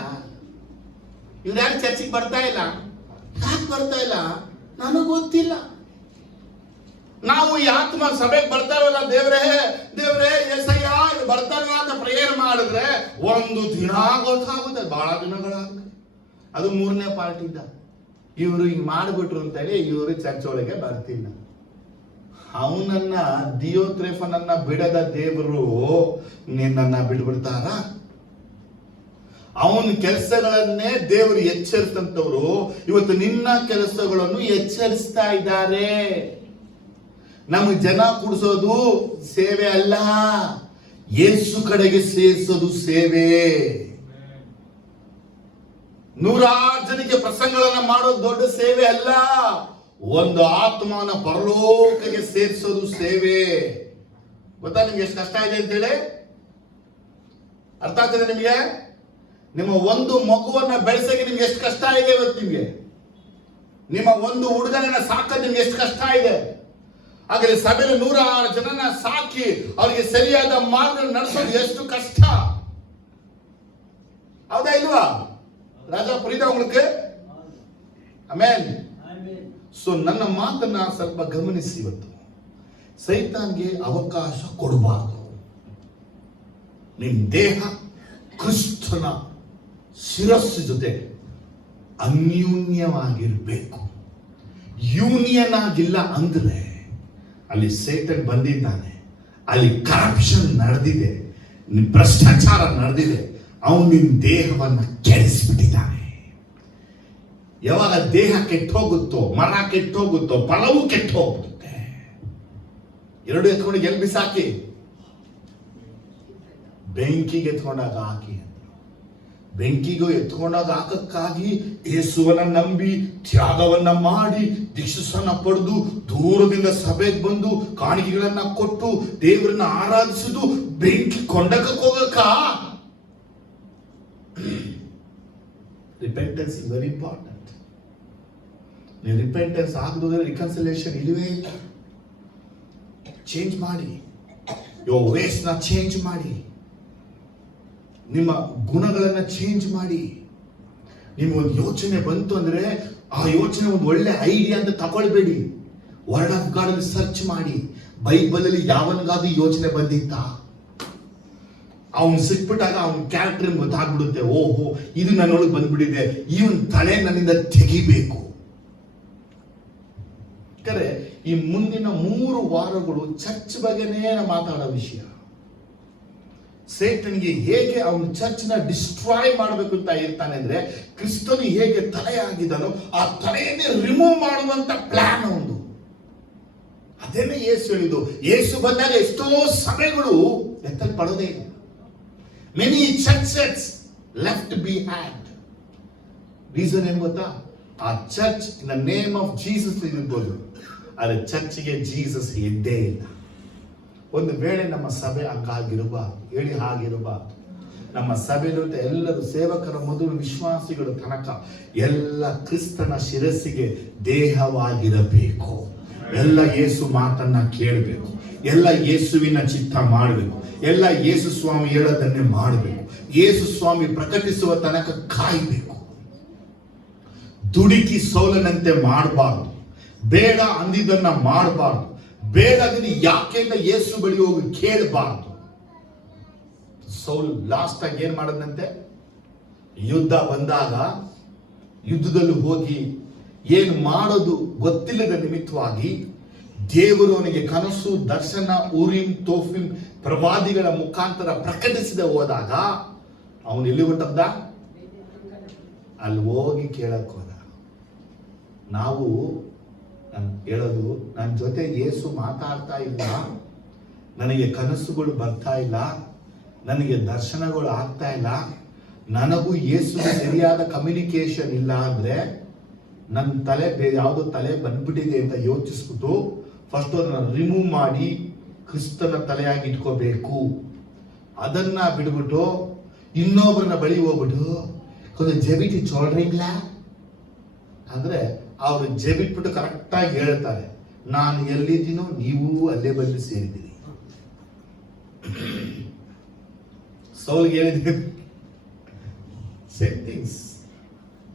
ಇವ್ರು ಯಾರು ಚರ್ಚಿಗೆ ಬರ್ತಾ ಇಲ್ಲ, ಯಾಕೆ ಬರ್ತಾ ಇಲ್ಲ ನನಗೆ ಗೊತ್ತಿಲ್ಲ. ನಾವು ಈ ಆತ್ಮ ಸಭೆಗೆ ಬರ್ತಾವಲ್ಲ, ದೇವ್ರೇ ಎಸಯ್ಯ ಬರ್ತಾನೆ ಅಂತ ಪ್ರೇಯರ್ ಮಾಡಿದ್ರೆ ಒಂದು ದಿನ ಗೊತ್ತಾಗುತ್ತೆ, ಬಹಳ ದಿನಗಳಾಗುತ್ತೆ. ಅದು ಮೂರನೇ ಪಾರ್ಟಿಂದ ಇವರು ಹಿಂಗ್ ಮಾಡಿಬಿಟ್ರು ಅಂತೇಳಿ ಇವರು ಚರ್ಚ್ ಒಳಗೆ ಬರ್ತಿಲ್ಲ. ಅವನನ್ನ ದಿಯೋತ್ರೇಫನನ್ನ ಬಿಡದ ದೇವರು ನಿನ್ನನ್ನ ಬಿಡ್ಬಿಡ್ತಾರ? ಅವನ ಕೆಲಸಗಳನ್ನೇ ದೇವರು ಎಚ್ಚರಿಸಿದಂತವರು ಇವತ್ತು ನಿನ್ನ ಕೆಲಸಗಳನ್ನು ಎಚ್ಚರಿಸ್ತಾ ಇದ್ದಾರೆ. ನಮಗೆ ಜನ ಕೂಡಿಸೋದು ಸೇವೆ ಅಲ್ಲ, ಯೇಸು ಕಡೆಗೆ ಸೇರಿಸೋದು ಸೇವೆ. 100 ಜನಕ್ಕೆ ಪ್ರಸಂಗಗಳನ್ನ ಮಾಡೋದು ದೊಡ್ಡ ಸೇವೆ ಅಲ್ಲ, ಒಂದು ಆತ್ಮನ ಪರಲೋಕಕ್ಕೆ ಸೇರಿಸೋದು ಸೇವೆ. ಗೊತ್ತಾ ನಿಮ್ಗೆ ಎಷ್ಟು ಕಷ್ಟ ಇದೆ ಅಂತೇಳಿ? ಅರ್ಥ ಆಗ್ತದೆ ನಿಮಗೆ? ನಿಮ್ಮ ಒಂದು ಮಗುವನ್ನ ಬೆಳೆಸಕ್ಕೆ ನಿಮ್ಗೆ ಎಷ್ಟು ಕಷ್ಟ ಇದೆ ಇವತ್ತು ನಿಮ್ಗೆ? ನಿಮ್ಮ ಒಂದು ಹುಡುಗನನ್ನ ಸಾಕೋದು ನಿಮ್ಗೆ ಎಷ್ಟು ಕಷ್ಟ ಇದೆ? ಹಾಗಾದ್ರೆ ಸಭೆಯಲ್ಲಿ 106 ಜನನ ಸಾಕಿ ಅವರಿಗೆ ಸರಿಯಾದ ಮಾರ್ಗ ನಡೆಸೋದು ಎಷ್ಟು ಕಷ್ಟ? ಹೌದಾ ಇಲ್ವಾ? ರಾಜಾ ಪುರಿದ உங்களுக்கு ಆಮೇನ್. ಸೊ ನನ್ನ ಮಾತನ್ನ ಸ್ವಲ್ಪ ಗಮನಿಸಿ. ಇವತ್ತು ಸೈತಾನ್ಗೆ ಅವಕಾಶ ಕೊಡಬಾರದು. ನಿಮ್ ದೇಹ ಕ್ರಿಸ್ತನ ಶಿರಸ್ಸು ಜೊತೆ ಅನ್ಯೂನ್ಯವಾಗಿರ್ಬೇಕು. ಯೂನಿಯನ್ ಆಗಿಲ್ಲ ಅಂದ್ರೆ ಅಲ್ಲಿ ಸೈತಾನ್ ಬಂದಿದ್ದಾನೆ, ಅಲ್ಲಿ ಕರಪ್ಷನ್ ನಡೆದಿದೆ, ಭ್ರಷ್ಟಾಚಾರ ನಡೆದಿದೆ, ಅವನು ನಿನ್ನ ದೇಹವನ್ನ ಕೆಡಿಸ್ಬಿಟ್ಟಿದ್ದಾನೆ. ಯಾವಾಗ ದೇಹ ಕೆಟ್ಟೋಗುತ್ತೋ, ಮರ ಕೆಟ್ಟೋಗುತ್ತೋ, ಫಲವು ಕೆಟ್ಟೋಗುತ್ತೆ. ಎರಡು ಎತ್ಕೊಂಡು ಎಲ್ಲಿ ಬಿಸಾಕಿ? ಬೆಂಕಿಗೆ ಎತ್ಕೊಂಡಾಗ ಹಾಕಿ. ಬೆಂಕಿಗೂ ಎತ್ಕೊಂಡಾಗ ಹಾಕಕ್ಕಾಗಿ ಯೇಸುವನ್ನ ನಂಬಿ ತ್ಯಾಗವನ್ನ ಮಾಡಿ ದೀಕ್ಷಾಸ್ನಾನ ಪಡೆದು ದೂರದಿಂದ ಸಭೆಗೆ ಬಂದು ಕಾಣಿಕೆಗಳನ್ನ ಕೊಟ್ಟು ದೇವರನ್ನ ಆರಾಧಿಸುದು ಬೆಂಕಿ ಕೊಂಡಕ್ಕೆ ಹೋಗಕ್ಕ. Repentance is very important. ನೀವು ರಿಪೆಂಟೆನ್ಸ್ ಆಗದಿದ್ರೆ ರಿಕನ್ಸಿಲೇಷನ್ ಇಲ್ಲವೇ ಇಲ್ಲ. ಚೇಂಜ್ ಮಾಡಿ, ಯುವರ್ ವೇಸ್ ನ ಚೇಂಜ್ ಮಾಡಿ, ನಿಮ್ಮ ಗುಣಗಳನ್ನ ಚೇಂಜ್ ಮಾಡಿ. ನಿಮ್ಗೆ ಒಂದು ಯೋಚನೆ ಬಂತು ಅಂದ್ರೆ ಆ ಯೋಚನೆ ಒಂದು ಒಳ್ಳೆ ಐಡಿಯಾ ಅಂತ ತಗೊಳ್ಬೇಡಿ. ವರ್ಡ್ ಆಫ್ ಗಾಡ್ ಅಲ್ಲಿ ಸರ್ಚ್ ಮಾಡಿ. ಬೈಬಲ್ ಅಲ್ಲಿ ಯಾವನಿಗಾದ್ರೂ ಯೋಚನೆ ಬಂದಿತ್ತಾ? ಅವನು ಸಿಕ್ಬಿಟ್ಟಾಗ ಅವನ ಕ್ಯಾರೆಕ್ಟರ್ ಗೊತ್ತಾಗ್ಬಿಡುತ್ತೆ. ಓಹೋ, ಇದು ನನ್ನೊಳಗೆ ಬಂದ್ಬಿಟ್ಟಿದೆ, ಇವನ್ ತಲೆ ನನ್ನಿಂದ ತೆಗಿಬೇಕು. ಯಾಕಂದ್ರೆ ಈ ಮುಂದಿನ 3 ವಾರಗಳು ಚರ್ಚ್ ಬಗ್ಗೆನೇ ಮಾತಾಡೋ ವಿಷಯ. ಸೇಟನ್ಗೆ ಹೇಗೆ ಅವನು ಚರ್ಚ್ನ ಡಿಸ್ಟ್ರಾಯ್ ಮಾಡಬೇಕು ಅಂತ ಇರ್ತಾನೆ ಅಂದ್ರೆ, ಕ್ರಿಸ್ತನು ಹೇಗೆ ತಲೆಯಾಗಿದ್ದಾನೋ ಆ ತಲೆಯನ್ನೇ ರಿಮೂವ್ ಮಾಡುವಂತ ಪ್ಲಾನ್ ಒಂದು. ಅದೇನೇ ಯೇಸು ಹೇಳಿದ್ದು. ಯೇಸು ಬಂದಾಗ ಎಷ್ಟೋ ಸಭೆಗಳು ಎತ್ತಲ್ಪಡೋದೇ ಇಲ್ಲ. Many churches left behind. Reason ಏನ್ ಗೊತ್ತಾ? ಆ church in the name of Jesus ಇರ್ಬೋದು, ಆದ್ರೆ ಚರ್ಚ್ಗೆ ಜೀಸಸ್ ಇದ್ದೇ ಇಲ್ಲ. ಒಂದು ವೇಳೆ ನಮ್ಮ ಸಭೆ ಹಂಗಾಗಿರಬಾರ್ದು, ಹೇಳಿ ಹಾಗಿರಬಾರ್ದು. ನಮ್ಮ ಸಭೆಯಲ್ಲಿರುವಂತ ಎಲ್ಲರೂ ಸೇವಕರ ಮೊದಲು ವಿಶ್ವಾಸಿಗಳು ತನಕ ಎಲ್ಲ ಕ್ರಿಸ್ತನ ಶಿರಸ್ಸಿಗೆ ದೇಹವಾಗಿರಬೇಕು. ಎಲ್ಲ ಯೇಸು ಮಾತನ್ನ ಕೇಳಬೇಕು, ಎಲ್ಲ ಯೇಸುವಿನ ಚಿತ್ತ ಮಾಡಬೇಕು, ಎಲ್ಲ ಯೇಸು ಸ್ವಾಮಿ ಹೇಳೋದನ್ನೇ ಮಾಡಬೇಕು, ಯೇಸು ಸ್ವಾಮಿ ಪ್ರಕಟಿಸುವ ತನಕ ಕಾಯಬೇಕು. ದುಡುಕಿ ಸೌಲನಂತೆ ಮಾಡಬಾರ್ದು, ಬೇಡ ಅಂದಿದ್ದನ್ನ ಮಾಡಬಾರ್ದು, ಬೇಡದಿನ ಯಾಕೆಂದ್ರೆ ಯೇಸು ಬಳಿ ಹೋಗಿ ಕೇಳಬಾರ್ದು. ಸೌಲ್ ಲಾಸ್ಟ್ ಆಗಿ ಏನ್ ಮಾಡದಂತೆ? ಯುದ್ಧ ಬಂದಾಗ ಯುದ್ಧದಲ್ಲಿ ಹೋಗಿ ಏನು ಮಾಡೋದು ಗೊತ್ತಿಲ್ಲದ ನಿಮಿತ್ತವಾಗಿ ದೇವರು ಅವನಿಗೆ ಕನಸು, ದರ್ಶನ, ಊರಿಮ್ ತೋಫಿಮ್ ಪ್ರವಾದಿಗಳ ಮುಖಾಂತರ ಪ್ರಕಟಿಸಿದ ಹೋದಾಗ ಅವನು ಎಲ್ಲಿ ಹೊಟ್ಟದ್ದ? ಅಲ್ಲಿ ಹೋಗಿ ಕೇಳಕ್ ಹೋದ. ನಾವು ಹೇಳೋದು, ನನ್ನ ಜೊತೆ ಯೇಸು ಮಾತಾಡ್ತಾ ಇಲ್ಲ, ನನಗೆ ಕನಸುಗಳು ಬರ್ತಾ ಇಲ್ಲ, ನನಗೆ ದರ್ಶನಗಳು ಆಗ್ತಾ ಇಲ್ಲ, ನನಗೂ ಯೇಸು ಸರಿಯಾದ ಕಮ್ಯುನಿಕೇಶನ್ ಇಲ್ಲ ಅಂದ್ರೆ ನನ್ನ ತಲೆ ಬೇರೆ ಯಾವುದೋ ತಲೆ ಬಂದ್ಬಿಟ್ಟಿದೆ ಅಂತ ಯೋಚಿಸ್ಬಿಟ್ಟು ಫಸ್ಟ್ ಅದನ್ನ ರಿಮೂವ್ ಮಾಡಿ ಕ್ರಿಸ್ತನ ತಲೆಯಾಗಿ ಇಟ್ಕೋಬೇಕು. ಅದನ್ನ ಬಿಡ್ಬಿಟ್ಟು ಇನ್ನೊಬ್ಬರನ್ನ ಬಳಿ ಹೋಗ್ಬಿಟ್ಟು ಕೊಂಚ ಜಬಿಟಿ ಚೋಳ್ರಿಂಗ್ಲಾ ಅಂದ್ರೆ ಅವರು ಜಬಿಟ್ಬಿಟ್ಟು ಕರೆಕ್ಟಾಗಿ ಹೇಳ್ತಾರೆ, ನಾನು ಎಲ್ಲಿದ್ದೀನೋ ನೀವು ಅಲ್ಲೇ ಬಂದು ಸೇರಿದ್ದೀರಿ. ಸೌಲ್ಗೆ ಹೇಳಿದ್ದೀವಿ ಸೇಮ್ ಥಿಂಗ್ಸ್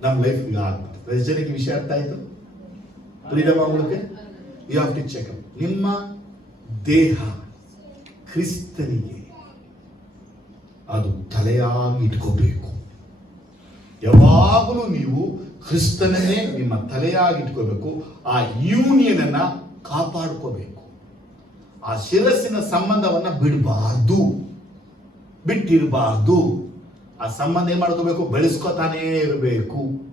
ನಮ್ಮ ಲೈಫ್ ಆಗ್ತದೆ. ಎಷ್ಟು ಜನಕ್ಕೆ ವಿಷಯ ಅರ್ಥ ಆಯ್ತು? ಪ್ರೀತಮಾಗಳಿಗೆ you have to check up. ನಿಮ್ಮ ದೇಹ ಕ್ರಿಸ್ತನಿಗೆ ಅದು ತಲೆಯಾಗಿ ಇಟ್ಕೋಬೇಕು. ಯಾವಾಗಲೂ ನೀವು ಕ್ರಿಸ್ತನನ್ನೇ ನಿಮ್ಮ ತಲೆಯಾಗಿ ಇಟ್ಕೋಬೇಕು. ಆ ಯೂನಿಯನ್ ಅನ್ನ ಕಾಪಾಡ್ಕೋಬೇಕು. ಆ ಶಿರಸ್ಸಿನ ಸಂಬಂಧವನ್ನ ಬಿಡಬಾರ್ದು, ಬಿಟ್ಟಿರಬಾರ್ದು. ಆ ಸಂಬಂಧ ಏನ್ ಮಾಡ್ಕೋಬೇಕು? ಬೆಳೆಸ್ಕೊತಾನೇ ಇರಬೇಕು.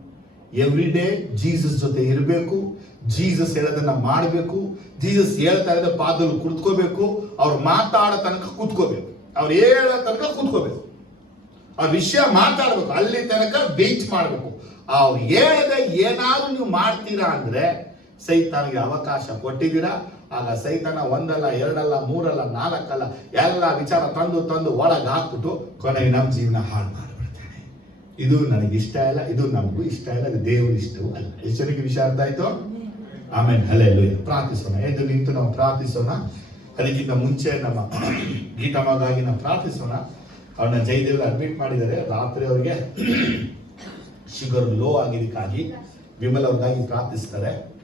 ಎವ್ರಿ ಡೇ ಜೀಸಸ್ ಜೊತೆ ಇರಬೇಕು. ಜೀಸಸ್ ಹೇಳೋದನ್ನ ಮಾಡಬೇಕು. ಜೀಸಸ್ ಹೇಳ್ತಾ ಇದ್ದ ಪಾದದಲ್ಲಿ ಕುತ್ಕೋಬೇಕು. ಅವ್ರು ಮಾತಾಡೋ ತನಕ ಕೂತ್ಕೋಬೇಕು. ಅವ್ರು ಹೇಳೋ ತನಕ ಕೂತ್ಕೋಬೇಕು. ಆ ವಿಷಯ ಮಾತಾಡ್ಬೇಕು. ಅಲ್ಲಿ ತನಕ ವೇಟ್ ಮಾಡಬೇಕು. ಅವ್ರು ಹೇಳದೆ ಏನಾದ್ರು ನೀವು ಮಾಡ್ತೀರಾ ಅಂದ್ರೆ ಸೈತಾನಿಗೆ ಅವಕಾಶ ಕೊಟ್ಟಿದ್ದೀರಾ. ಆಗ ಸೈತಾನ ಒಂದಲ್ಲ, ಎರಡಲ್ಲ, ಮೂರಲ್ಲ, ನಾಲ್ಕಲ್ಲ, ಎಲ್ಲ ವಿಚಾರ ತಂದು ಒಳಗೆ ಹಾಕ್ಬಿಟ್ಟು ಕೊನೆಗೆ ನಮ್ಮ ಜೀವನ ಹಾಳು ಮಾಡಿಬಿಡ್ತಾನೆ. ಇದು ನನಗೆ ಇಷ್ಟ ಇಲ್ಲ, ಇದು ನಮಗೂ ಇಷ್ಟ ಇಲ್ಲ, ಇದು ದೇವ್ರ ಇಷ್ಟವೂ ಅಲ್ಲ. ಎಷ್ಟು ಜನಕ್ಕೆ ವಿಷಯ ಅರ್ಥ ಆಯ್ತು? ಆಮೇಲೆ ಹಲ್ಲೆಲೂಯಾ. ಪ್ರಾರ್ಥಿಸೋಣ. ಎದ್ದು ನಿಂತು ನಾವು ಪ್ರಾರ್ಥಿಸೋಣ. ಅದಕ್ಕಿಂತ ಮುಂಚೆ ನಮ್ಮ ಗೀತಮಗಾಗಿ ನಾವು ಪ್ರಾರ್ಥಿಸೋಣ. ಅವ್ರನ್ನ ಜಯದೇವ್ರು ಅಡ್ಮಿಟ್ ಮಾಡಿದ್ದಾರೆ. ರಾತ್ರಿ ಅವರಿಗೆ ಶುಗರ್ ಲೋ ಆಗಿದ್ದಕ್ಕಾಗಿ ವಿಮಲ್ ಅವ್ರಿಗಾಗಿ ಪ್ರಾರ್ಥಿಸ್ತಾರೆ.